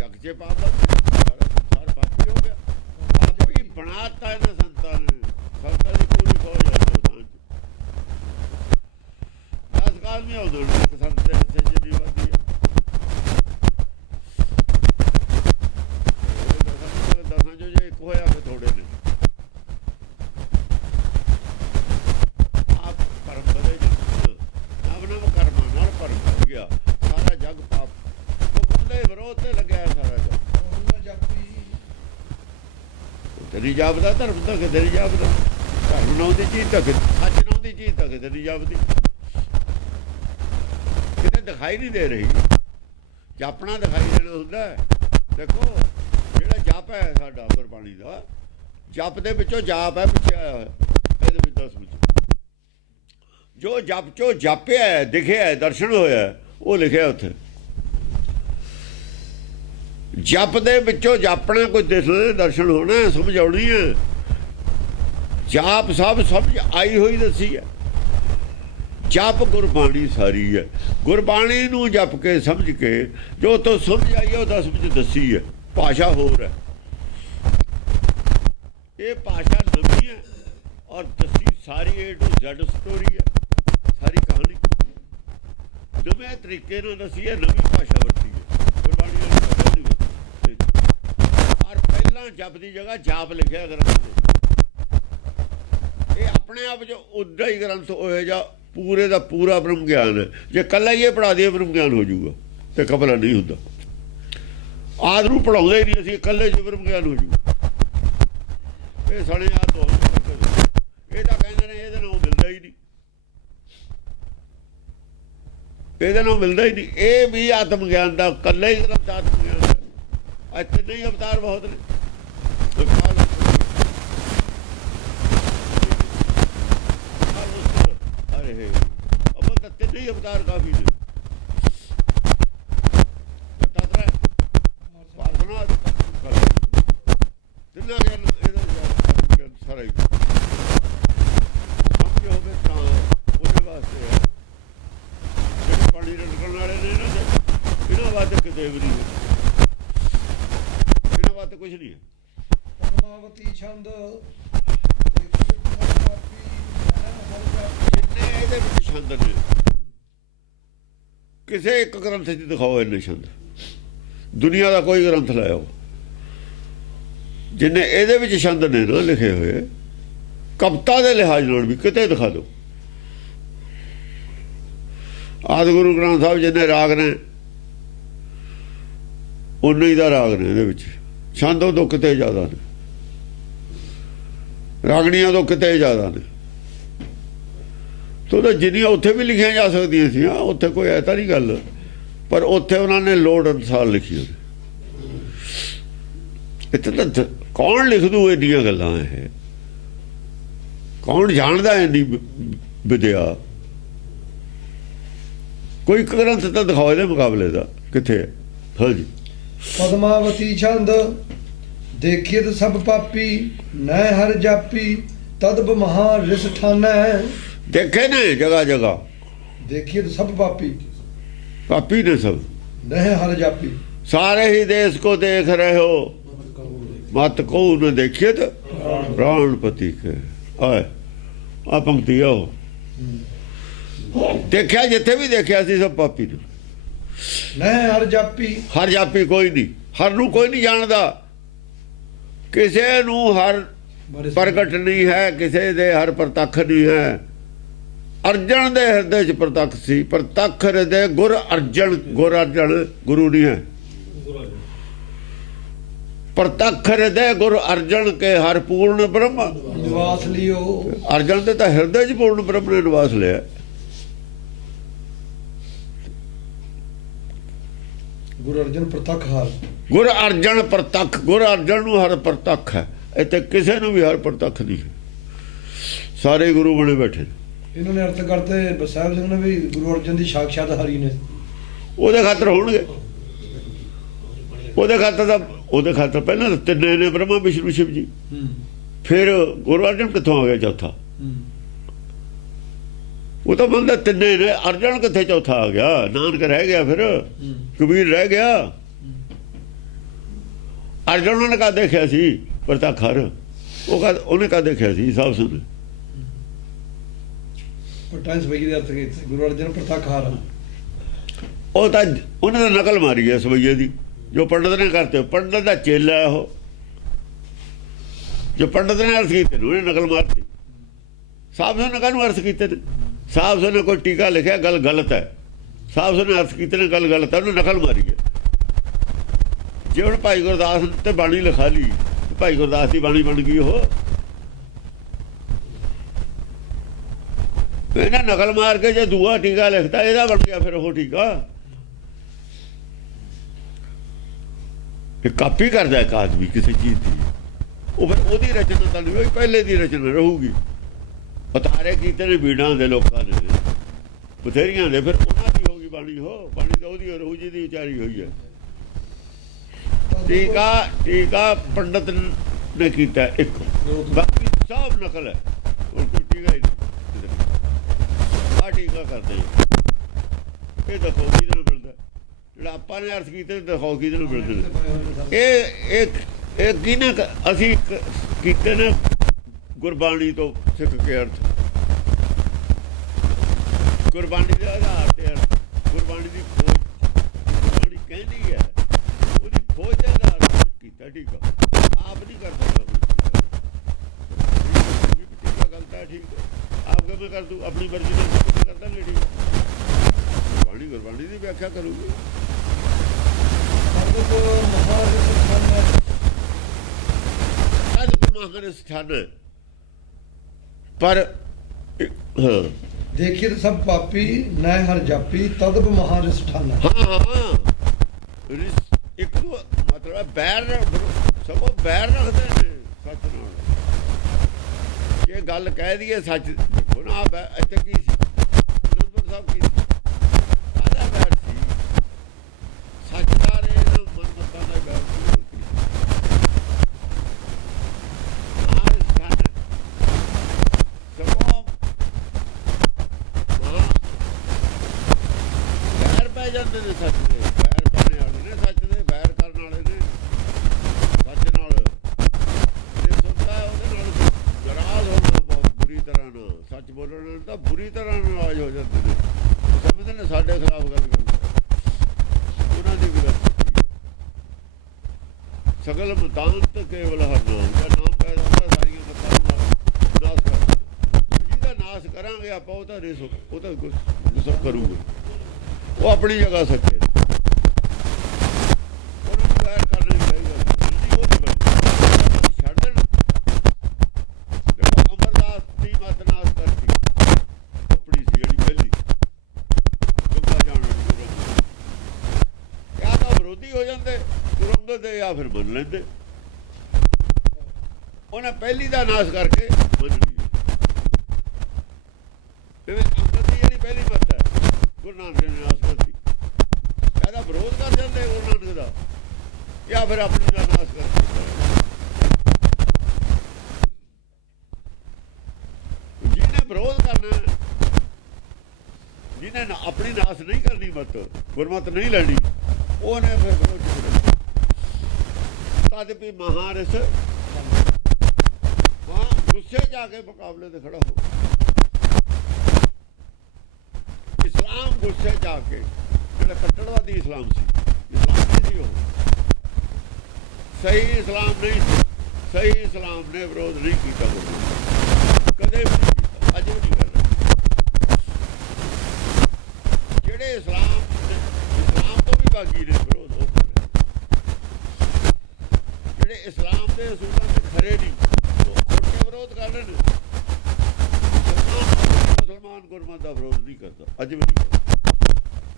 ਜਗ ਚ ਪਾਪ ਸਾਰਾ ਪਾਪੀ ਹੋ ਗਿਆ ਪਾਪੀ ਬਣਾਤਾ ਇਹਨਾਂ ਸੰਤਾਂ ਨੇ ਸੰਤਾਂ ਦੀ ਪੂਰੀ ਫੌਜ ਹੈ ਹਿੰਦੁਸਤਾਨ ਚ 10 ਆਦਮੀ ਆਉਂਦੇ ਨੇ ਇੱਕ ਸੰਤ ਦੇ ਹਿੱਸੇ ਜਿੰਨੀ ਵੱਧਦੀ ਹੈ ਦਸਾਂ ਜੋ ਜੇ ਇੱਕ ਹੋਇਆ ਫਿਰ ਥੋੜੇ ਨੇ ਆਪ ਪਰਮ ਬਦਲ ਨਵ ਕਰਮਾਂ ਨਾਲ ਭਰਮ ਹੋ ਗਿਆ ਸਾਰਾ ਜਗ ਪਾਪ ਦੇ ਵਿਰੋਧ ਤੇ ਲੱਗਿਆ ਸਾਰਾ ਤੇਰੀ ਜਾਪਦਾ ਧਰਮ ਤਾਂ ਕਿਤੇ ਨਹੀਂ ਜਾਪਦਾ ਧਰਮ ਨਾਉਂ ਦੀ ਚੀਜ਼ ਤਾਂ ਸੱਚ ਨਾਉਂ ਦੀ ਚੀਜ਼ ਤਾਂ ਕਿਤੇ ਨਹੀਂ ਜਾਪਦੀ ਕਿਤੇ ਦਿਖਾਈ ਨਹੀਂ ਦੇ ਰਹੀ ਜਾਪਣਾ ਦਿਖਾਈ ਦੇਣਾ ਹੁੰਦਾ ਦੇਖੋ ਜਿਹੜਾ ਜਪ ਹੈ ਸਾਡਾ ਗੁਰਬਾਣੀ ਦਾ ਜਪ ਦੇ ਵਿੱਚੋਂ ਜਾਪ ਹੈ ਪਿੱਛੇ ਆਇਆ ਹੋਇਆ ਇਹਦੇ ਵਿੱਚ 10 ਵਿੱਚ ਜੋ ਜਪ ਚੋਂ ਜਾਪਿਆ ਹੈ ਦਿਖਿਆ ਦਰਸ਼ਨ ਹੋਇਆ ਉਹ ਲਿਖਿਆ ਉੱਥੇ ਜਪ ਦੇ ਵਿੱਚੋਂ ਜਾਪਣਾ ਕੋਈ ਦਿਸਣਾ ਦਰਸ਼ਨ ਹੋਣਾ ਸਮਝ ਆਉਣੀ ਹੈ ਜਾਪ ਸਭ ਸਮਝ ਆਈ ਹੋਈ ਦੱਸੀ ਹੈ ਜਪ ਗੁਰਬਾਣੀ ਸਾਰੀ ਹੈ ਗੁਰਬਾਣੀ ਨੂੰ ਜਪ ਕੇ ਸਮਝ ਕੇ ਜੋ ਤੋਂ ਸਮਝ ਆਈ ਉਹ 10 ਵਿੱਚ ਦੱਸੀ ਹੈ ਭਾਸ਼ਾ ਹੋਰ ਹੈ ਇਹ ਭਾਸ਼ਾ ਨਵੀਂ ਹੈ ਔਰ ਦੱਸੀ ਸਾਰੀ A to Z ਸਟੋਰੀ ਹੈ ਸਾਰੀ ਕਹਾਣੀ ਨਵੇਂ ਤਰੀਕੇ ਨਾਲ ਦੱਸੀ ਹੈ ਨਵੀਂ ਭਾਸ਼ਾ ਵਰਤੀ ਹੈ ਗੁਰਬਾਣੀ ਵਾਲੀ ਭਾਸ਼ਾ ਦੀ ਜਪ ਦੀ ਜਗ੍ਹਾ ਜਾਪ ਲਿਖਿਆ ਗ੍ਰੰਥ ਇਹ ਆਪਣੇ ਆਪ ਚ ਉਦਾਂ ਹੀ ਗ੍ਰੰਥ ਹੋਏ ਜਾਂ ਪੂਰੇ ਦਾ ਪੂਰਾ ਬ੍ਰਹਮ ਗਿਆਨ ਹੈ ਜੇ ਕੱਲਾ ਹੀ ਇਹ ਪੜ੍ਹਾ ਦਈਏ ਬ੍ਰਹਮ ਗਿਆਨ ਹੋ ਜਾਊਗਾ ਤੇ ਕਬਲਾ ਨਹੀਂ ਹੁੰਦਾ ਆਦ ਨੂੰ ਪੜ੍ਹਾਉਂਦੇ ਹੀ ਨਹੀਂ ਅਸੀਂ ਇਕੱਲੇ ਚ ਬ੍ਰਹਮ ਗਿਆਨ ਹੋ ਜਾਊਗਾ ਇਹ ਸਾਡੇ ਆਦ ਤੋਂ ਇਹ ਤਾਂ ਕਹਿੰਦੇ ਨੇ ਇਹਦੇ ਨਾਲ ਮਿਲਦਾ ਹੀ ਨਹੀਂ ਇਹਦੇ ਨਾਲ ਮਿਲਦਾ ਹੀ ਨਹੀਂ ਇਹ ਵੀ ਆਤਮ ਗਿਆਨ ਦਾ ਇਕੱਲਾ ਹੀ ਗ੍ਰੰਥ ਆਤਮ ਗਿਆਨ ਦਾ ਇੱਥੇ ਨਹੀਂ ਅਵਤਾਰ ਬਹੁਤ ਨੇ ਅਰੇ ਅਬਲ ਤਾਂ ਤਿੰਨੇ ਅਵਤਾਰ ਕਾਫੀ ਨੇ ਬਤਾ ਪਾਰਨਾ ਤਿੰਨਾਂ ਗਿਆਨ ਇਹਦਾ ਸਾਰਾ ਹੀ ਸਮਝ ਹੋਵੇ ਤਾਂ ਉਹਦੇ ਵਾਸਤੇ ਹੈ ਜਿਹੜੇ ਪਾਣੀ ਰੜਕਣ ਵਾਲੇ ਨੇ ਇਹਨਾਂ ਵਾਸਤੇ ਕਿਤੇ ਵੀ ਨਹੀਂ ਇਹਨਾਂ ਵਾਸਤੇ ਕੁਛ ਨਹੀਂ ਹੈ ਪਰਮਾਵਤੀ ਛੰਦ ਜਿੰਨੇ ਇਹਦੇ ਵਿੱਚ ਛੰਦ ਨੇ ਕਿਸੇ ਇੱਕ ਗ੍ਰੰਥ 'ਚ ਦਿਖਾਓ ਇੰਨੇ ਛੰਦ ਦੁਨੀਆ ਦਾ ਕੋਈ ਗ੍ਰੰਥ ਲਾਓ ਜਿੰਨੇ ਇਹਦੇ ਵਿੱਚ ਛੰਦ ਨੇ ਨਾ ਲਿਖੇ ਹੋਏ ਕਵਿਤਾ ਦੇ ਲਿਹਾਜ਼ ਨਾਲ ਵੀ ਕਿਤੇ ਦਿਖਾ ਦਿਓ ਆਦਿ ਗੁਰੂ ਗ੍ਰੰਥ ਸਾਹਿਬ ਜਿੰਨੇ ਰਾਗ ਨੇ ਉਨੇ ਹੀ ਦਾ ਰਾਗ ਨੇ ਇਹਦੇ ਵਿੱਚ ਛੰਦ ਉਹ ਤੋਂ ਕਿਤੇ ਜ਼ਿਆਦਾ ਨੇ ਰਾਗਣੀਆਂ ਤੋਂ ਕਿਤੇ ਜ਼ਿਆਦਾ ਨੇ ਤਾਂ ਜਿੰਨੀਆਂ ਉੱਥੇ ਵੀ ਲਿਖੀਆਂ ਜਾ ਸਕਦੀਆਂ ਸੀ ਉੱਥੇ ਕੋਈ ਐਸਾ ਨਹੀਂ ਗੱਲ ਪਰ ਉੱਥੇ ਉਹਨਾਂ ਨੇ ਲੋੜ ਅਨੁਸਾਰ ਲਿਖੀ ਹੋਈ ਇੱਥੇ ਤਾਂ ਕੌਣ ਲਿਖ ਦੂ ਇਹਦੀਆਂ ਗੱਲਾਂ ਇਹ ਕੌਣ ਜਾਣਦਾ ਇੰਨੀ ਵਿਦਿਆ ਕੋਈ ਗ੍ਰੰਥ ਤਾਂ ਦਿਖਾਓ ਇਹਦੇ ਮੁਕਾਬਲੇ ਦਾ ਕਿੱਥੇ ਹੈ ਹਾਂਜੀ ਪਦਮਾਵਤੀ ਛੰਦ ਦੇਖੀਤ ਸਭ ਪਾਪੀ ਨੈ ਹਰ ਜਾਪੀ ਤਦ ਬਮਹਾ ਰਿਸ ਠਾਨੈ। ਦੇਖੇ ਨੇ ਜਗ੍ਹਾ ਜਗ੍ਹਾ ਦੇਖੀਤ ਸਭ ਪਾਪੀ ਪਾਪੀ ਨੇ सब ਨਹਿ ਹਰ ਜਾਪੀ। सारे ही देश को देख रहे हो मत को न देखिए तो प्राणपति के आए आ पंक्ति है देखा जिथे भी देखा सी सब पापी ने। ਨਹਿ ਹਰ ਜਾਪੀ हर जापी कोई नहीं हर नू कोई नहीं जानता किसे नू हर प्रगट नहीं है किसे दे हर प्रतख नहीं है। अर्जन दे हृदय च प्रतख सी प्रतख हृदय गुर अर्जन गुरु नहीं है। प्रतख हृदय गुर अर्जन के हर पूर्ण ब्रह्म ਨਿਵਾਸ ਲਿਓ। अर्जन ते तां हृदय च पूर्ण ब्रह्म ने निवास लिया। ਗੁਰੂ ਅਰਜਨ ਪ੍ਰਤੱਖ ਹਰ गुर अर्जन प्रतख गुर अर्जन नू हर प्रतख है इत्थे किसे नू भी हर प्रतख नहीं है। सारे गुरु बने बैठे ਇਹਨਾਂ ਨੇ ਅਰਥ ਕਰਤੇ ਸਾਹਿਬ ਸਿੰਘ ਨੇ ਵੀ ਗੁਰੂ ਅਰਜਨ ਦੀ ਸਾਖਸ਼ਾਤ ਹਰੀ ਨੇ। ਉਹਦੇ ਖਾਤਰ ਹੋਣਗੇ ਉਹਦੇ ਖਾਤਰ ਪਹਿਲਾਂ ਤਿੰਨੇ ਨੇ ਬ੍ਰਹਮਾ ਵਿਸ਼ਨੂੰ ਸ਼ਿਵ ਜੀ ਫਿਰ ਗੁਰੂ ਅਰਜਨ ਕਿੱਥੋਂ ਆ ਗਿਆ ਚੌਥਾ। ਉਹ ਤਾਂ ਬੰਦਾ ਤਿੰਨੇ ਨੇ ਅਰਜਨ ਕਿੱਥੇ ਚੌਥਾ ਆ ਗਿਆ। ਨਾਨਕ ਰਹਿ ਗਿਆ ਫਿਰ ਕਬੀਰ ਰਹਿ ਗਿਆ। ਅਰਜਨ ਨੇ ਕਾ ਦੇਖਿਆ ਸੀ ਪ੍ਰਤੱਖ ਹਰ ਉਹਨੇ ਕਾ ਦੇਖਿਆ ਸੀ ਸਾਬ ਸੁਣ ਪਟਾਂਸ ਵਗੀ ਦੇ ਅਰਥ ਕੀਤੇ ਗੁਰੂ ਅਰਜਨ ਪ੍ਰਤੱਖ ਹਰ। ਉਹ ਤਾਂ ਉਹਨੇ ਤਾਂ ਨਕਲ ਮਾਰੀ ਹੈ ਸਵਈਏ ਦੀ ਜੋ ਪੰਡਤ ਨੇ ਕਰਤੇ। ਪੰਡਤ ਦਾ ਚੇਲਾ ਹੈ ਉਹ ਜੋ ਪੰਡਤ ਨੇ ਅਰਥ ਕੀਤੇ ਨੇ ਉਹਨੇ ਨਕਲ ਮਾਰਤੀ। ਸਾਬ ਸੁਣ ਕਾਹਨੂੰ ਅਰਥ ਕੀਤੇ ਨੇ। ਸਾਬ ਸੁਣ ਨੇ ਕੋਈ ਟੀਕਾ ਲਿਖਿਆ ਗੱਲ ਗਲਤ ਹੈ। ਸਾਬ ਸੁਣ ਨੇ ਅਰਥ ਕੀਤੇ ਨੇ ਗੱਲ ਗਲਤ ਹੈ ਉਹਨੇ ਨਕਲ ਮਾਰੀ ਹੈ। ਜੇ ਹੁਣ ਭਾਈ ਗੁਰਦਾਸ ਤੇ ਬਾਣੀ ਲਿਖਾ ਲਈ ਭਾਈ ਗੁਰਦਾਸ ਦੀ ਬਾਣੀ ਬਣ ਗਈ ਉਹ। ਇਹਨਾਂ ਨਕਲ ਮਾਰ ਕੇ ਜੇ ਦੂਆ ਟੀਕਾ ਲਿਖਤਾ ਇਹਦਾ ਬਣ ਗਿਆ ਫਿਰ ਉਹ ਟੀਕਾ। ਇਹ ਕਾਪੀ ਕਰਦਾ ਇੱਕ ਆਦਮੀ ਕਿਸੇ ਚੀਜ਼ ਦੀ ਉਹ ਫਿਰ ਉਹਦੀ ਰਚਨਾ ਤਾਂ ਨਹੀਂ ਪਹਿਲੇ ਦੀ ਰਚਨਾ ਰਹੂਗੀ। ਉਤਾਰੇ ਕੀਤੇ ਨੇ ਬੀੜਾਂ ਦੇ ਲੋਕਾਂ ਨੇ ਬਥੇਰੀਆਂ ਦੇ ਫਿਰ ਉਹਨਾਂ ਦੀ ਹੋਗੀ ਬਾਣੀ। ਹੋ ਬਾਣੀ ਤਾਂ ਉਹਦੀ ਰਹੂ ਜਿਹਦੀ ਉਚਾਰੀ ਹੋਈ ਹੈ। ਟੀਕਾ ਪੰਡਤ ਨੇ ਕੀਤਾ ਇੱਕ ਬਾਕੀ ਸਭ ਨਕਲ ਹੈ। ਹੋਰ ਕੋਈ ਟੀਕਾ ਹੀ ਨਹੀਂ। ਆ ਟੀਕਾ ਕਰਦੇ ਇਹ ਦੇਖੋ ਕਿਹਦੇ ਨੂੰ ਮਿਲਦਾ ਜਿਹੜਾ ਆਪਾਂ ਨੇ ਅਰਥ ਕੀਤੇ ਦਿਖਾਓ ਕਿਹਦੇ ਨੂੰ ਮਿਲਦੇ ਨੇ। ਇਹ ਕਿਹਨੇ ਅਸੀਂ ਕੀਤੇ ਨੇ ਗੁਰਬਾਣੀ ਤੋਂ ਸਿੱਖ ਕੇ ਅਰਥ ਗੁਰਬਾਣੀ ਦੇ ਆਧਾਰ ਤੇ ਅਰਥ ਗੁਰਬਾਣੀ ਦੀ ਖੋਜ ਗੁਰਬਾਣੀ ਕਹਿੰਦੀ ਹੈ ਉਹਦੀ ਖੋਜ ਦੇ ਆਧਾਰ ਤੇ ਕੀਤਾ ਟੀਕਾ। ਆਪ ਨਹੀਂ ਕਰਦਾ ਟੀਕਾ ਗਲਤ ਹੈ ਠੀਕ ਹੈ ਆਪ ਕਿਵੇਂ ਕਰ ਦੂ ਆਪਣੀ ਮਰਜ਼ੀ ਨਾਲ ਕਰਦਾ ਨਹੀਂ ਠੀਕ। ਗੁਰਬਾਣੀ ਦੀ ਵਿਆਖਿਆ ਕਰੂਗੀ। ਮਹਾਨ ਸਥਾਨ ਪਰ ਦੇਖੀਏ ਸਭ ਪਾਪੀ ਨੈ ਹਰ ਜਾਪੀ ਤਦ ਬਮਹਾ ਰਿਸ ਠਾਨੈ। ਹਾਂ ਇੱਕ ਮਤਲਬ ਬੈਰ ਸਭੋ ਬੈਰ ਰੱਖਦੇ ਨੇ ਸੱਚ ਨਾਲ। ਜੇ ਗੱਲ ਕਹਿ ਦਈਏ ਸੱਚ ਦੇਖੋ ਨਾ ਇੱਥੇ ਕੀ ਸੀ ਅਨੰਦਪੁਰ ਸਾਹਿਬ ਕੀ ਸੀ ਕਾਹਦਾ ਬੈਰ ਸੀ ਸੱਚਦਾਰ ਇਹ ਮਨਮਤਾਂ ਦਾ ਬੈਰ ਸੀ। ਜਾਂਦੇ ਨੇ ਸੱਚ ਦੇ ਵੈਰ ਪਾਉਣੇ ਵਾਲੇ ਨੇ ਸੱਚ ਦੇ ਵੈਰ ਕਰਨ ਵਾਲੇ ਨੇ ਸੱਚ ਨਾਲ ਜੇ ਸੁਣਦਾ ਉਹਦੇ ਨਾਲ ਨਾਰਾਜ਼ ਹੋਣਾ ਬਹੁਤ ਬੁਰੀ ਤਰ੍ਹਾਂ ਨਾਲ ਸੱਚ ਬੋਲਣ ਨਾਲ ਤਾਂ ਬੁਰੀ ਤਰ੍ਹਾਂ ਨਾਰਾਜ਼ ਹੋ ਜਾਂਦੇ ਨੇ। ਸਮਝਦੇ ਨੇ ਸਾਡੇ ਖਿਲਾਫ ਗੱਲ ਕਰਦੇ ਉਹਨਾਂ ਦੀ ਵੀ ਗੱਲ ਸਗਲ ਮਤਾਂਤ ਕੇਵਲ ਹਰ ਨਾਮ ਦਾ ਨਾਮ ਪੈਦਾ ਹੁੰਦਾ ਸਾਰੀਆਂ ਮਤਾਂ ਦਾ ਨਾਸ਼ ਕਰ ਜਿਹਦਾ ਨਾਸ਼ ਕਰਾਂਗੇ ਆਪਾਂ ਉਹ ਤਾਂ ਗੁੱਸਾ ਕਰੂਗੇ। ਉਹ ਆਪਣੀ ਜਗ੍ਹਾ ਸੱਚੇ ਉਹਨਾਂ ਨੂੰ ਵੈਰ ਕਰਨਾ ਚਾਹੀਦਾ ਉਹ ਨਹੀਂ ਬਣਦੀ ਛੱਡ ਦੇਣ। ਦੇਖੋ ਅਮਰਦਾਸ ਦੀ ਮਤ ਨਾਸ ਕਰਤੀ ਆਪਣੀ ਸੀ ਜਿਹੜੀ ਪਹਿਲੀ ਗੰਗਾ ਜਾਣ ਵਾਲੀ ਜਾਂ ਤਾਂ ਵਿਰੋਧੀ ਹੋ ਜਾਂਦੇ ਗੁਰੂ ਦੇ ਜਾਂ ਫਿਰ ਮੰਨ ਲੈਂਦੇ। ਉਹਨੇ ਪਹਿਲੀ ਦਾ ਨਾਸ ਕਰਕੇ ਮੰਨ ਲਈ। ਜਿਵੇਂ ਅੰਮ੍ਰਿਤ ਦੀ ਜਿਹੜੀ ਪਹਿਲੀ ਮਤ ਹੈ ਗੁਰੂ ਨਾਨਕ ਨੇ ਨਾਸ ਕਰਤੀ ਇਹਦਾ ਵਿਰੋਧ ਕਰ ਜਾਂਦੇ ਗੁਰੂ ਨਾਨਕ ਦਾ ਜਾਂ ਫਿਰ ਆਪਣੀ ਦਾ ਨਾਸ਼ ਕਰਕੇ ਜਿਹਨੇ ਵਿਰੋਧ ਕਰਨਾ, ਜਿਹਨੇ ਆਪਣੀ ਨਾਸ ਨਹੀਂ ਕਰਨੀ, ਮਤ ਗੁਰਮਤ ਨਹੀਂ ਲੈਣੀ, ਉਹਨੇ ਫਿਰ ਵਿਰੋਧ ਤਦ ਵੀ ਮਹਾਰਿਸ ਗੁੱਸੇ ਜਾ ਕੇ ਮੁਕਾਬਲੇ ਤੇ ਖੜਾ ਹੋ। ਇਸਲਾਮ ਗੁੱਸੇ ਜਾ ਕੇ, ਜਿਹੜਾ ਕੱਟੜਵਾਦੀ ਇਸਲਾਮ ਸੀ, ਇਸਲਾਮ ਨਹੀਂ ਉਹ ਸਹੀ ਇਸਲਾਮ ਨਹੀਂ ਸੀ, ਸਹੀ ਇਸਲਾਮ ਨੇ ਵਿਰੋਧ ਨਹੀਂ ਕੀਤਾ, ਕਦੇ ਵੀ ਨਹੀਂ ਕੀਤਾ, ਅੱਜ ਵੀ ਨਹੀਂ ਕਰਨਾ। ਜਿਹੜੇ ਇਸਲਾਮ ਤੋਂ ਵੀ ਬਾਗੀ ਨੇ ਵਿਰੋਧ ਹੋ ਰਹੇ, ਜਿਹੜੇ ਇਸਲਾਮ ਦੇ ਅਸੂਲਾਂ ਤੇ ਖਰੇ ਨਹੀਂ, ਵਿਰੋਧ ਕਰ ਰਹੇ ਨੇ। ਮੁਸਲਮਾਨ ਗੁਰਮਤ ਦਾ ਵਿਰੋਧ ਨਹੀਂ ਕਰਦਾ, ਅੱਜ ਵੀ ਨਹੀਂ ਕਰਦਾ,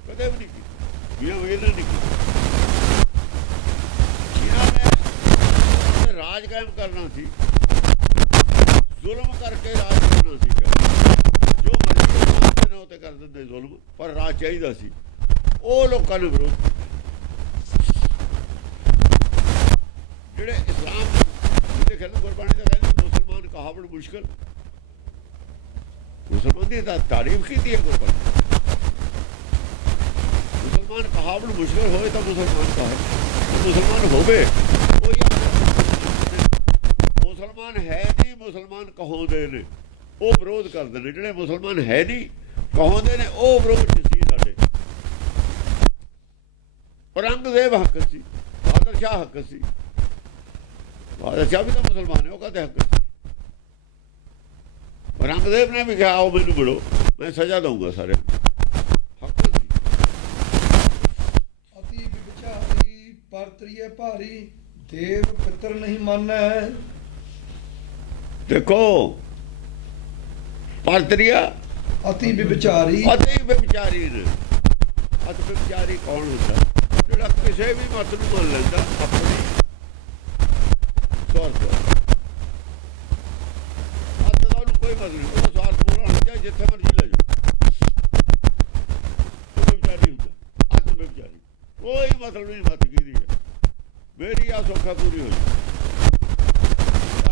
ਕਦੇ ਵੀ ਨਹੀਂ ਕੀਤਾ, ਬਿਨਾਂ ਵਜ੍ਹਾ ਨਹੀਂ ਕੀਤਾ। ਜਿਨ੍ਹਾਂ ਨੇ ਰਾਜ ਕਾਇਮ ਕਰਨਾ ਸੀ, ਜ਼ੁਲਮ ਕਰਕੇ ਰਾਜ ਕਰਨਾ ਸੀ, ਜੋ ਮਰਜ਼ੀ ਨੇ ਉਹ ਤੇ ਕਰ ਦਿੰਦੇ ਜ਼ੁਲਮ, ਪਰ ਰਾਜ ਚਾਹੀਦਾ ਸੀ, ਉਹ ਲੋਕਾਂ ਨੇ ਵਿਰੋਧ ਕੀਤਾ। ਜਿਹੜੇ ਇਸਲਾਮ ਜਿਹਦੇ ਖਿਆਲ ਗੁਰਬਾਣੀ ਦਾ ਕਹਿੰਦੇ ਮੁਸਲਮਾਨ ਕਹਾਵੜ ਮੁਸ਼ਕਿਲ, ਮੁਸਲਮਾਨ ਦੀ ਤਾਂ ਤਾਰੀਫ ਕੀਤੀ ਹੈ ਗੁਰਬਾਣੀ। ਮੁਸਲਮਾਨ ਕਹਾਵੜ ਮੁਸ਼ਕਿਲ ਹੋਏ ਤਾਂ ਮੁਸਲਮਾਨ ਕਹਾਵੜ, ਮੁਸਲਮਾਨ ਹੋਵੇ ਉਹ ਮੁਸਲਮਾਨ ਹੈ ਨਹੀਂ, ਮੁਸਲਮਾਨ ਕਹਾਉਂਦੇ ਨੇ, ਉਹ ਵਿਰੋਧ ਕਰਦੇ ਨੇ। ਜਿਹੜੇ ਮੁਸਲਮਾਨ ਹੈ ਨਹੀਂ ਕਹਾਉਂਦੇ ਨੇ, ਉਹ ਵਿਰੋਧ ਚ ਸੀ। ਸਾਡੇ ਔਰੰਗਜ਼ੇਬ ਹੱਕ ਸੀ, ਬਹਾਦਰ ਸ਼ਾਹ ਹੱਕ ਸੀ, ਬਹਾਦਰ ਸ਼ਾਹ ਵੀ ਤਾਂ ਮੁਸਲਮਾਨ ਹੈ, ਉਹ ਕਦੇ ਹੱਕ ਸੀ। ਔਰੰਗਜ਼ੇਬ ਨੇ ਵੀ ਕਿਹਾ ਆਓ ਮੈਨੂੰ ਮਿਲੋ, ਮੈਂ ਸਜ਼ਾ ਦਊਂਗਾ ਸਾਰੇ, ਹੱਕ ਸੀ। ਅਤੀ ਵਿਚਾਰੀ ਪਰਤਰੀਏ ਭਾਰੀ, ਦੇਵ ਪਿੱਤਰ ਨਹੀਂ ਮੰਨੈ। ਦੇਖੋ ਪਰਤਰੀਆ ਅਤੀ ਵਿਚਾਰੀ, ਅਤੀ ਵਿਚਾਰੀ ਨੇ। ਅਤੀ ਵਿਚਾਰੀ ਕੌਣ ਹੁੰਦਾ? ਜਿਹੜਾ ਕਿਸੇ ਵੀ ਮਤ ਨੂੰ ਮੰਨ ਲੈਂਦਾ ਆਪਣੀ ਸਵਾਰਥ, ਅੱਤ ਦਾ ਉਹਨੂੰ ਕੋਈ ਮਤਲਬ ਨਹੀਂ, ਉਹਦਾ ਸਵਾਰਥ ਪੂਰਾ ਹੋਣਾ ਚਾਹੀਦਾ, ਜਿੱਥੇ ਮਰਜ਼ੀ ਲੈ ਜਾਓ। ਉਹ ਵਿਚਾਰੀ ਹੁੰਦਾ, ਅੱਤ ਵਿਚਾਰੀ, ਕੋਈ ਮਤਲਬ ਨਹੀਂ ਮਤ ਕੀ ਹੈ, ਮੇਰੀ ਆ ਸੌਖਾ ਪੂਰੀ ਹੋ ਜਾਏ,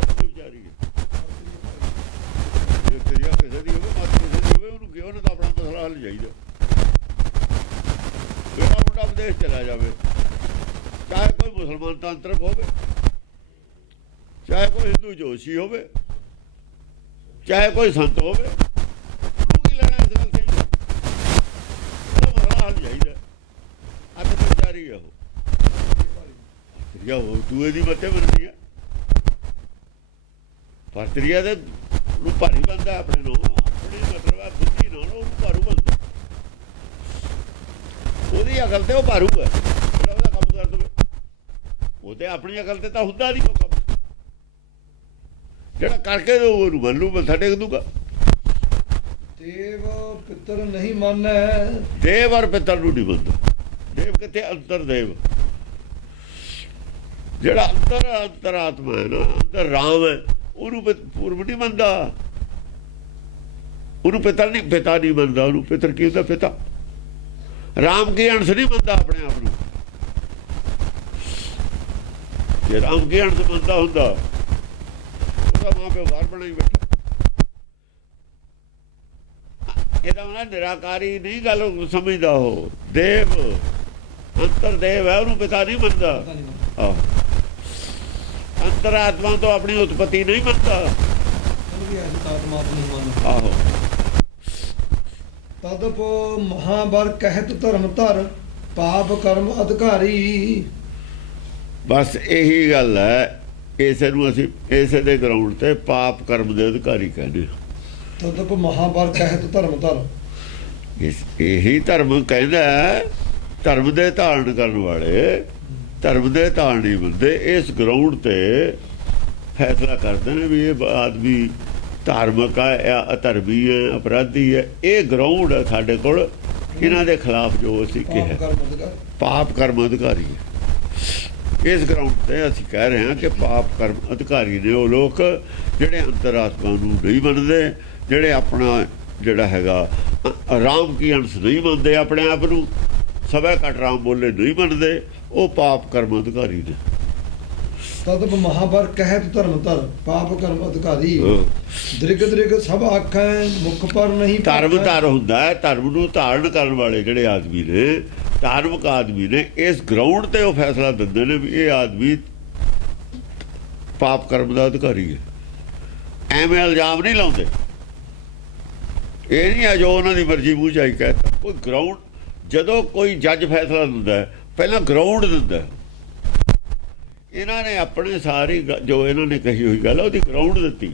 ਅੱਤ ਵਿਚਾਰੀ ਹੈ। ਜੇ ਤੇਰੀ ਕਿਸੇ ਦੀ ਹੋਵੇ, ਮਤ ਕਿਸੇ ਦੀ ਹੋਵੇ, ਉਹਨੂੰ ਕਿਉਂ ਨਾ ਤਾਂ ਆਪਣਾ ਮਸਲਾ ਹੱਲ ਚਾਹੀਦਾ। ਮੇਰਾ ਮੁੰਡਾ ਵਿਦੇਸ਼ ਚਲਾ ਜਾਵੇ, ਚਾਹੇ ਕੋਈ ਮੁਸਲਮਾਨ ਤਾਂਤਰਿਕ ਹੋਵੇ, ਚਾਹੇ ਕੋਈ ਹਿੰਦੂ ਜੋਸ਼ੀ ਹੋਵੇ, ਚਾਹੇ ਕੋਈ ਸੰਤ ਹੋਵੇ, ਉਹਨੂੰ ਕੀ ਲੈਣਾ ਇਸ ਗੱਲ ਤੇ? ਉਹਦਾ ਮਸਲਾ ਹੱਲ ਚਾਹੀਦਾ। ਅੱਤ ਵਿਚਾਰੀ ਆ ਉਹ ਦੂਏ ਦੀ ਮੱਤੇ ਬਣਦੀ ਆ। ਪਰਤਰੀਆ ਦੇ ਨੂੰ ਭਾਰੀ ਬਣਦਾ, ਆਪਣੇ ਨੂੰ ਆਪਣੀ ਮਤਲਬ ਹੈ ਬੁੱਧੀ ਨਾਲ ਉਹਨੂੰ ਭਾਰੂ ਬਣਦਾ, ਉਹਦੀ ਅਕਲ ਤੇ ਉਹ ਭਾਰੂ ਹੈ, ਜਿਹੜਾ ਉਹਦਾ ਕੰਮ ਕਰ ਦੇਵੇ। ਉਹ ਤੇ ਆਪਣੀ ਅਕਲ ਤੇ ਤਾਂ ਹੁੰਦਾ ਨਹੀਂ ਉਹ ਕੰਮ, ਜਿਹੜਾ ਕਰਕੇ ਉਹਨੂੰ ਮੰਨ ਲੂ, ਮੱਥਾ ਟੇਕ ਦੂਗਾ। ਦੇਵ ਪਿੱਤਰ ਨਹੀਂ ਮੰਨੈ। ਦੇਵ ਔਰ ਪਿੱਤਰ ਨੂੰ ਨਹੀਂ ਮੰਨਦਾ। ਦੇਵ ਕਿੱਥੇ? ਅੰਤਰ ਦੇਵ, ਜਿਹੜਾ ਅੰਤਰ ਆਤਮਾ ਹੈ ਨਾ, ਅੰਦਰ ਰਾਮ ਹੈ, ਉਹਨੂੰ ਪੂਰਬ ਨਹੀਂ ਮੰਨਦਾ, ਉਹਨੂੰ ਪਿਤਾ ਨਹੀਂ ਮੰਨਦਾ। ਉਹਨੂੰ ਪਿੱਤਰ ਕੀ ਹੁੰਦਾ? ਪਿਤਾ। ਰਾਮ ਕੀ ਅੰਸ਼ ਨਹੀਂ ਮੰਨਦਾ ਆਪਣੇ ਆਪ ਨੂੰ। ਜੇ ਰਾਮ ਕੀ ਅੰਸ਼ ਮੰਨਦਾ ਹੁੰਦਾ, ਉਹਦਾ ਮਾਂ ਪਿਓ ਬਾਹਰ ਬਣਾਈ ਬੈਠਾ। ਇਹਦਾ ਮਤਲਬ ਨਿਰਾਕਾਰੀ ਨਹੀਂ ਗੱਲ ਸਮਝਦਾ ਉਹ। ਦੇਵ ਅੰਤਰ ਦੇਵ ਹੈ, ਉਹਨੂੰ ਪਿਤਾ ਨਹੀਂ ਮੰਨਦਾ। ਆਹੋ, ਅੰਤਰਾਤਮਾ ਤੋਂ ਆਪਣੀ ਉਤਪਤੀ ਨਹੀਂ ਮੰਨਦਾ। ਆਹੋ, ਤਦਪ ਮਹਾਬਰ ਕਹਿਤ ਧਰਮ ਧਰ, ਪਾਪ ਕਰਮ ਅਧਿਕਾਰੀ। ਬਸ ਇਹੀ ਗੱਲ ਹੈ। ਇਸੇ ਨੂੰ ਅਸੀਂ ਇਸੇ ਦੇ ਗਰਾਊਂਡ ਤੇ ਪਾਪ ਕਰਮ ਦੇ ਅਧਿਕਾਰੀ ਕਹਿੰਦੇ। ਤਦਪ ਮਹਾਬਰ ਕਹਿਤ ਧਰਮ ਧਰ, ਇਹੀ ਧਰਮ ਕਹਿੰਦਾ, ਧਰਮ ਦੇ ਧਾਰਨ ਕਰਨ ਵਾਲੇ ਧਰਮ ਦੇ ਧਾਰਨੀ ਬੰਦੇ ਇਸ ਗਰਾਊਂਡ ਤੇ ਫੈਸਲਾ ਕਰਦੇ ਨੇ ਵੀ ਇਹ ਆਦਮੀ ਧਾਰਮਿਕ ਹੈ ਜਾਂ ਅਧਰਮੀ ਹੈ, ਅਪਰਾਧੀ ਹੈ। ਇਹ ਗਰਾਊਂਡ ਹੈ ਸਾਡੇ ਕੋਲ, ਇਹਨਾਂ ਦੇ ਖਿਲਾਫ ਜੋ ਅਸੀਂ ਕਿਹਾ ਪਾਪ ਕਰਮ ਅਧਿਕਾਰੀ ਹੈ। ਇਸ ਗਰਾਊਂਡ ਤੇ ਅਸੀਂ ਕਹਿ ਰਹੇ ਹਾਂ ਕਿ ਪਾਪ ਕਰਮ ਅਧਿਕਾਰੀ ਨੇ ਉਹ ਲੋਕ ਜਿਹੜੇ ਅੰਤਰਾਤਮਾ ਨੂੰ ਨਹੀਂ ਮੰਨਦੇ, ਜਿਹੜੇ ਆਪਣਾ ਜਿਹੜਾ ਹੈਗਾ ਰਾਮ ਕੀ ਅੰਸ਼ ਨਹੀਂ ਮੰਨਦੇ, ਆਪਣੇ ਆਪ ਨੂੰ ਸਭੈ ਘਟ ਰਾਮ ਬੋਲੇ ਨਹੀਂ ਮੰਨਦੇ, ਉਹ ਪਾਪ ਕਰਮ ਅਧਿਕਾਰੀ ਨੇ। ਤਦਬ ਮਹਾਬਰ ਕਹਿਤ ਧਰਮ ਧਰ ਪਾਪ ਕਰਮ ਅਧਿਕਾਰੀ ਦ੍ਰਿਗ ਦ੍ਰਿਗ ਸਭ ਆਖੈ ਮੁਖ ਪਰ ਨਹੀਂ ਧਰਮ ਭਾਖੈ। ਧਾਰ ਹੁੰਦਾ ਹੈ, ਧਰਮ ਨੂੰ ਧਾਰਨ ਕਰਨ ਵਾਲੇ ਜਿਹੜੇ ਆਦਮੀ ਨੇ, ਧਾਰਮਿਕ ਆਦਮੀ ਨੇ, ਇਸ ਗਰਾਊਂਡ ਤੇ ਉਹ ਫੈਸਲਾ ਦਿੰਦੇ ਨੇ ਵੀ ਇਹ ਆਦਮੀ ਪਾਪ ਕਰਮ ਦਾ ਅਧਿਕਾਰੀ ਹੈ। ਐਵੇਂ ਇਲਜ਼ਾਮ ਨਹੀਂ ਲਾਉਂਦੇ। ਇਹ ਨਹੀਂ ਆ ਜੋ ਉਹਨਾਂ ਦੀ ਮਰਜ਼ੀ ਮੂੰਹ ਚਾਈ ਕਹਿਤਾ। ਕੋਈ ਗਰਾਊਂਡ, ਜਦੋਂ ਕੋਈ ਜੱਜ ਫੈਸਲਾ ਦਿੰਦਾ ਹੈ ਪਹਿਲਾਂ ਗਰਾਊਂਡ ਦਿੰਦਾ ਹੈ। ਇਹਨਾਂ ਨੇ ਆਪਣੇ ਸਾਰੀ ਜੋ ਇਹਨਾਂ ਨੇ ਕਹੀ ਹੋਈ ਗੱਲ ਉਹਦੀ ਗਰਾਊਂਡ ਦਿੱਤੀ।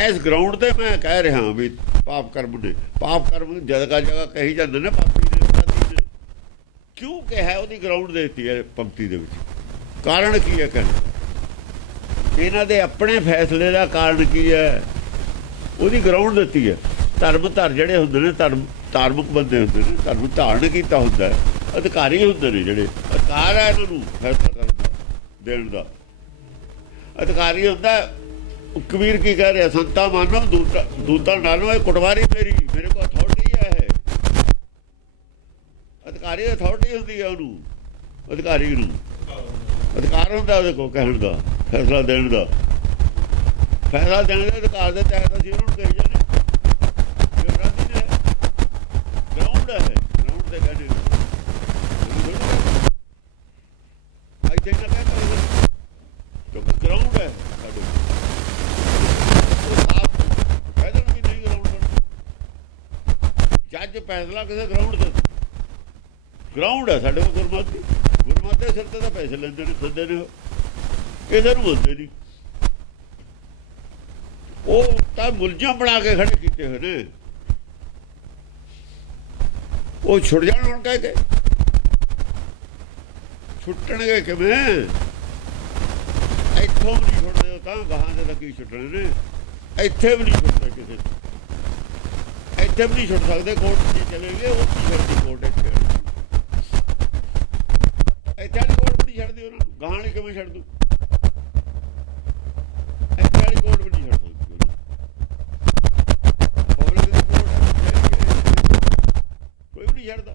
ਐਸ ਗਰਾਊਂਡ ਤੇ ਮੈਂ ਕਹਿ ਰਿਹਾ ਵੀ ਪਾਪ ਕਰਮ ਨੇ, ਪਾਪ ਕਰਮ ਜਗ੍ਹਾ ਜਗ੍ਹਾ ਕਹੀ ਜਾਂਦੇ ਨੇ ਪਾਪੀ ਨੇ, ਅਪਰਾਧੀ ਨੇ। ਕਿਉਂ ਕਿਹਾ? ਉਹਦੀ ਗਰਾਊਂਡ ਦੇ ਦਿੱਤੀ ਹੈ ਪੰਕਤੀ ਦੇ ਵਿੱਚ। ਕਾਰਨ ਕੀ ਹੈ? ਕਹਿੰਦੇ ਇਹਨਾਂ ਦੇ ਆਪਣੇ ਫੈਸਲੇ ਦਾ ਕਾਰਨ ਕੀ ਹੈ? ਉਹਦੀ ਗਰਾਊਂਡ ਦਿੱਤੀ ਹੈ। ਧਰਮ ਧਰ ਜਿਹੜੇ ਹੁੰਦੇ ਨੇ, ਧਾਰਮਿਕ ਬੰਦੇ ਹੁੰਦੇ ਨੇ, ਧਰਮ ਧਾਰਨ ਕੀਤਾ ਹੁੰਦਾ, ਅਧਿਕਾਰੀ ਹੁੰਦੇ ਨੇ ਜਿਹੜੇ, ਅਧਿਕਾਰ ਹੈ ਇਹਨਾਂ ਨੂੰ ਫੈਸਲਾ ਕਰਨ ਦਾ, ਦੇਣ ਦਾ ਅਧਿਕਾਰੀ ਹੁੰਦਾ। ਕਬੀਰ ਕੀ ਕਹਿ ਰਿਹਾ? ਸੰਤਾ ਮਾਨੋ ਦੂਤਾਂ ਨਾਲੋਂ ਇਹ ਕੁਟਵਾਰੀ ਮੇਰੀ, ਮੇਰੇ ਕੋਲ ਅਥਾਰਟੀ ਹੈ। ਇਹ ਅਧਿਕਾਰੀ ਅਥਾਰਟੀ ਹੁੰਦੀ ਹੈ, ਉਹਨੂੰ ਅਧਿਕਾਰੀ ਨੂੰ ਅਧਿਕਾਰ ਹੁੰਦਾ ਉਹਦੇ ਕੋਲ ਕਹਿਣ ਦਾ, ਫੈਸਲਾ ਦੇਣ ਦਾ। ਫੈਸਲਾ ਦੇਣ ਦੇ ਅਧਿਕਾਰ ਦੇ ਤਹਿਤ ਅਸੀਂ ਉਹਨਾਂ ਨੂੰ ਕਹੀ ਜਾਂਦੇ ਅਪਰਾਧੀ ਨੇ। ਗਰਾਊਂਡ ਹੈ, ਗਰਾਊਂਡ ਤੇ ਕਹਿੰਦੇ ਇੱਥੇ ਨਾ ਕਹਿੰਦੇ ਕਿਉਂਕਿ ਗਰਾਊਂਡ ਹੈ ਸਾਡੇ। ਆਪ ਕਹਿ ਦੇਣ ਵੀ ਨਹੀਂ ਗਰਾਊਂਡ ਪਰ ਜੱਜ ਫੈਸਲਾ ਕਿਸੇ ਗਰਾਊਂਡ ਤੇ, ਗਰਾਊਂਡ ਹੈ ਸਾਡੇ ਕੋਲ। ਗੁਰਮਤਿ ਦੇ ਸਿਰ ਤੇ ਤਾਂ ਪੈਸੇ ਲੈਂਦੇ ਨੇ, ਦਿੰਦੇ ਨੇ, ਕਿਸੇ ਨੂੰ ਬੋਲਦੇ ਨਹੀਂ। ਉਹ ਤਾਂ ਮੁਲਜ਼ਮ ਬਣਾ ਕੇ ਖੜੇ ਕੀਤੇ ਹੋਏ ਨੇ। ਉਹ ਛੁੱਟ ਜਾਣ ਹੁਣ ਕਹਿ ਕੇ, ਛੁੱਟਣਗੇ ਕਿਵੇਂ? ਇੱਥੋਂ ਵੀ ਨਹੀਂ ਛੁੱਟਦੇ ਉਹ ਤਾਂ, ਗਾਹਾਂ ਦੇ ਲੱਗੀ ਛੁੱਟਣੇ ਨੇ। ਇੱਥੇ ਵੀ ਨਹੀਂ ਛੁੱਟਦੇ ਕਿਸੇ ਨੂੰ, ਇੱਥੇ ਵੀ ਨਹੀਂ ਛੁੱਟ ਸਕਦੇ। ਕੋਰਟ 'ਚ ਚਲੇ ਗਏ, ਉਹ ਕੀ ਛੱਡਦੀ ਕੋਰਟ? ਇੱਥੇ ਵਾਲੀ ਕੋਰਟ ਵੀ ਨਹੀਂ ਛੱਡਦੀ ਉਹਨਾਂ ਨੂੰ, ਗਾਹਾਂ ਵਾਲੀ ਕਿਵੇਂ ਛੱਡ ਦੂ? ਇੱਥੇ ਵਾਲੀ ਕੋਰਟ ਵੀ ਨਹੀਂ ਛੱਡ ਸਕਦੀ ਉਹਨੂੰ। ਪਬਲਿਕ ਦੀ ਕੋਰਟ ਕੋਈ ਵੀ ਨਹੀਂ ਛੱਡਦਾ।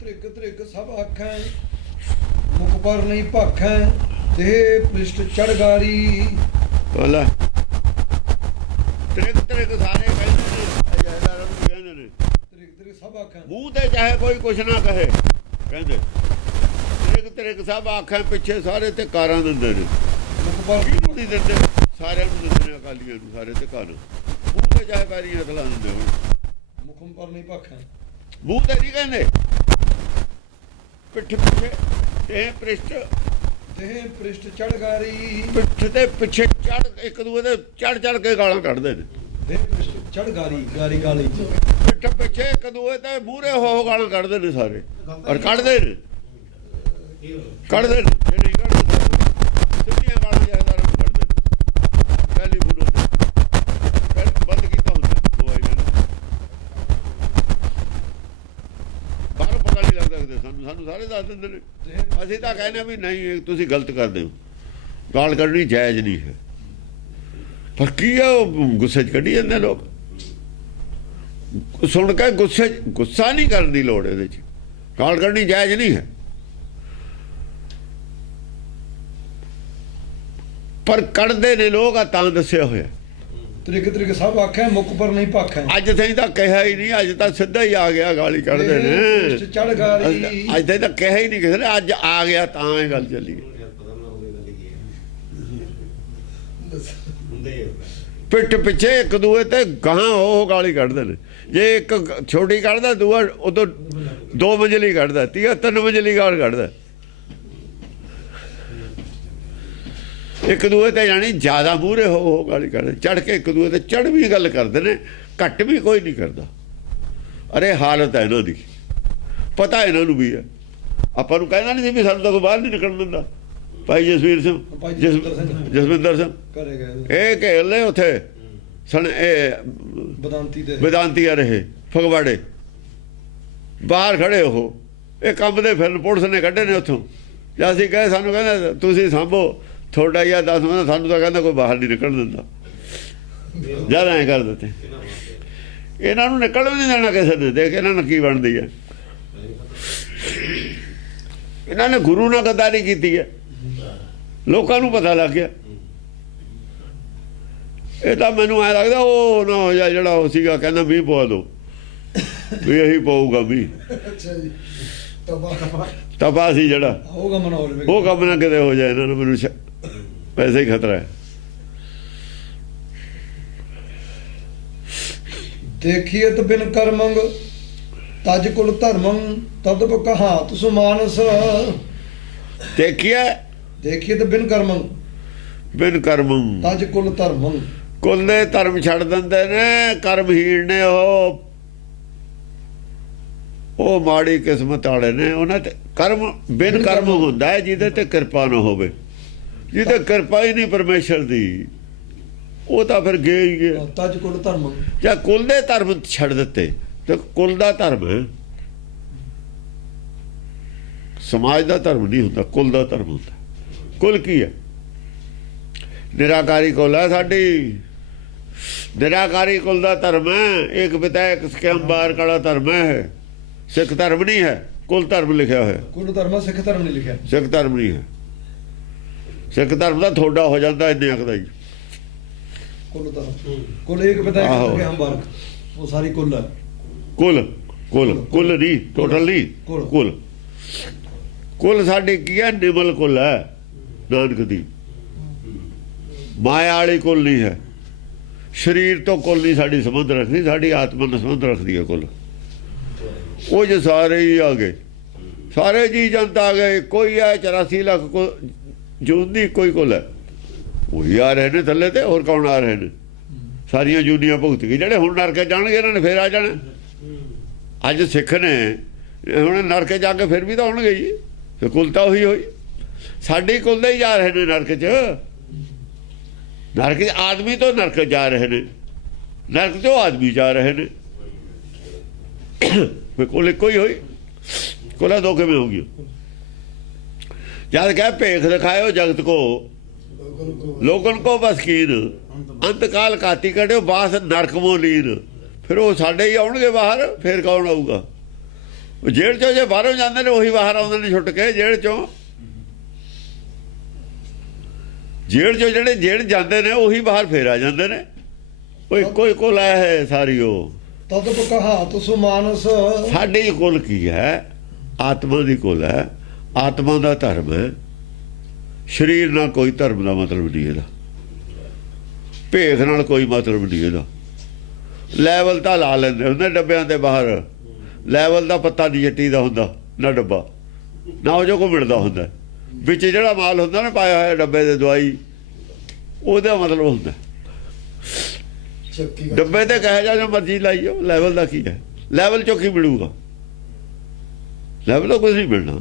ਧ੍ਰਿਗ ਧ੍ਰਿਗ ਸਭ ਆਖੈ ਮੁਖ ਪਰ ਨਹੀਂ ਭਾਖੈ ਤੇ ਪ੍ਰਿਸ਼ਟ ਚੜਗਾਰੀ। ਬੋਲਾ ਤ੍ਰਿਗ ਤ੍ਰਿਗ ਸਾਰੇ ਕਹਿੰਦੇ ਨੇ, ਜਾਇਦਾਰਾਂ ਨੂੰ ਕਹਿੰਦੇ ਨੇ। ਧ੍ਰਿਗ ਧ੍ਰਿਗ ਸਭ ਆਖੈ, ਮੂੰਹ ਤੇ ਚਾਹੇ ਕੋਈ ਕੁਛ ਨਾ ਕਹੇ, ਕਹਿੰਦੇ ਤ੍ਰਿਗ ਤ੍ਰਿਗ ਸਭ ਆਖਾਂ ਪਿੱਛੇ ਸਾਰੇ ਤੇ ਕਾਰਾਂ ਦਿੰਦੇ ਨੇ। ਮੁਖ ਪਰ ਕਿਹਨੂੰ ਨਹੀਂ ਦਿੰਦੇ? ਸਾਰਿਆਂ ਨੂੰ ਦਿੰਦੇ ਨੇ, ਅਕਾਲੀਆਂ ਨੂੰ, ਸਾਰੇ ਤੇ ਕਾਰਾਂ। ਮੂੰਹ ਤੇ ਚਾਹੇ ਪੈਰੀਆਂ ਖਲਾ ਦਿੰਦੇ ਹੋਣ, ਮੁਖ ਪਰ ਨਹੀਂ ਭਾਖੈ। ਮੂੰਹ ਤੇ ਨਹੀਂ ਕਹਿੰਦੇ, ਪਿੱਠ ਪਿੱਛੇ ਤੇ ਪ੍ਰਿਸ਼ਟ ਤੇ ਪ੍ਰਿਸ਼ਟ ਚੜਗਾਰੀ। ਪਿੱਠ ਤੇ ਪਿੱਛੇ ਚੜ, ਇੱਕ ਦੂਏ ਦੇ ਚੜ ਚੜ ਕੇ ਗਾਲਾਂ ਕੱਢਦੇ ਨੇ। ਤੇ ਪ੍ਰਿਸ਼ਟ ਚੜਗਾਰੀ, ਗਾਰੀ ਗਾਲੀ ਚ ਪਿੱਠ ਪਿੱਛੇ ਇੱਕ ਦੂਏ ਤੇ ਮੂਹਰੇ ਹੋ ਗਾਲਾਂ ਕੱਢਦੇ ਨੇ ਸਾਰੇ। ਔਰ ਕੱਢਦੇ ਨੇ, ਕੱਢਦੇ ਨੇ, ਜੇ ਨਹੀਂ ਕੱਢਦੇ ਸਿੱਧੀਆਂ ਗਾਲਾਂ ਜਾਇਦਾਰਾਂ ਨੂੰ ਕੱਢਦੇ ਨੇ। ਪਹਿਲੀ ਬੋਲੋ ਬੰਦ ਕੀਤਾ ਹੁੰਦਾ ਉਹ ਆਈ ਨੇ। ਬਾਹਰੋਂ ਪਤਾ ਨਹੀਂ ਲੱਗਦਾ ਕਿਤੇ, ਸਾਨੂੰ ਸਾਰੇ ਦੱਸ ਦਿੰਦੇ ਨੇ। ਅਸੀਂ ਤਾਂ ਕਹਿੰਦੇ ਵੀ ਨਹੀਂ, ਤੁਸੀਂ ਗਲਤ ਕਰਦੇ ਹੋ, ਗਾਲ ਕੱਢਣੀ ਜਾਇਜ਼ ਨਹੀਂ ਹੈ। ਪਰ ਕੀ ਆ, ਉਹ ਗੁੱਸੇ 'ਚ ਕੱਢੀ ਜਾਂਦੇ ਲੋਕ। ਸੁਣ ਕੇ ਗੁੱਸਾ ਨਹੀਂ ਕਰਨ ਦੀ ਲੋੜ ਇਹਦੇ 'ਚ। ਗਾਲ ਕੱਢਣੀ ਜਾਇਜ਼ ਨਹੀਂ ਹੈ, ਪਰ ਕੱਢਦੇ ਨੇ ਲੋਕ। ਆ ਤਾਂ ਦੱਸਿਆ ਹੋਇਆ ਧ੍ਰਿਗ ਧ੍ਰਿਗ ਸਭ ਆਖੈ ਮੁਖ ਪਰ ਨਹੀਂ ਭਾਖੈ। ਅੱਜ ਤਾਈਂ ਤਾਂ ਕਿਹਾ ਹੀ ਨਹੀਂ, ਅੱਜ ਤਾਂ ਸਿੱਧਾ ਹੀ ਆ ਗਿਆ, ਗਾਲੀ ਕੱਢਦੇ ਨੇ। ਪ੍ਰਿਸ਼ਟ ਚੜਗਾਰੀ, ਅੱਜ ਤਾਈਂ ਤਾਂ ਕਿਹਾ ਹੀ ਨਹੀਂ ਕਿਸੇ ਨੇ, ਅੱਜ ਆ ਗਿਆ ਤਾਂ ਇਹ ਗੱਲ ਚੱਲੀ। ਪਿੱਠ ਪਿੱਛੇ ਇੱਕ ਦੂਏ ਤੇ ਗਾਹਾਂ ਉਹ ਗਾਲੀ ਕੱਢਦੇ ਨੇ। ਜੇ ਇੱਕ ਛੋਟੀ ਕੱਢਦਾ, ਦੂਆ ਉਦੋਂ 2 ਮੰਜ਼ਲੀ ਕੱਢਦਾ, ਤੀਆ 3 ਮੰਜ਼ਲੀ ਗਾਲ ਕੱਢਦਾ। ਇੱਕ ਦੂਏ ਤੇ ਜਾਣੀ ਜ਼ਿਆਦਾ ਮੂਹਰੇ ਹੋ ਗਾਲੀ ਕੱਢਦੇ, ਚੜ ਕੇ ਇੱਕ ਦੂਏ ਤੇ ਚੜ ਵੀ ਗੱਲ ਕਰਦੇ ਨੇ, ਘੱਟ ਵੀ ਕੋਈ ਨਹੀਂ ਕਰਦਾ। ਅਰੇ ਹਾਲਤ ਹੈ ਇਹਨਾਂ ਦੀ, ਪਤਾ ਇਹਨਾਂ ਨੂੰ ਵੀ ਹੈ। ਆਪਾਂ ਨੂੰ ਕਹਿੰਦਾ ਨਹੀਂ ਸੀ ਵੀ ਸਾਨੂੰ ਤਾਂ ਕੋਈ ਬਾਹਰ ਨਹੀਂ ਨਿਕਲਣ ਦਿੰਦਾ। ਭਾਈ ਜਸਵੀਰ ਸਿੰਘ, ਜਸਵਿੰਦਰ ਸਿੰਘ ਘਰੇ ਗਏ, ਇਹ ਘੇਲ ਲਏ ਉੱਥੇ ਸਣ, ਇਹ ਵਿਦਾਂਤੀ ਆ ਰਹੇ ਫਗਵਾੜੇ ਬਾਹਰ ਖੜੇ। ਉਹ ਇਹ ਕੰਮ ਦੇ ਫਿਰ ਪੁਲਿਸ ਨੇ ਕੱਢੇ ਨੇ ਉੱਥੋਂ। ਜਾਂ ਅਸੀਂ ਕਹੇ, ਸਾਨੂੰ ਕਹਿੰਦਾ ਤੁਸੀਂ ਸਾਂਭੋ ਤੁਹਾਡਾ ਜਾਂ 10 ਬੰਦਾ, ਸਾਨੂੰ ਤਾਂ ਕਹਿੰਦਾ ਕੋਈ ਬਾਹਰ ਨਹੀਂ ਨਿਕਲਣ ਦਿੰਦਾ। ਜਦ ਐਂ ਕਰ ਦਿੱਤੇ, ਇਹਨਾਂ ਨੂੰ ਨਿਕਲ ਵੀ ਨਹੀਂ ਦੇਣਾ ਕਿਸੇ ਨੇ। ਦੇਖ ਇਹਨਾਂ ਨੂੰ ਕੀ ਬਣਦੀ ਹੈ। ਇਹਨਾਂ ਨੇ ਗੁਰੂ ਨਾਲ ਗੱਦਾਰੀ ਕੀਤੀ ਹੈ, ਲੋਕਾਂ ਨੂੰ ਪਤਾ ਲੱਗ ਗਿਆ। ਇਹ ਤਾਂ ਮੈਨੂੰ ਐ ਲੱਗਦਾ ਉਹ ਨਾ ਹੋ ਜਾ ਜਿਹੜਾ ਉਹ ਸੀਗਾ ਕਹਿੰਦਾ ਮੀਂਹ ਪਵਾ ਦੋ, ਵੀ ਇਹੀ ਪਊਗਾ ਮੀਂਹ। ਅੱਛਾ ਜੀ, ਤਪਾ ਸੀ ਜਿਹੜਾ, ਉਹ ਕੰਮ ਨਾ ਹੋ ਜਾਵੇ, ਉਹ ਕੰਮ ਨਾ ਕਿਤੇ ਹੋ ਜਾਏ ਇਹਨਾਂ ਨੂੰ, ਮੈਨੂੰ ਵੈਸੇ ਹੀ ਖਤਰਾ ਹੈ। ਦੇਖੀਏ ਬਿਨ ਕਰਮੰਗ ਤਜ ਕੁਲ ਧਰਮੰ ਤਦਬ ਕਹਾਤ ਸੁਮਾਨਸ। ਦੇਖੀਏ ਬਿਨ ਕਰਮੰਗ ਬਿਨ ਕਰਮ ਤਜ ਕੁਲ ਧਰਮੰ, ਕੁੱਲ ਦੇ ਧਰਮ ਛੱਡ ਦਿੰਦੇ ਨੇ, ਕਰਮਹੀਣ ਨੇ ਉਹ ਮਾੜੀ ਕਿਸਮਤ ਵਾਲੇ ਨੇ। ਉਹਨਾਂ ਤੇ ਕਰਮ ਬਿਨ ਕਰਮ ਹੁੰਦਾ ਹੈ ਜਿਹਦੇ ਤੇ ਕਿਰਪਾ ਨਾ ਹੋਵੇ, ਜਿਹਦੇ ਕਿਰਪਾ ਹੀ ਨਹੀਂ ਪਰਮੇਸ਼ਰ ਦੀ, ਉਹ ਤਾਂ ਫਿਰ ਗਿਆ ਹੀ ਗਿਆ। ਤਜ ਕੁਲ ਧਰਮੰ, ਜਾਂ ਕੁੱਲ ਦੇ ਧਰਮ ਛੱਡ ਦਿੱਤੇ ਤੇ ਕੁੱਲ ਦਾ ਧਰਮ ਹੈ, ਸਮਾਜ ਦਾ ਧਰਮ ਨਹੀਂ ਹੁੰਦਾ, ਕੁੱਲ ਦਾ ਧਰਮ ਹੁੰਦਾ। ਕੁੱਲ ਕੀ ਹੈ? ਨਿਰਾਕਾਰੀ ਕੁੱਲ ਹੈ ਸਾਡੀ, ਨਿਰਾਕਾਰੀ ਕੁੱਲ ਦਾ ਧਰਮ ਹੈ। ਇੱਕ ਪਿਤਾ ਇੱਕ ਸਿਕੰਬਰ ਕਾਲਾ ਧਰਮ ਹੈ, ਸਿੱਖ ਧਰਮ ਨਹੀਂ ਹੈ। ਕੁੱਲ ਧਰਮ ਲਿਖਿਆ ਹੋਇਆ, ਕੁਲ ਧਰਮ, ਸਿੱਖ ਧਰਮ ਨਹੀਂ ਲਿਖਿਆ। ਸਿੱਖ ਧਰਮ ਨਹੀਂ ਹੈ। ਸਿੱਖ ਧਰਮ ਦਾ ਥੋੜਾ ਹੋ ਜਾਂਦਾ ਇੰਨੇ ਆਖਦਾ ਹੀ। ਕੁਲ ਧਰਮ, ਕੁਲ ਇੱਕ ਪਿਤਾ ਇੱਕ ਸਿਕੰਬਰ, ਉਹ ਸਾਰੀ ਕੁੱਲ ਹੈ। ਕੁੱਲ ਨਹੀਂ, ਟੋਟਲ ਨਹੀਂ, ਕੁੱਲ ਸਾਡੀ ਕੀ ਹੈ? ਨਿਮਲ ਕੁੱਲ ਹੈ ਨਾਨਕ ਦੀ, ਮਾਇਆ ਵਾਲੀ ਕੁੱਲ ਨਹੀਂ ਹੈ। ਸਰੀਰ ਤੋਂ ਕੁੱਲ ਨਹੀਂ ਸਾਡੀ ਸੰਬੰਧ ਰੱਖਦੀ, ਸਾਡੀ ਆਤਮਾ ਨਾਲ ਸੰਬੰਧ ਰੱਖਦੀ ਹੈ ਕੁੱਲ। ਉਹ ਜੇ ਸਾਰੇ ਹੀ ਆ ਗਏ, ਸਾਰੇ ਜੀ ਜਨਤਾ ਆ ਗਏ, ਕੋਈ ਹੈ 84 ਲੱਖ ਜੂਨ ਦੀ ਕੋਈ ਕੁੱਲ ਹੈ, ਉਹੀ ਆ ਰਹੇ ਨੇ ਥੱਲੇ ਤੇ, ਹੋਰ ਕੌਣ ਆ ਰਹੇ ਨੇ? ਸਾਰੀਆਂ ਜੂਨੀਆਂ ਭੁਗਤ ਗਈ। ਜਿਹੜੇ ਹੁਣ ਨਰਕੇ ਜਾਣਗੇ ਇਹਨਾਂ ਨੇ ਫੇਰ ਆ ਜਾਣਾ। ਅੱਜ ਸਿੱਖ ਨੇ ਹੁਣ ਨਰਕੇ ਜਾ ਕੇ ਫਿਰ ਵੀ ਤਾਂ ਆਉਣਗੇ ਜੀ, ਫਿਰ ਕੁੱਲ ਤਾਂ ਉਹੀ ਹੋਈ। ਸਾਡੀ ਕੁੱਲ ਦੇ ਹੀ ਜਾ ਰਹੇ ਨੇ ਨਰਕ 'ਚ। ਨਰਕ 'ਚ ਆਦਮੀ ਤੋਂ ਨਰਕ ਜਾ ਰਹੇ ਨੇ, ਨਰਕ 'ਚੋਂ ਆਦਮੀ ਜਾ ਰਹੇ ਨੇ। ਕੁੱਲ ਇੱਕੋ ਹੀ ਹੋਈ, ਕੁੱਲਾਂ ਦੋ ਕਿਵੇਂ ਹੋ ਗਈ? ਜਦ ਕਹਿ ਭੇਖ ਦਿਖਾਇਓ ਜਗਤ ਕੋ, ਲੋਗਨ ਕੋ ਬਸ ਕੀਨ, ਅੰਤਕਾਲ ਕਾਤੀ ਕੱਢਿਓ ਬਾਸ ਨਰਕ ਮੋ ਲੀਨ। ਫਿਰ ਉਹ ਸਾਡੇ ਹੀ ਆਉਣਗੇ ਬਾਹਰ, ਫਿਰ ਕੌਣ ਆਊਗਾ? ਜੇਲ੍ਹ ਚੋਂ ਜੇ ਬਾਹਰੋਂ ਜਾਂਦੇ ਨੇ ਉਹੀ ਬਾਹਰ ਆਉਂਦੇ ਨੇ ਛੁੱਟ ਕੇ ਜੇਲ੍ਹ ਚੋਂ। ਜੇਲ੍ਹ ਚੋਂ ਜਿਹੜੇ ਜੇਲ੍ਹ ਜਾਂਦੇ ਨੇ ਉਹੀ ਬਾਹਰ ਫੇਰ ਆ ਜਾਂਦੇ ਨੇ। ਉਹ ਇੱਕੋ ਇੱਕੋ ਲਾਇਆ ਹੈ ਸਾਰੀ। ਉਹ ਤਦ ਕਹਾਤ ਸੁਮਾਨਸ, ਸਾਡੀ ਕੁੱਲ ਕੀ ਹੈ? ਆਤਮਾ ਦੀ ਕੁੱਲ ਹੈ, ਆਤਮਾ ਦਾ ਧਰਮ ਹੈ। ਸਰੀਰ ਨਾਲ ਕੋਈ ਧਰਮ ਦਾ ਮਤਲਬ ਨਹੀਂ ਇਹਦਾ, ਭੇਖ ਨਾਲ ਕੋਈ ਮਤਲਬ ਨਹੀਂ ਇਹਦਾ। ਲੈਵਲ ਤਾਂ ਲਾ ਲੈਂਦੇ ਹੁੰਦੇ ਡੱਬਿਆਂ ਦੇ ਬਾਹਰ, ਲੈਵਲ ਦਾ ਪੱਤਾ ਨਹੀਂ ਜੱਟੀ ਦਾ ਹੁੰਦਾ, ਨਾ ਡੱਬਾ ਨਾ ਉਹ ਜੋ ਕੋ ਮਿਲਦਾ ਹੁੰਦਾ। ਵਿੱਚ ਜਿਹੜਾ ਮਾਲ ਹੁੰਦਾ ਨਾ ਪਾਇਆ ਹੋਇਆ ਡੱਬੇ ਦੇ ਦਵਾਈ, ਉਹਦਾ ਮਤਲਬ ਹੁੰਦਾ। ਡੱਬੇ ਤੇ ਕਹਿ ਜਾ ਜੋ ਮਰਜ਼ੀ ਲਾਈਓ, ਲੈਵਲ ਦਾ ਕੀ ਹੈ? ਲੈਵਲ ਚੋਂ ਕੀ ਮਿਲੂਗਾ? ਲੈਵਲ ਤੋਂ ਕੁਝ ਨਹੀਂ ਮਿਲਣਾ।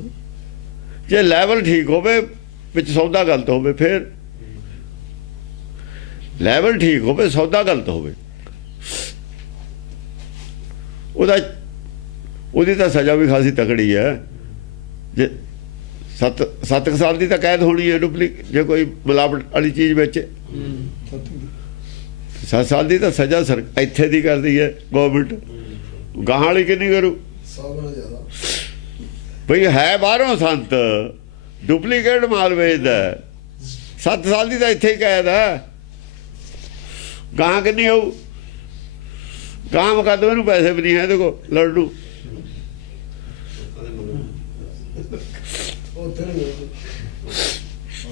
ਜੇ ਲੈਵਲ ਠੀਕ ਹੋਵੇ, ਵਿੱਚ ਸੌਦਾ ਗਲਤ ਹੋਵੇ, ਫਿਰ ਲੈਵਲ ਠੀਕ ਹੋਵੇ, ਸੌਦਾ ਗਲਤ ਹੋਵੇ, ਉਹਦੀ ਤਾਂ ਸਜ਼ਾ ਵੀ ਖਾਸੀ ਤਕੜੀ ਹੈ। ਜੇ 7 ਸਾਲ ਦੀ ਤਾਂ ਕੈਦ ਹੋਣੀ ਹੈ ਜੇ ਕੋਈ ਮਿਲਾਵਟ ਵਾਲੀ ਚੀਜ਼ ਵਿੱਚ। 7 ਸਾਲ ਦੀ ਤਾਂ ਸਜ਼ਾ ਇੱਥੇ ਦੀ ਕਰਦੀ ਹੈ ਗੌਰਮੈਂਟ, ਗਾਹਾਂ ਵਾਲੀ ਕਿੰਨੀ ਕਰੂ? ਬਈ ਹੈ ਬਾਹਰੋਂ ਸੰਤ, ਡੁਪਲੀਕੇਟ ਮਾਲ ਵੇਚਦਾ, 7 ਸਾਲ ਦੀ ਤਾਂ ਇੱਥੇ ਹੀ ਕੈਦ ਹੈ। ਗਾਹਾਂ ਕਿੰਨੀ ਹੋਊ? ਗਾਹਾਂ ਮੁਕੱਦਮੇ ਨੂੰ ਪੈਸੇ ਵੀ ਨਹੀਂ ਹੈ ਇਹਦੇ ਕੋਲ ਲੜਨ ਨੂੰ।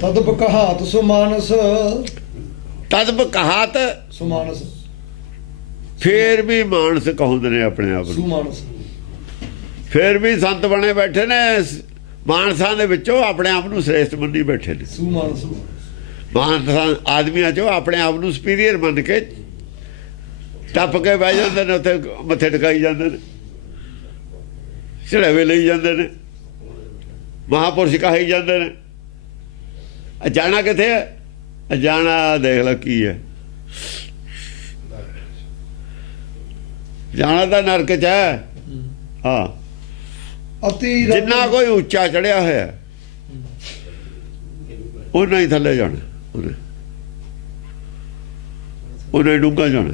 ਤਦ ਕਹਾਤ ਸੁਮਾਨਸ, ਤਦ ਕਹਾਤ ਸੁਮਾਨਸ, ਫੇਰ ਵੀ ਮਾਨਸ ਕਹਾਉਂਦੇ ਨੇ ਆਪਣੇ ਆਪ ਨੂੰ। ਸੁਮਾਨਸ, ਫੇਰ ਵੀ ਸੰਤ ਬਣੇ ਬੈਠੇ ਨੇ, ਮਾਨਸਾਂ ਦੇ ਵਿੱਚੋਂ ਆਪਣੇ ਆਪ ਨੂੰ ਸ੍ਰੇਸ਼ਟ ਮੰਨੀ ਬੈਠੇ ਨੇ। ਸੁਮਾਨਸ, ਮਾਨਸਾਂ ਆਦਮੀਆਂ ਚੋਂ ਆਪਣੇ ਆਪ ਨੂੰ ਸੁਪੀਰੀਅਰ ਮੰਨ ਕੇ ਟੱਪ ਕੇ ਬਹਿ ਜਾਂਦੇ ਨੇ, ਉੱਥੇ ਮੱਥੇ ਟਿਕਾਈ ਜਾਂਦੇ ਨੇ, ਚੜ੍ਹਾਵੇ ਲਈ ਜਾਂਦੇ ਨੇ, ਮਹਾਂਪੁਰਸ਼ ਕਹਾਈ ਜਾਂਦੇ ਨੇ। ਜਾਣਾ ਕਿੱਥੇ ਹੈ? ਜਾਣਾ ਦੇਖ ਲਓ ਕੀ ਹੈ, ਜਾਣਾ ਤਾਂ ਨਰਕ 'ਚ ਹੈ। ਹਾਂ, ਅਤੀ ਜਿੰਨਾ ਕੋਈ ਉੱਚਾ ਚੜਿਆ ਹੋਇਆ ਉਹਨਾਂ ਹੀ ਥੱਲੇ ਜਾਣਾ, ਉਹਨੇ ਡੂੰਘਾ ਜਾਣਾ।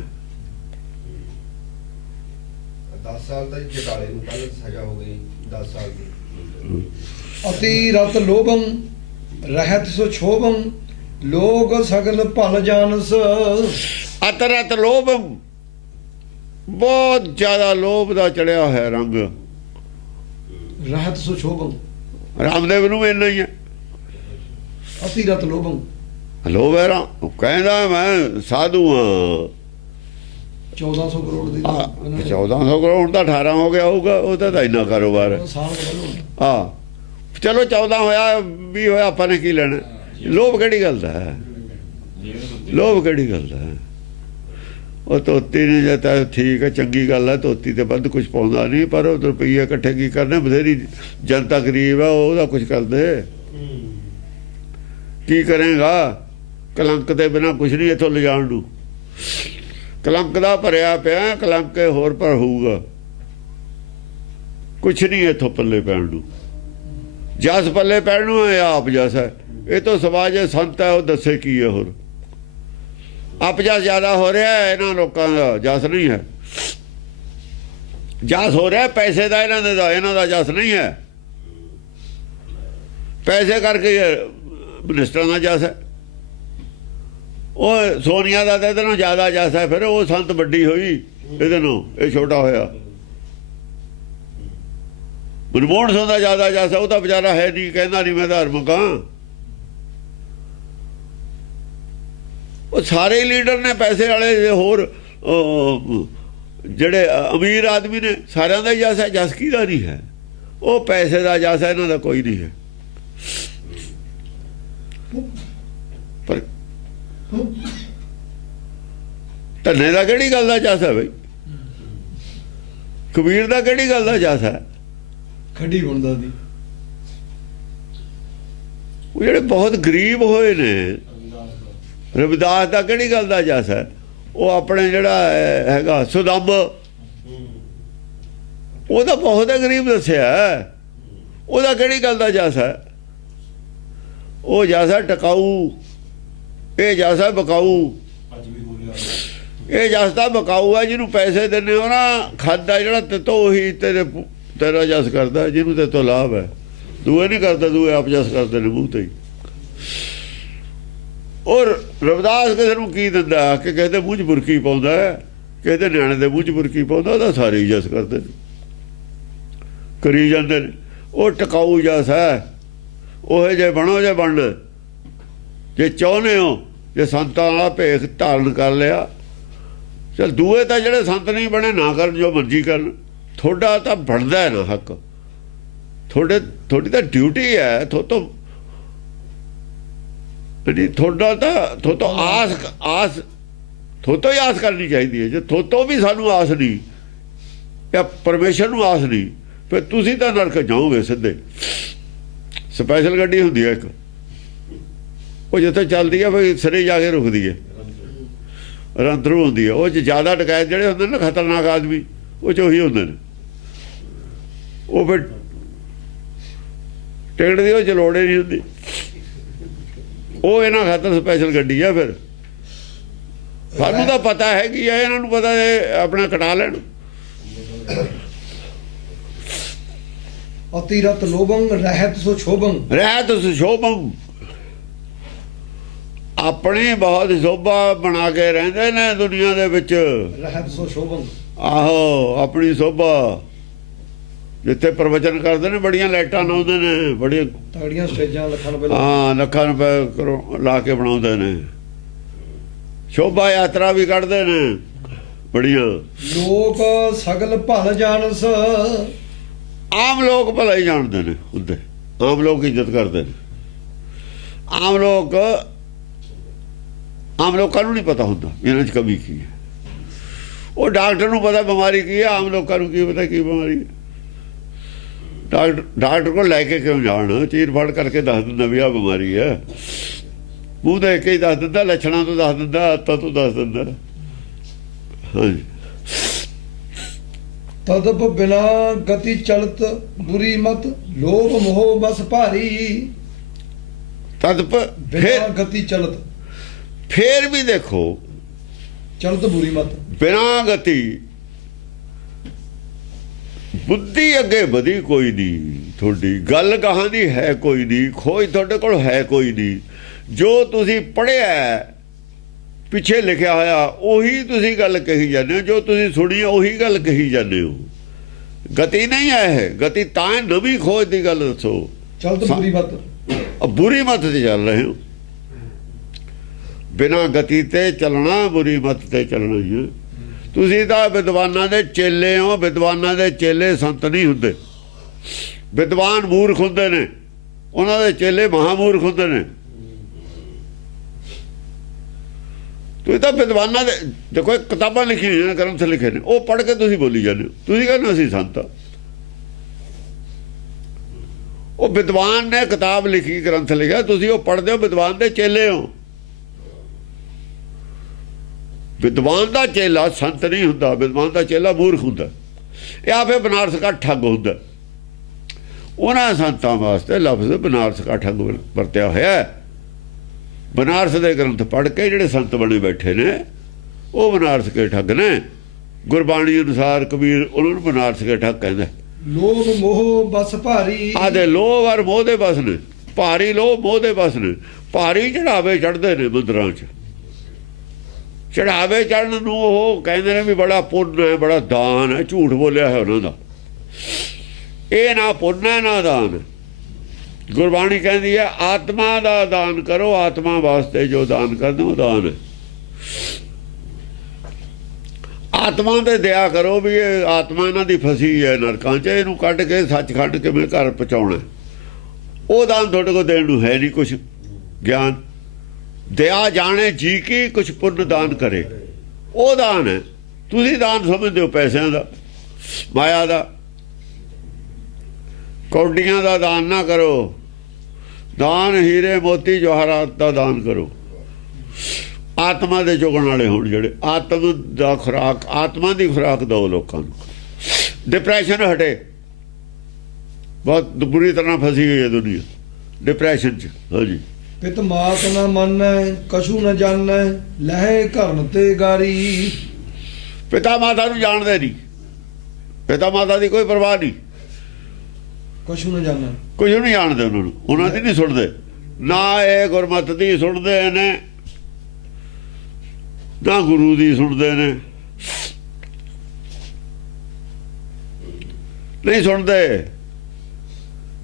10 ਸਾਲ ਦਾ ਜਟਾਲੇ ਨੂੰ ਕੱਲ ਸਜ਼ਾ ਹੋ ਗਈ, 10 ਸਾਲ ਦੀ। अति रत लोभं रहत सो क्षोभं लोग सगल भल जानस। ਅਤਰਤ ਲੋਭ, ਬਹੁਤ ਜ਼ਿਆਦਾ ਲੋਭ ਦਾ ਚੜਿਆ ਹੋਇਆ ਰੰਗ। रहत सो क्षोभं ਰਾਮਦੇਵ ਨੂੰ ਵੀ ਇੰਨਾ ਹੀ ਹੈ, अति रत लोभं। ਲੋਭ ਹੈ ਰਾ। ਉਹ ਕਹਿੰਦਾ ਮੈਂ ਸਾਧੂ ਹਾਂ। 1400 करोड़ दी 1400 ਕਰੋੜ ਦਾ 18 ਹੋ ਗਿਆ ਹੋਊਗਾ, ਉਹਦਾ ਤਾਂ ਇੰਨਾ ਕਾਰੋਬਾਰ ਹੈ। साल का पहलू ਹਾਂ ਚਲੋ 14 ਹੋਇਆ 20 ਹੋਇਆ, ਆਪਾਂ ਨੇ ਕੀ ਲੈਣਾ। ਲੋਭ ਕਿਹੜੀ ਗੱਲ ਦਾ ਹੈ, ਲੋਭ ਕਿਹੜੀ ਗੱਲ ਦਾ ਹੈ। ਉਹ ਧੋਤੀ ਨੇ ਜੇ ਤਾਂ ਠੀਕ ਹੈ, ਚੰਗੀ ਗੱਲ ਹੈ, ਧੋਤੀ ਤੇ ਵੱਧ ਕੁਝ ਪਾਉਂਦਾ ਨਹੀਂ, ਪਰ ਉਹ ਰੁਪਈਏ ਇਕੱਠੇ ਕੀ ਕਰਨੇ, ਬਥੇਰੀ ਜਨਤਾ ਗਰੀਬ ਹੈ, ਉਹਦਾ ਕੁਝ ਕਰਦੇ ਕੀ ਕਰੇਗਾ। ਕਲੰਕ ਦੇ ਬਿਨਾਂ ਕੁਝ ਨਹੀਂ ਇੱਥੋਂ ਲਿਜਾਣ ਨੂੰ। ਕਲੰਕ ਦਾ ਭਰਿਆ ਪਿਆ, ਕਲੰਕ ਹੋਰ ਪਰ ਹੋਊਗਾ, ਕੁਛ ਨਹੀਂ ਇੱਥੋਂ ਪੱਲੇ ਪੈਣ ਨੂੰ। ਜਸ ਪੱਲੇ ਪੈਣ ਨੂੰ ਹੈ, ਆਪ ਜਸ ਹੈ। ਇਹ ਤੋਂ ਸਮਾਜ ਸੰਤ ਹੈ, ਉਹ ਦੱਸੇ ਕੀ ਹੈ। ਹੋਰ ਆਪ ਜਸ ਜ਼ਿਆਦਾ ਹੋ ਰਿਹਾ ਹੈ, ਇਹਨਾਂ ਲੋਕਾਂ ਦਾ ਜਸ ਨਹੀਂ ਹੈ। ਜਸ ਹੋ ਰਿਹਾ ਪੈਸੇ ਦਾ, ਇਹਨਾਂ ਦਾ ਜਸ ਨਹੀਂ ਹੈ। ਪੈਸੇ ਕਰਕੇ ਮਿਨਿਸਟਰਾਂ ਦਾ ਜਸ ਹੈ। ਉਹ ਸੋਨੀਆ ਦਾ ਤਾਂ ਇਹਦੇ ਨਾਲੋਂ ਜ਼ਿਆਦਾ ਜਸ ਹੈ। ਫਿਰ ਉਹ ਸੰਤ ਵੱਡੀ ਹੋਈ, ਇਹਦੇ ਨੂੰ ਇਹ ਛੋਟਾ ਹੋਇਆ। ਮਨਮੋਹਨ ਸਿੰਘ ਦਾ ਜ਼ਿਆਦਾ ਜਸ ਹੈ, ਉਹ ਤਾਂ ਵਿਚਾਰਾ ਹੈ ਨਹੀਂ, ਕਹਿੰਦਾ ਨਹੀਂ ਮੈਂ ਧਾਰਮਿਕ ਹਾਂ। ਉਹ ਸਾਰੇ ਲੀਡਰ ਨੇ ਪੈਸੇ ਵਾਲੇ, ਹੋਰ ਜਿਹੜੇ ਅਮੀਰ ਆਦਮੀ ਨੇ, ਸਾਰਿਆਂ ਦਾ ਜਸ ਹੈ। ਜਸ ਕਿਹਦਾ ਨਹੀਂ ਹੈ, ਉਹ ਪੈਸੇ ਦਾ ਜਸ ਹੈ, ਇਹਨਾਂ ਦਾ ਕੋਈ ਨਹੀਂ ਹੈ। ਪਰ ਧੰਨੇ ਦਾ ਕਿਹੜੀ ਗੱਲ ਦਾ ਜਸ ਹੈ ਬਈ, ਕਬੀਰ ਦਾ ਕਿਹੜੀ ਗੱਲ ਦਾ ਜਸ ਹੈ। खड़ी बुनदा दी ਉਹ ਜਿਹੜੇ ਬਹੁਤ ਗਰੀਬ ਹੋਏ ਨੇ, ਰਵਿਦਾਸ ਦਾ ਕਿਹੜੀ ਗੱਲ ਦਾ ਜਸ ਹੈ। ਉਹ ਆਪਣੇ ਜਿਹੜਾ ਹੈਗਾ ਸੁਦੰਬ, ਉਹਦਾ ਬਹੁਤ ਗਰੀਬ ਦੱਸਿਆ, ਉਹਦਾ ਕਿਹੜੀ ਗੱਲ ਦਾ ਜਸ ਹੈ। ਉਹ ਜਸ ਹੈ ਟਿਕਾਊ, ਇਹ ਜਸ ਹੈ ਬਕਾਊ। ਇਹ ਜਸ ਤਾਂ ਬਕਾਊ ਹੈ, ਜਿਹਨੂੰ ਪੈਸੇ ਦਿੰਦੇ ਹੋ ਨਾ, ਖਾਦਾ ਜਿਹੜਾ ਤੇਤੋਂ ਉਹੀ ਤੇਰਾ ਜਸ ਕਰਦਾ, ਜਿਹਨੂੰ ਤੇ ਤੋਂ ਲਾਭ ਹੈ। ਦੂਏ ਨਹੀਂ ਕਰਦਾ, ਦੂਏ ਆਪ ਜਸ ਕਰਦੇ ਨੇ ਮੂੰਹ ਤੇ ਹੀ। ਔਰ ਰਵਿਦਾਸ ਕਿਸੇ ਨੂੰ ਕੀ ਦਿੰਦਾ, ਕਿ ਕਿਸੇ ਦੇ ਮੂੰਹ 'ਚ ਬੁਰਕੀ ਪਾਉਂਦਾ, ਕਿਸੇ ਦੇ ਨਿਆਣੇ ਦੇ ਮੂੰਹ 'ਚ ਬੁਰਕੀ ਪਾਉਂਦਾ, ਉਹਦਾ ਸਾਰੇ ਹੀ ਜਸ ਕਰਦੇ ਨੇ, ਕਰੀ ਜਾਂਦੇ ਨੇ। ਉਹ ਟਿਕਾਊ ਜਸ ਹੈ। ਉਹ ਜੇ ਬਣੋ, ਜੇ ਬਣਨਾ, ਜੇ ਚਾਹੁੰਦੇ ਹੋ, ਜੇ ਸੰਤਾਂ ਵਾਲਾ ਭੇਖ ਧਾਰਨ ਕਰ ਲਿਆ, ਚਲ ਦੂਏ ਤਾਂ ਜਿਹੜੇ ਸੰਤ ਨਹੀਂ ਬਣੇ ਨਾ ਕਰਨ, ਜੋ ਮਰਜ਼ੀ ਕਰਨ, ਤੁਹਾਡਾ ਤਾਂ ਬਣਦਾ ਹੈ ਨਾ ਹੱਕ। ਤੁਹਾਡੀ ਤਾਂ ਡਿਊਟੀ ਹੈ। ਤੁਹਾਤੋਂ ਹੀ ਆਸ ਕਰਨੀ ਚਾਹੀਦੀ ਹੈ। ਜੇ ਤੁਹਾਤੋਂ ਵੀ ਸਾਨੂੰ ਆਸ ਨਹੀਂ, ਜਾਂ ਪਰਮੇਸ਼ਰ ਨੂੰ ਆਸ ਨਹੀਂ, ਫਿਰ ਤੁਸੀਂ ਤਾਂ ਨਰਕ ਜਾਓਗੇ ਸਿੱਧੇ। ਸਪੈਸ਼ਲ ਗੱਡੀ ਹੁੰਦੀ ਹੈ ਇੱਕ, ਉਹ ਜਿੱਥੇ ਚੱਲਦੀ ਹੈ ਫਿਰ ਸਿਰੇ ਜਾ ਕੇ ਰੁਕਦੀ ਹੈ, ਰੰਧਰੂ ਹੁੰਦੀ ਹੈ। ਉਹ 'ਚ ਜ਼ਿਆਦਾ ਡਕੈਤ ਜਿਹੜੇ ਹੁੰਦੇ ਨੇ, ਖਤਰਨਾਕ ਆਦਮੀ, ਉਹ 'ਚ ਉਹੀ ਹੁੰਦੇ ਨੇ। ਉਹ ਫਿਰ ਟਿਕਟ ਦੀ ਉਹ 'ਚ ਲੋੜ ਹੀ ਨਹੀਂ ਹੁੰਦੀ। ਉਹ ਇਹਨਾਂ ਖਾਤਰ ਸਪੈਸ਼ਲ ਗੱਡੀ ਆ। ਫਿਰ ਸਾਨੂੰ ਤਾਂ ਪਤਾ ਹੈਗੀ ਆ, ਇਹਨਾਂ ਨੂੰ ਪਤਾ ਆਪਣਾ ਕਟਾ ਲੈਣ। अति रत लोभं रहत सो क्षोभं। ਰਹਿਤ ਸੁਸ਼ੋਭਮ, ਆਪਣੀ ਬਹੁਤ ਸ਼ੋਭਾ ਬਣਾ ਕੇ ਰਹਿੰਦੇ ਨੇ ਦੁਨੀਆ ਦੇ ਵਿੱਚ। रहत सो क्षोभं। ਆਹੋ, ਆਪਣੀ ਸ਼ੋਭਾ ਜਿੱਥੇ ਪ੍ਰਵਚਨ ਕਰਦੇ ਨੇ, ਬੜੀਆਂ ਲਾਈਟਾਂ ਲਾਉਂਦੇ ਨੇ, ਬੜੀਆਂ तगड़ियां स्टेजां लखां रुपए ਹਾਂ ਲੱਖਾਂ ਰੁਪਏ ਲਾ ਕੇ ਬਣਾਉਂਦੇ ਨੇ। ਸ਼ੋਭਾ ਯਾਤਰਾ ਵੀ ਕੱਢਦੇ ਨੇ ਬੜੀਆਂ। लोग सगल भल जानस। ਆਮ ਲੋਕ ਭਲਾ ਹੀ ਜਾਣਦੇ ਨੇ ਹੁੰਦੇ, ਆਮ ਲੋਕ ਇੱਜ਼ਤ ਕਰਦੇ ਨੇ। ਆਮ ਲੋਕਾਂ ਨੂੰ ਨਹੀਂ ਪਤਾ ਹੁੰਦਾ ਇਹਨਾਂ 'ਚ ਕਮੀ ਕੀ ਹੈ। ਉਹ ਡਾਕਟਰ ਨੂੰ ਪਤਾ ਬਿਮਾਰੀ ਕੀ ਹੈ, ਆਮ ਲੋਕਾਂ ਨੂੰ ਕੀ ਪਤਾ ਕੀ ਬਿਮਾਰੀ ਹੈ। ਡਾਕਟਰ ਕੋਲ ਲੈ ਕੇ ਕਿਉਂ ਜਾਣ, ਚੀਰ ਫੜ ਕਰਕੇ ਦੱਸ ਦਿੰਦਾ ਵੀ ਆਹ ਬਿਮਾਰੀ ਹੈ। ਮੂੰਹ ਦੇਖ ਕੇ ਹੀ ਦੱਸ ਦਿੰਦਾ, ਲੱਛਣਾਂ ਤੋਂ ਦੱਸ ਦਿੰਦਾ, ਆਦਤਾਂ ਤੋਂ ਦੱਸ ਦਿੰਦਾ। ਹਾਂਜੀ, तदप बिना गति चलत बुरी मत। लोभ मोह बस भारी ਤਦ बिना गति चलत। ਫੇਰ ਵੀ ਦੇਖੋ, चलत बुरी मत। ਬਿਨਾਂ ਗਤੀ, ਬੁੱਧੀ ਅੱਗੇ ਵਧੀ ਕੋਈ ਨਹੀਂ। ਤੁਹਾਡੀ ਗੱਲ ਕਹਾਂ ਦੀ ਹੈ ਕੋਈ ਨਹੀਂ, ਖੋਜ ਤੁਹਾਡੇ ਕੋਲ ਹੈ ਕੋਈ ਨਹੀਂ। ਜੋ ਤੁਸੀਂ ਪੜ੍ਹਿਆ ਪਿੱਛੇ ਲਿਖਿਆ ਹੋਇਆ ਉਹੀ ਤੁਸੀਂ ਗੱਲ ਕਹੀ ਜਾਂਦੇ ਹੋ, ਜੋ ਤੁਸੀਂ ਸੁਣੀ ਉਹੀ ਗੱਲ ਕਹੀ ਜਾਂਦੇ ਹੋ। ਗਤੀ ਨਹੀਂ ਹੈ ਇਹ, ਗਤੀ ਤਾਂ ਹੈ। ਨਵੀਂ ਖੋਜ ਦੀ ਗੱਲ ਦੱਸੋ। ਚਲ ਤਾਂ ਬੁਰੀ ਮਤ, ਬੁਰੀ ਮਤ ਤੇ ਚੱਲ ਰਹੇ ਹੋ। ਬਿਨਾਂ ਗਤੀ ਤੇ ਚੱਲਣਾ ਬੁਰੀ ਮਤ ਤੇ ਚੱਲਣਾ ਹੀ ਹੈ। ਤੁਸੀਂ ਤਾਂ ਵਿਦਵਾਨਾਂ ਦੇ ਚੇਲੇ ਹੋ। ਵਿਦਵਾਨਾਂ ਦੇ ਚੇਲੇ ਸੰਤ ਨਹੀਂ ਹੁੰਦੇ। ਵਿਦਵਾਨ ਮੂਰਖ ਹੁੰਦੇ ਨੇ, ਉਹਨਾਂ ਦੇ ਚੇਲੇ ਮਹਾਮੂਰਖ ਹੁੰਦੇ ਨੇ। ਤੁਸੀਂ ਤਾਂ ਵਿਦਵਾਨਾਂ ਦੇ ਦੇਖੋ ਕਿਤਾਬਾਂ ਲਿਖੀਆਂ ਨੇ, ਗ੍ਰੰਥ ਲਿਖੇ ਨੇ, ਉਹ ਪੜ੍ਹ ਕੇ ਤੁਸੀਂ ਬੋਲੀ ਜਾਂਦੇ ਹੋ। ਤੁਸੀਂ ਕਹਿੰਦੇ ਅਸੀਂ ਸੰਤ ਆ। ਉਹ ਵਿਦਵਾਨ ਨੇ ਕਿਤਾਬ ਲਿਖੀ, ਗ੍ਰੰਥ ਲਿਖਿਆ, ਤੁਸੀਂ ਉਹ ਪੜ੍ਹਦੇ ਹੋ, ਵਿਦਵਾਨ ਦੇ ਚੇਲੇ ਹੋ। ਵਿਦਵਾਨ ਦਾ ਚੇਲਾ ਸੰਤ ਨਹੀਂ ਹੁੰਦਾ, ਵਿਦਵਾਨ ਦਾ ਚੇਲਾ ਮੂਰਖ ਹੁੰਦਾ। ਇਹ ਆਪੇ ਬਨਾਰਸ ਦਾ ਠੱਗ ਹੁੰਦਾ। ਉਹਨਾਂ ਸੰਤਾਂ ਵਾਸਤੇ ਲਫ਼ਜ਼ ਬਨਾਰਸ ਦਾ ਠੱਗ ਵਰਤਿਆ ਹੋਇਆ। ਬਨਾਰਸ ਦੇ ਗ੍ਰੰਥ ਪੜ੍ਹ ਕੇ ਜਿਹੜੇ ਸੰਤ ਬਣੇ ਬੈਠੇ ਨੇ ਉਹ ਬਨਾਰਸ ਕੇ ਠੱਗ ਨੇ। ਗੁਰਬਾਣੀ ਅਨੁਸਾਰ ਕਬੀਰ ਉਹਨਾਂ ਨੂੰ ਬਨਾਰਸ ਕੇ ਠੱਗ ਕਹਿੰਦਾ। ਲੋਭ ਮੋਹ ਬਸ ਭਾਰੀ, ਆਦੇ ਲੋਭ ਔਰ ਮੋਹ ਦੇ ਬਸ ਨੇ। ਭਾਰੀ ਲੋਭ ਮੋਹ ਦੇ ਬਸ ਨੇ। ਭਾਰੀ ਚੜਾਵੇ ਚੜ੍ਹਦੇ ਨੇ ਮੰਦਰਾਂ 'ਚ। ਚੜਾਵੇ ਚੜ੍ਹਨ ਨੂੰ ਉਹ ਕਹਿੰਦੇ ਨੇ ਵੀ ਬੜਾ ਪੁੰਨ ਹੈ, ਬੜਾ ਦਾਨ ਹੈ। ਝੂਠ ਬੋਲਿਆ ਹੈ ਉਹਨਾਂ ਦਾ। ਇਹ ਨਾ ਪੁੰਨ ਹੈ ਨਾ ਦਾਨ। ਗੁਰਬਾਣੀ ਕਹਿੰਦੀ ਹੈ ਆਤਮਾ ਦਾ ਦਾਨ ਕਰੋ, ਆਤਮਾ ਵਾਸਤੇ ਜੋ ਦਾਨ ਕਰਦੇ ਉਹ ਦਾਨ ਹੈ। ਆਤਮਾ ਤੇ ਦਇਆ ਕਰੋ ਵੀ ਇਹ ਆਤਮਾ ਇਹਨਾਂ ਦੀ ਫਸੀ ਹੈ ਨਰਕਾਂ 'ਚ, ਇਹਨੂੰ ਕੱਢ ਕੇ ਸੱਚਖੰਡ ਕਿਵੇਂ ਘਰ ਪਹੁੰਚਾਉਣਾ। ਉਹ ਦਾਨ ਤੁਹਾਡੇ ਕੋਲ ਦੇਣ ਨੂੰ ਹੈ ਨਹੀਂ ਕੁਛ। ਗਿਆਨ ਦਇਆ ਜਾਣੇ ਜੀ ਕੀ ਕੁਛ ਪੁੰਨ ਦਾਨ ਕਰੇ, ਉਹ ਦਾਨ ਹੈ। ਤੁਸੀਂ ਦਾਨ ਸਮਝਦੇ ਹੋ ਪੈਸਿਆਂ ਦਾ, ਮਾਇਆ ਦਾ, ਕੌਡੀਆਂ ਦਾ ਦਾਨ ਨਾ ਕਰੋ। ਦਾਨ ਹੀਰੇ ਮੋਤੀ ਜਵਾਹਰਾਤ ਦਾ ਦਾਨ ਕਰੋ। ਆਤਮਾ ਦੇ ਚੁਗਣ ਵਾਲੇ ਹੋਣ ਜਿਹੜੇ। ਆਤਮ ਦਾ ਖੁਰਾਕ, ਆਤਮਾ ਦੀ ਖੁਰਾਕ ਦਿਓ ਲੋਕਾਂ ਨੂੰ। ਡਿਪਰੈਸ਼ਨ ਹਟੇ। ਬਹੁਤ ਬੁਰੀ ਤਰ੍ਹਾਂ ਫਸੀ ਹੋਈ ਹੈ ਦੁਨੀਆ ਡਿਪਰੈਸ਼ਨ 'ਚ। ਹਾਂਜੀ। ਪਿਤ ਮਾਤ ਨਾ ਮੰਨੈ ਕਛੂ ਨ ਜਾਣੈ, ਲਹੇ ਘਰਨ ਤੇ ਗਾਰੀ। ਪਿਤਾ ਮਾਤਾ ਨੂੰ ਜਾਣਦੇ ਨਹੀਂ। ਪਿਤਾ ਮਾਤਾ ਦੀ ਕੋਈ ਪਰਵਾਹ ਨਹੀਂ। ਕਛੂ ਨ ਜਾਣੈ, ਕੁਝ ਨਹੀਂ ਜਾਣਦੇ ਉਹਨਾਂ ਨੂੰ। ਉਹਨਾਂ ਦੀ ਨਹੀਂ ਸੁਣਦੇ। ਨਾ ਇਹ ਗੁਰਮਤਿ ਦੀ ਸੁਣਦੇ ਨੇ, ਨਾ ਗੁਰੂ ਦੀ ਸੁਣਦੇ ਨੇ। ਨਹੀਂ ਸੁਣਦੇ।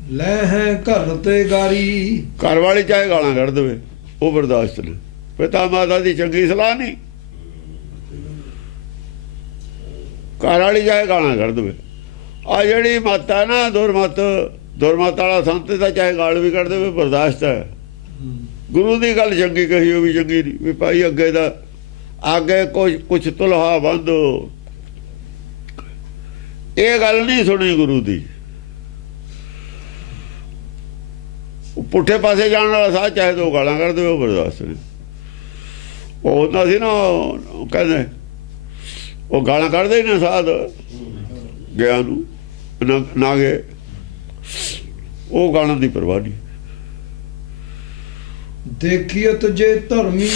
ਲੈ ਹੈ ਘਰਨ ਤੇ ਗਾਰੀ। ਘਰ ਵਾਲੀ ਚਾਹੇ ਗਾਲਾਂ ਕੱਢ ਦੇਵੇ ਉਹ ਬਰਦਾਸ਼ਤ ਨੇ। ਪਿਤਾ ਮਾਤਾ ਦੀ ਚੰਗੀ ਸਲਾਹ ਨਹੀਂ। ਘਰ ਵਾਲੀ ਚਾਹੇ ਗਾਲਾਂ ਕੱਢ ਦੇਵੇ। ਆ ਜਿਹੜੀ ਮੱਤ ਹੈ ਨਾ ਦੁਰਮਤ, ਦੁਰਮਤ ਵਾਲਾ ਸੰਤ ਤਾਂ ਚਾਹੇ ਗਾਲ ਵੀ ਕੱਢ ਦੇਵੇ ਬਰਦਾਸ਼ਤ ਹੈ। ਗੁਰੂ ਦੀ ਗੱਲ ਚੰਗੀ ਕਹੀ ਉਹ ਵੀ ਚੰਗੀ ਨਹੀਂ। ਵੀ ਭਾਈ ਅੱਗੇ ਦਾ ਅੱਗੇ ਕੁਛ ਤੁਲਹਾ ਬੰਦੋ, ਇਹ ਗੱਲ ਨਹੀਂ ਸੁਣੀ ਗੁਰੂ ਦੀ। ਪੁੱਠੇ ਪਾਸੇ ਜਾਣ ਵਾਲਾ ਸਾਧ ਚਾਹੇ ਦੋ ਗਾਲਾਂ ਕੱਢ ਦੇਵੇ ਉਹ ਬਰਦਾਸ਼ਤ ਨਹੀਂ। ਉਹ ਹੁੰਦਾ ਸੀ ਨਾ, ਕਹਿੰਦੇ ਉਹ ਗਾਲਾਂ ਕੱਢਦੇ ਹੀ ਨੇ ਸਾਧ ਗਿਆ ਨੂੰ ਨਾ ਗਏ। ਉਹ ਗਾਲਾਂ ਦੀ ਪਰਵਾਹ ਨਹੀਂ। ਦੇਖੀਅਤ ਜੇ ਧਰਮੀ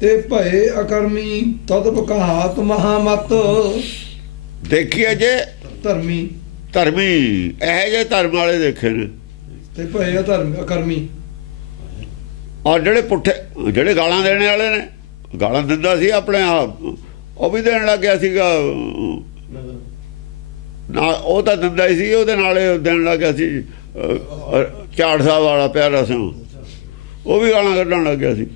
ਤੇ ਭਏ ਅਕਰਮੀ, ਤਦ ਕਹਾਤ ਮਹਾਮਤ। ਦੇਖੀਏ ਜੇ ਧਰਮੀ ਧਰਮੀ, ਇਹ ਜੇ ਧਰਮ ਵਾਲੇ ਦੇਖੇ ਨੇ ਤੇ ਭਏ ਅਕਰਮੀ। ਔਰ ਜਿਹੜੇ ਪੁੱਠੇ, ਜਿਹੜੇ ਗਾਲਾਂ ਦੇਣੇ ਵਾਲੇ ਨੇ, ਗਾਲਾਂ ਦਿੰਦਾ ਸੀ ਆਪਣੇ ਆਪ, ਉਹ ਵੀ ਦੇਣ ਲੱਗ ਗਿਆ ਸੀਗਾ ਨਾ। ਉਹ ਤਾਂ ਦਿੰਦਾ ਹੀ ਸੀ, ਉਹਦੇ ਨਾਲ ਦੇਣ ਲੱਗ ਗਿਆ ਸੀ। ਝਾੜ ਸਾਹਿਬ ਵਾਲਾ ਪਿਆਰਾ ਸਿੰਘ, ਉਹ ਵੀ ਗਾਲਾਂ ਕੱਢਣ ਲੱਗ ਗਿਆ ਸੀ।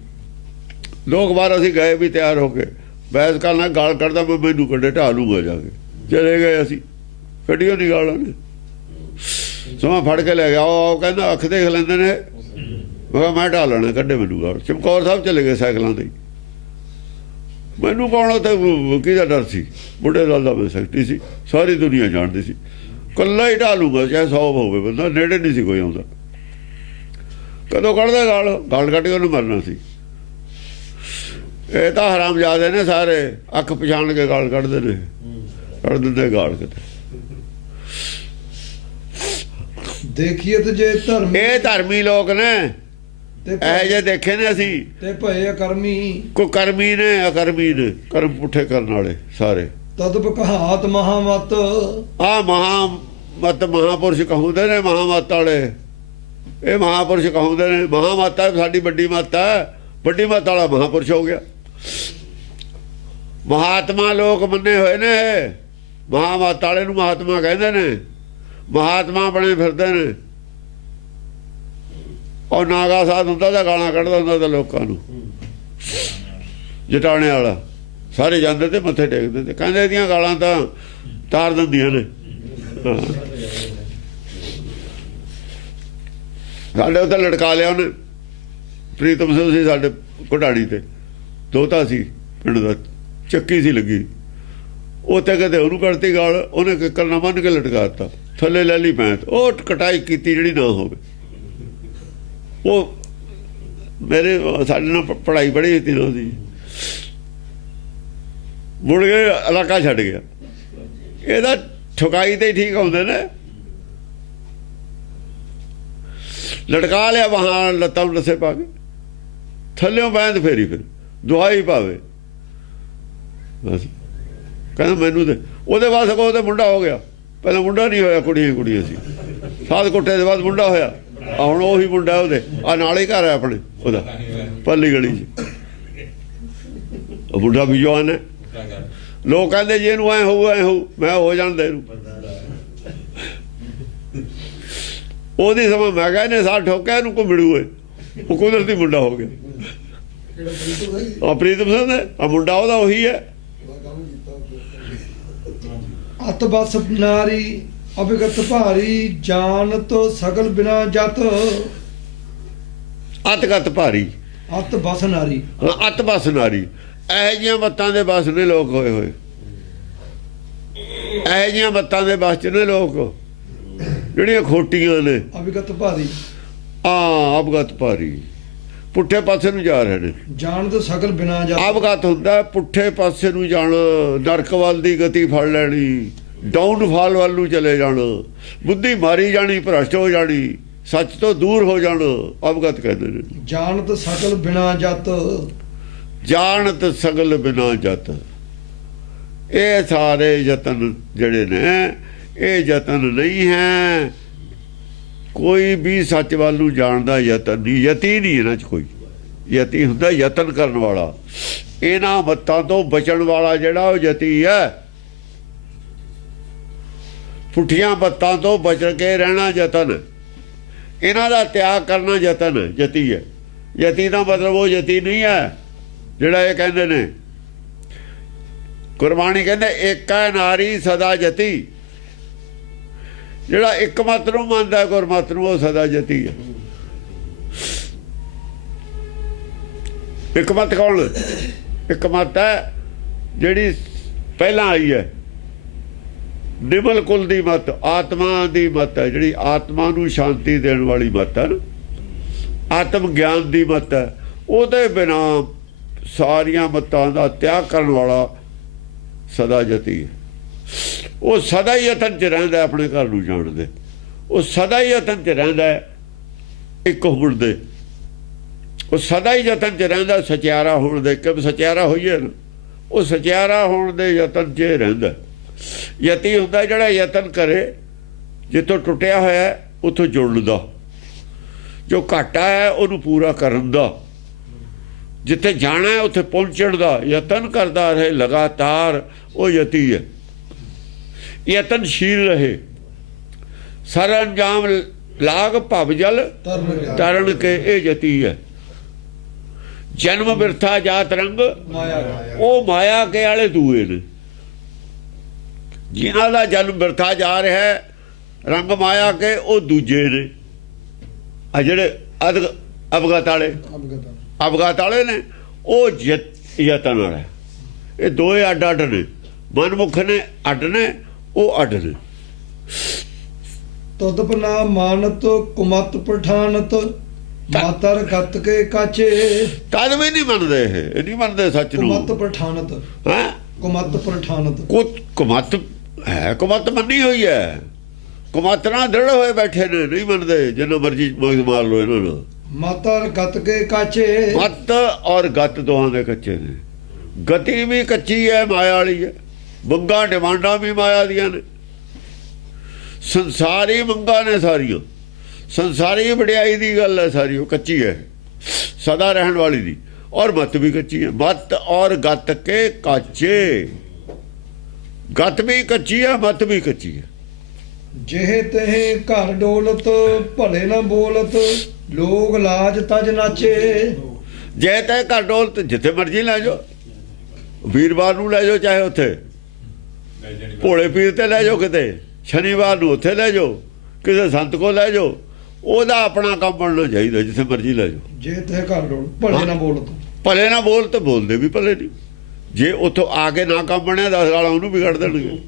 ਲੋਕ ਬਾਹਰ ਅਸੀਂ ਗਏ ਵੀ ਤਿਆਰ ਹੋ ਕੇ, ਬਹਿਸ ਕਰਨਾ, ਗਾਲ ਕੱਢਦਾ ਮੈਂ ਮੈਨੂੰ ਕੱਢੇ ਢਾਹ ਲੂੰਗਾ ਜਾ ਕੇ। ਚਲੇ ਗਏ ਅਸੀਂ, ਕੱਢੀਓ ਨਹੀਂ ਗਾਲਾਂ ਨੇ। ਸਮਾਂ ਫੜ ਕੇ ਲੈ ਗਿਆ। ਉਹ ਕਹਿੰਦਾ ਅੱਖ ਦੇਖ ਲੈਂਦੇ ਨੇ। ਮੈਂ ਢਾਹ ਲੈਣਾ, ਕੱਢੇ ਮੈਨੂੰ ਗਾਲ। ਚਮਕੌਰ ਸਾਹਿਬ ਚਲੇ ਗਏ ਸਾਈਕਲਾਂ ਤੇ। ਮੈਨੂੰ ਕੌਣ ਉੱਥੇ ਕਿਹਦਾ ਡਰ ਸੀ? ਬੁੱਢੇ ਦਲ ਦਾ ਮੈਂ ਸੈਕਟਰੀ ਸੀ, ਸਾਰੀ ਦੁਨੀਆ ਜਾਣਦੀ ਸੀ। ਇਕੱਲਾ ਹੀ ਢਾਹ ਲੂੰਗਾ ਚਾਹੇ 100 ਹੋਵੇ ਬੰਦਾ, ਨੇੜੇ ਨਹੀਂ ਸੀ ਕੋਈ ਆਉਂਦਾ। ਕਦੋਂ ਕੱਢਦਾ ਗਾਲ? ਗਾਲ ਕੱਢ ਕੇ ਉਹਨੂੰ ਮਰਨਾ ਸੀ। ਇਹ ਤਾਂ ਹਰਾਮਜ਼ਾਦੇ ਨੇ ਸਾਰੇ, ਅੱਖ ਪਛਾਣ ਕੇ ਗਾਲ ਕੱਢਦੇ ਨੇ, ਕੱਢ ਦਿੰਦੇ ਗਾਲ ਕਿਤੇ। ਦੇਖੀਅਤ ਜੇ ਧਰਮੀ, ਇਹ ਧਰਮੀ ਲੋਕ ਨੇ, ਤੇ ਇਹ ਜੇ ਦੇਖੇ ਨੇ ਅਸੀਂ। ਤੇ ਭਏ ਅਕਰਮੀ, ਕੋਈ ਕਰਮੀ ਨੇ, ਅਕਰਮੀ ਨੇ, ਕਰਮ ਪੁੱਠੇ ਕਰਨ ਵਾਲੇ ਸਾਰੇ। ਤਦ ਕਹਾਤ ਮਹਾਮਤ। ਆ ਮਤ ਮਹਾਪੁਰਸ਼ ਕਹਾਉਂਦੇ ਨੇ, ਮਹਾਮਤ ਵਾਲੇ ਇਹ ਮਹਾਪੁਰਸ਼ ਕਹਾਉਂਦੇ ਨੇ। ਮਹਾਮਤ ਸਾਡੀ ਵੱਡੀ ਮਤ ਹੈ, ਵੱਡੀ ਮਤ ਵਾਲਾ ਮਹਾਪੁਰਸ਼ ਹੋ ਗਿਆ। ਮਹਾਤਮਾ ਲੋਕ ਮੰਨੇ ਹੋਏ ਨੇ, ਮਹਾਮਤ ਵਾਲੇ ਨੂੰ ਮਹਾਤਮਾ ਕਹਿੰਦੇ ਨੇ, ਮਹਾਤਮਾ ਬਣੇ ਫਿਰਦੇ ਨੇ। ਉਹ ਨਾਗਾ ਸਾਧ ਹੁੰਦਾ ਤਾਂ ਗਾਲਾਂ ਕੱਢਦਾ ਹੁੰਦਾ ਤਾਂ ਲੋਕਾਂ ਨੂੰ, ਜਟਾਣੇ ਵਾਲਾ ਸਾਰੇ ਜਾਂਦੇ ਤੇ ਮੱਥੇ ਟੇਕਦੇ ਤੇ ਕਹਿੰਦੇ ਇਹਦੀਆਂ ਗਾਲਾਂ ਤਾਂ ਤਾਰ ਦਿੰਦੀਆਂ ਨੇ। ਸਾਡੇ ਉੱਤੇ ਲਟਕਾ ਲਿਆ ਉਹਨੇ, ਪ੍ਰੀਤਮ ਸਿੰਘ ਸੀ ਸਾਡੇ ਘੁਟਾੜੀ ਤੇ, ਦੋਤਾ ਸੀ ਪਿੰਡ ਦਾ, ਚੱਕੀ ਸੀ ਲੱਗੀ, ਉੱਥੇ ਕਿਤੇ ਉਹਨੂੰ ਕੱਢਤੀ ਗਾਲ, ਉਹਨੇ ਕਿੱਕਰ ਨਾਲ ਬੰਨ੍ਹ ਕੇ ਲਟਕਾ ਦਿੱਤਾ, ਥੱਲੇ ਲੈ ਲਈ ਪੈਂਤ। ਉਹ ਕਟਾਈ ਕੀਤੀ ਜਿਹੜੀ ਨਾ ਹੋਵੇ। ਉਹ ਮੇਰੇ ਸਾਡੇ ਨਾਲ ਪੜ੍ਹਾਈ ਪੜ੍ਹੀ ਸੀ ਨਾ ਉਹਦੀ, ਮੁੜ ਕੇ ਇਲਾਕਾ ਛੱਡ ਗਿਆ। ਇਹਦਾ ਠੁਕਾਈ ਤੇ ਠੀਕ ਆਉਂਦੇ ਨੇ, ਲਟਕਾ ਲਿਆ ਬਾਹਾਂ ਲੱਤਾਂ ਨੂੰ ਲੱਸੇ ਪਾ ਕੇ, ਥੱਲਿਓਂ ਬੈਂਦ ਫੇਰੀ, ਫਿਰ ਦੁਹਾਈ ਪਾਵੇ ਬਸ। ਕਹਿੰਦਾ ਮੈਨੂੰ ਤੇ ਉਹਦੇ ਬਾਅਦ ਸਗੋਂ ਉਹਦੇ ਮੁੰਡਾ ਹੋ ਗਿਆ, ਪਹਿਲਾਂ ਮੁੰਡਾ ਨਹੀਂ ਹੋਇਆ, ਕੁੜੀ ਸੀ। ਸਾਧ ਕੁੱਟੇ ਦੇ ਬਾਅਦ ਮੁੰਡਾ ਹੋਇਆ, ਹੁਣ ਉਹੀ ਮੁੰਡਾ ਉਹਦੇ ਆ ਨਾਲ ਹੀ ਘਰ ਹੈ ਆਪਣੇ ਉਹਦਾ, ਪੱਲੀ ਗਲੀ 'ਚ। ਉਹ ਮੁੰਡਾ ਵੀ ਜਵਾਨ ਹੈ। ਲੋਕ ਕਹਿੰਦੇ ਜੀ ਇਹਨੂੰ ਐ ਹੋਊ ਐ ਹੋਊ, ਮੈਂ ਹੋ ਜਾਣਦਾ ਇਹਨੂੰ। ਉਹਦੀ ਸਮਾਂ ਮੈਂ ਕਿਹਾ ਇਹਨੇ ਸਾਲ ਠੋਕਿਆ, ਇਹਨੂੰ ਕੋਈ ਮਿਲੂ, ਉਹ ਕੁਦਰਤੀ ਮੁੰਡਾ ਹੋ ਗਿਆ। ਪ੍ਰੀਤਮ ਸਿੰਘ ਨੇ ਆ ਮੁੰਡਾ ਉਹਦਾ ਉਹੀ ਹੈ। ਅਤ ਬਸ ਨਾਰੀ ਅਭਿਗਤ ਭਾਰੀ, ਜਾਨ ਤੋ ਸਗਲ ਬਿਨਾ ਜਤ। ਅਤਗਤ ਭਾਰੀ, ਅਤ ਬਸ ਨਾਰੀ, ਅਤ ਬਸ ਨਾਰੀ। ਇਹੋ ਜਿਹੀਆਂ ਮੱਤਾਂ ਦੇ ਬਸ ਨੇ ਲੋਕ ਹੋਏ ਹੋਏ, ਇਹੋ ਜਿਹੀਆਂ ਮੱਤਾਂ ਦੇ ਬਸ ਚ ਨੇ ਲੋਕ ਜਿਹੜੀਆਂ ਖੋਟੀਆਂ ਨੇ। ਅਭਿਗਤ ਭਾਰੀ, ਅਵਗਤ ਭਾਰੀ, ਪੁੱਠੇ ਪਾਸੇ ਨੂੰ ਜਾ ਰਹੇ ਨੇ। ਜਾਣ ਤੋਂ ਸਗਲ ਬਿਨਾ ਜਤ। ਅਵਗਤ ਹੁੰਦਾ ਪੁੱਠੇ ਪਾਸੇ ਨੂੰ ਜਾਣਾ, ਨਰਕ ਵੱਲ ਦੀ ਗਤੀ ਫੜ ਲੈਣੀ, ਡਾਊਨਫਾਲ ਵੱਲ ਨੂੰ ਚਲੇ ਜਾਣਾ, ਬੁੱਧੀ ਮਾਰੀ ਜਾਣੀ, ਭ੍ਰਸ਼ਟ ਹੋ ਜਾਣੀ, ਸੱਚ ਤੋਂ ਦੂਰ ਹੋ ਜਾਣਾ, ਅਵਗਤ ਕਹਿੰਦੇ ਨੇ। ਜਾਣਤ ਸਗਲ ਬਿਨਾ ਜਤ, ਜਾਣਤ ਸਗਲ ਬਿਨਾ ਜਤ। ਇਹ ਸਾਰੇ ਯਤਨ ਜਿਹੜੇ ਨੇ, ਇਹ ਯਤਨ ਨਹੀਂ ਹੈ। ਕੋਈ ਵੀ ਸੱਚ ਵੱਲ ਨੂੰ ਜਾਣ ਦਾ ਯਤਨ ਨਹੀਂ, ਯਤੀ ਨਹੀਂ ਇਹਨਾਂ 'ਚ ਕੋਈ। ਯਤੀ ਹੁੰਦਾ ਯਤਨ ਕਰਨ ਵਾਲਾ, ਇਹਨਾਂ ਮੱਤਾਂ ਤੋਂ ਬਚਣ ਵਾਲਾ ਜਿਹੜਾ ਉਹ ਯਤੀ ਹੈ। ਪੁੱਠੀਆਂ ਮੱਤਾਂ ਤੋਂ ਬਚ ਕੇ ਰਹਿਣਾ ਯਤਨ, ਇਹਨਾਂ ਦਾ ਤਿਆਗ ਕਰਨਾ ਯਤਨ ਯਤੀ ਹੈ। ਯਤੀ ਦਾ ਮਤਲਬ ਉਹ ਯਤੀ ਨਹੀਂ ਹੈ ਜਿਹੜਾ ਇਹ ਕਹਿੰਦੇ ਨੇ। ਗੁਰਬਾਣੀ ਕਹਿੰਦੇ ਏਕਾ ਨਾਰੀ ਸਦਾ ਯਤੀ। ਜਿਹੜਾ ਇੱਕ ਮਤ ਨੂੰ ਮੰਨਦਾ ਗੁਰਮਤ ਨੂੰ, ਉਹ ਸਦਾ ਯਤੀ ਹੈ। ਇੱਕ ਮਤ ਕੌਣ? ਇੱਕ ਮਤ ਹੈ ਜਿਹੜੀ ਪਹਿਲਾਂ ਆਈ ਹੈ, ਨਿਮਲ ਕੁਲ ਦੀ ਮਤ, ਆਤਮਾ ਦੀ ਮਤ ਹੈ, ਜਿਹੜੀ ਆਤਮਾ ਨੂੰ ਸ਼ਾਂਤੀ ਦੇਣ ਵਾਲੀ ਮਤ ਹੈ, ਆਤਮ ਗਿਆਨ ਦੀ ਮਤ ਹੈ। ਉਹਦੇ ਬਿਨਾ ਸਾਰੀਆਂ ਮਤਾਂ ਦਾ ਤਿਆਗ ਕਰਨ ਵਾਲਾ ਸਦਾ ਯਤੀ ਹੈ। ਉਹ ਸਦਾ ਹੀ ਯਤਨ 'ਚ ਰਹਿੰਦਾ ਆਪਣੇ ਘਰ ਨੂੰ ਜਾਣ ਦੇ, ਉਹ ਸਦਾ ਹੀ ਯਤਨ 'ਚ ਰਹਿੰਦਾ ਇੱਕ ਹੋਣ ਦੇ, ਉਹ ਸਦਾ ਹੀ ਯਤਨ 'ਚ ਰਹਿੰਦਾ ਸਚਿਆਰਾ ਹੋਣ ਦੇ। ਕਿ ਸਚਿਆਰਾ ਹੋਈਏ ਨਾ, ਉਹ ਸਚਿਆਰਾ ਹੋਣ ਦੇ ਯਤਨ 'ਚ ਰਹਿੰਦਾ। ਯਤੀ ਹੁੰਦਾ ਜਿਹੜਾ ਯਤਨ ਕਰੇ ਜਿੱਥੋਂ ਟੁੱਟਿਆ ਹੋਇਆ ਉੱਥੋਂ ਜੁੜਨ ਦਾ, ਜੋ ਘਾਟਾ ਹੈ ਉਹਨੂੰ ਪੂਰਾ ਕਰਨ ਦਾ, ਜਿੱਥੇ ਜਾਣਾ ਹੈ ਉੱਥੇ ਪਹੁੰਚਣ ਦਾ ਯਤਨ ਕਰਦਾ ਰਹੇ ਲਗਾਤਾਰ, ਉਹ ਯਤੀ ਹੈ। ਯਤਨਸ਼ੀਲ ਰਹੇ, ਸਰ ਅੰਜਾਮ ਲਾਗ ਭਵ ਜਲ ਤਰਨ ਕੇ, ਇਹ ਯਤੀ ਹੈ। ਜਨਮ ਬਿਰਥਾ ਜਾਤ ਰੰਗ, ਉਹ ਮਾਇਆ ਕੇ ਵਾਲੇ ਦੂਏ ਨੇ। ਜਿਨ੍ਹਾਂ ਦਾ ਜਨਮ ਬਿਰਥਾ ਜਾ ਰਿਹਾ ਹੈ ਰੰਗ ਮਾਇਆ ਕੇ, ਉਹ ਦੂਜੇ ਨੇ। ਆ ਜਿਹੜੇ ਅਵਗਤ ਵਾਲੇ ਨੇ, ਉਹ ਯਤਨ ਵਾਲੇ। ਇਹ ਦੋਏ ਅੱਡ ਅੱਡ ਨੇ, ਮਨਮੁਖ ਨੇ ਅੱਡ ਨੇ, ਉਹ ਅੱਡ ਨੇ। ਤਦਪਨਾ ਮਾਨਤ ਕੁਮਤ ਪਠਾਨਤ, ਮਾਤਰ ਗਤ ਕੇ ਕਾਚੇ। ਤਦ ਵੀ ਨਹੀਂ ਮੰਨਦੇ, ਇਹ ਨਹੀਂ ਮੰਨਦੇ ਸੱਚ ਨੂੰ। ਕੁਮਤ ਪਠਾਨਤ ਹੈ, ਕੁਮਤ ਪਠਾਨਤ, ਕੁਮਤ ਹੈ, ਕੁਮਤ ਮੰਨੀ ਹੋਈ ਹੈ। ਕੁਮਤ ਨਾਲ ਦ੍ਰਿੜ ਹੋਏ ਬੈਠੇ ਨੇ, ਨਹੀਂ ਮੰਨਦੇ। ਜਿੰਨਾ ਮਰਜੀ ਮਾਰ ਲੋ ਇਹਨਾਂ ਨੂੰ। ਮਾਤਰ ਗਤ ਕੇ ਕਾਚੇ, ਮਤ ਔਰ ਗਤ ਦੋਹਾਂ ਦੇ ਕੱਚੇ ਨੇ। ਗਤੀ ਵੀ ਕੱਚੀ ਹੈ, ਮਾਇਆ ਵਾਲੀ ਹੈ। ਬੰਗਾ ਡਿਮਾਂਡਾਂ ਵੀ ਮਾਇਆ ਦੀਆਂ ਨੇ। ਸੰਸਾਰੀ ਮੰਗਾਂ ਨੇ ਸਾਰੀਆਂ, ਸੰਸਾਰੀ ਵਡਿਆਈ ਦੀ ਗੱਲ ਹੈ ਸਾਰੀ, ਉਹ ਕੱਚੀ ਹੈ ਸਦਾ ਰਹਿਣ ਵਾਲੀ ਦੀ। ਔਰ ਮਤ ਵੀ ਕੱਚੀ ਹੈ, ਮਤ ਔਰ ਗਤ ਕੇ ਕਾਚੇ, ਗਤ ਵੀ ਕੱਚੀ ਹੈ, ਮਤ ਵੀ ਕੱਚੀ ਹੈ। ਜਿਹੇ ਤਹਿ ਘਰ ਡੋਲਤ ਭਲੇ ਨਾ ਬੋਲਤ ਲੋਗ ਲਾਜ ਤਜ ਨਾਚੇ। ਜੇ ਤੈ ਘਰ ਡੋਲਤ ਜਿੱਥੇ ਮਰਜ਼ੀ ਲੈ ਜਾਓ, ਵੀਰਵਾਰ ਨੂੰ ਲੈ ਜਾਓ, ਚਾਹੇ ਉੱਥੇ ਭੋਲੇ ਪੀਰ ਤੇ ਲੈ ਜਾਓ, ਕਿਤੇ ਸ਼ਨੀਵਾਰ ਨੂੰ ਉੱਥੇ ਲੈ ਜਾਓ, ਕਿਸੇ ਸੰਤ ਕੋਲ ਲੈ ਜਾਓ, ਉਹਦਾ ਆਪਣਾ ਕੰਮ ਬਣਨਾ ਚਾਹੀਦਾ, ਜਿੱਥੇ ਮਰਜ਼ੀ ਲੈ ਜਾਓ। ਜੇ ਤਹਿ ਘਰ ਡੋਲ ਭਲੇ ਨਾ ਬੋਲਤ, ਭਲੇ ਨਾ ਬੋਲ ਤੇ ਬੋਲਦੇ ਵੀ ਭਲੇ ਨਹੀਂ। ਜੇ ਉੱਥੋਂ ਆ ਕੇ ਨਾ ਕੰਮ ਬਣਿਆ 10 ਗਾਲਾਂ ਉਹਨੂੰ ਵੀ ਕੱਢ ਦੇਣਗੇ।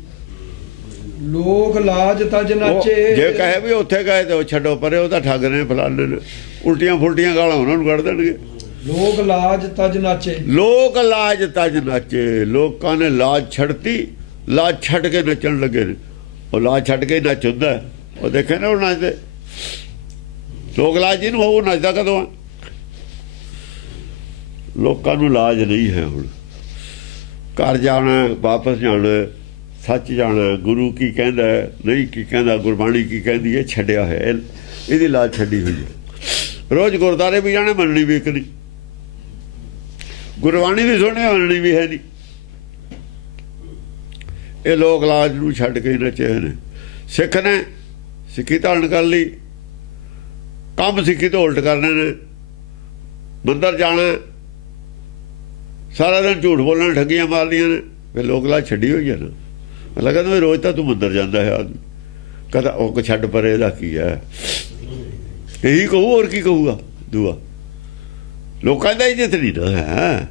ਲੋਕ ਲਾਜ ਤਜ ਉਹ ਨਾਚੇ। ਜੇ ਕਹੇ ਵੀ ਉੱਥੇ ਗਏ ਤੇ ਉਹ ਛੱਡੋ ਪਰੇ, ਉਹ ਤਾਂ ਠੱਗ ਨੇ ਫਲਾਣੇ ਨੇ, ਉਲਟੀਆਂ ਫੁਲਟੀਆਂ ਗਾਲਾਂ ਉਹਨਾਂ ਨੂੰ ਕੱਢ ਦੇਣਗੇ। ਲੋਕ ਲਾਜ ਤਜ ਨਾਚੇ। ਲੋਕ ਲਾਜ ਤਜ ਨਾਚੇ, ਲੋਕਾਂ ਨੇ ਲਾਜ ਛੱਡਤੀ, ਲਾਜ ਛੱਡ ਕੇ ਨੱਚਣ ਲੱਗੇ ਨੇ। ਉਹ ਲਾਜ ਛੱਡ ਕੇ ਨੱਚ ਹੁੰਦਾ, ਉਹ ਦੇਖੇ ਨਾ ਉਹ ਨੱਚਦੇ। ਲੋਕ ਲਾਜ ਜਿਹਨੂੰ ਉਹ ਨੱਚਦਾ ਕਦੋਂ ਆ? ਲੋਕਾਂ ਨੂੰ ਲਾਜ ਨਹੀਂ ਹੈ। ਹੁਣ ਘਰ ਜਾਣਾ, ਵਾਪਸ ਜਾਣਾ, ਸੱਚ ਜਾਣਾ, ਗੁਰੂ ਕੀ ਕਹਿੰਦਾ ਨਹੀਂ ਕੀ ਕਹਿੰਦਾ, ਗੁਰਬਾਣੀ ਕੀ ਕਹਿੰਦੀ ਹੈ, ਛੱਡਿਆ ਹੋਇਆ, ਇਹਦੀ ਲਾਜ ਛੱਡੀ ਹੋਈ ਹੈ। ਰੋਜ਼ ਗੁਰਦੁਆਰੇ ਵੀ ਜਾਣੇ, ਮੰਨਣੀ ਵੀ ਇੱਕ ਨਹੀਂ, ਗੁਰਬਾਣੀ ਵੀ ਸੁਣਨੀ, ਮੰਨਣੀ ਵੀ ਹੈ ਨਹੀਂ। ਇਹ ਲੋਕ ਲਾਜ ਨੂੰ ਛੱਡ ਕੇ ਨੱਚੇ ਹੋਏ ਨੇ। ਸਿੱਖ ਨੇ ਸਿੱਖੀ ਧਾਰਨ ਕਰ ਲਈ, ਕੰਮ ਸਿੱਖੀ ਤੋਂ ਉਲਟ ਕਰਨੇ ਨੇ। ਮੰਦਰ ਜਾਣਾ, ਸਾਰਾ ਦਿਨ ਝੂਠ ਬੋਲਣਾ, ਠੱਗੀਆਂ ਮਾਰਨੀਆਂ ਨੇ, ਫਿਰ ਲੋਕ ਲਾਜ ਛੱਡੀ ਹੋਈ ਹੈ ਨਾ। ਮਤਲਬ ਕਹਿੰਦਾ ਰੋਜ਼ ਤਾਂ ਤੂੰ ਮੰਦਰ ਜਾਂਦਾ ਹੈ ਆਦਮੀ, ਕਹਿੰਦਾ ਉਹ ਛੱਡ ਪਰੇ, ਇਹਦਾ ਕੀ ਹੈ, ਇਹੀ ਕਹੂ, ਹੋਰ ਕੀ ਕਹੂਗਾ ਦੂਆ। ਲੋਕਾਂ ਦਾ ਇੱਜ਼ਤ ਨਹੀਂ ਨਾ ਹੈ,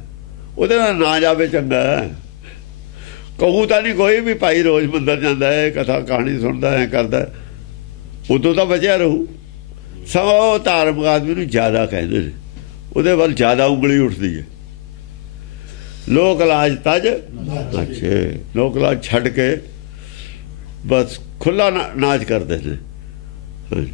ਉਹਦੇ ਨਾਲ ਨਾ ਜਾਵੇ ਚੰਗਾ। ਕਹੂ ਤਾਂ ਨਹੀਂ ਕੋਈ ਵੀ ਭਾਈ ਰੋਜ਼ ਮੰਦਰ ਜਾਂਦਾ ਹੈ, ਕਥਾ ਕਹਾਣੀ ਸੁਣਦਾ ਹੈ, ਕਰਦਾ, ਉਦੋਂ ਤਾਂ ਬਚਿਆ ਰਹੂ। ਸਗੋਂ ਉਹ ਧਾਰਮਿਕ ਆਦਮੀ ਨੂੰ ਜ਼ਿਆਦਾ ਕਹਿੰਦੇ ਨੇ, ਉਹਦੇ ਵੱਲ ਜ਼ਿਆਦਾ ਉਂਗਲੀ ਉੱਠਦੀ ਹੈ। ਲੋਕ ਲਾਜ ਤਜ ਨਾਚੇ, ਲੋਕ ਲਾਜ ਛੱਡ ਕੇ ਬਸ ਖੁੱਲਾ ਨਾਚ ਕਰਦੇ ਨੇ। ਹਾਂਜੀ।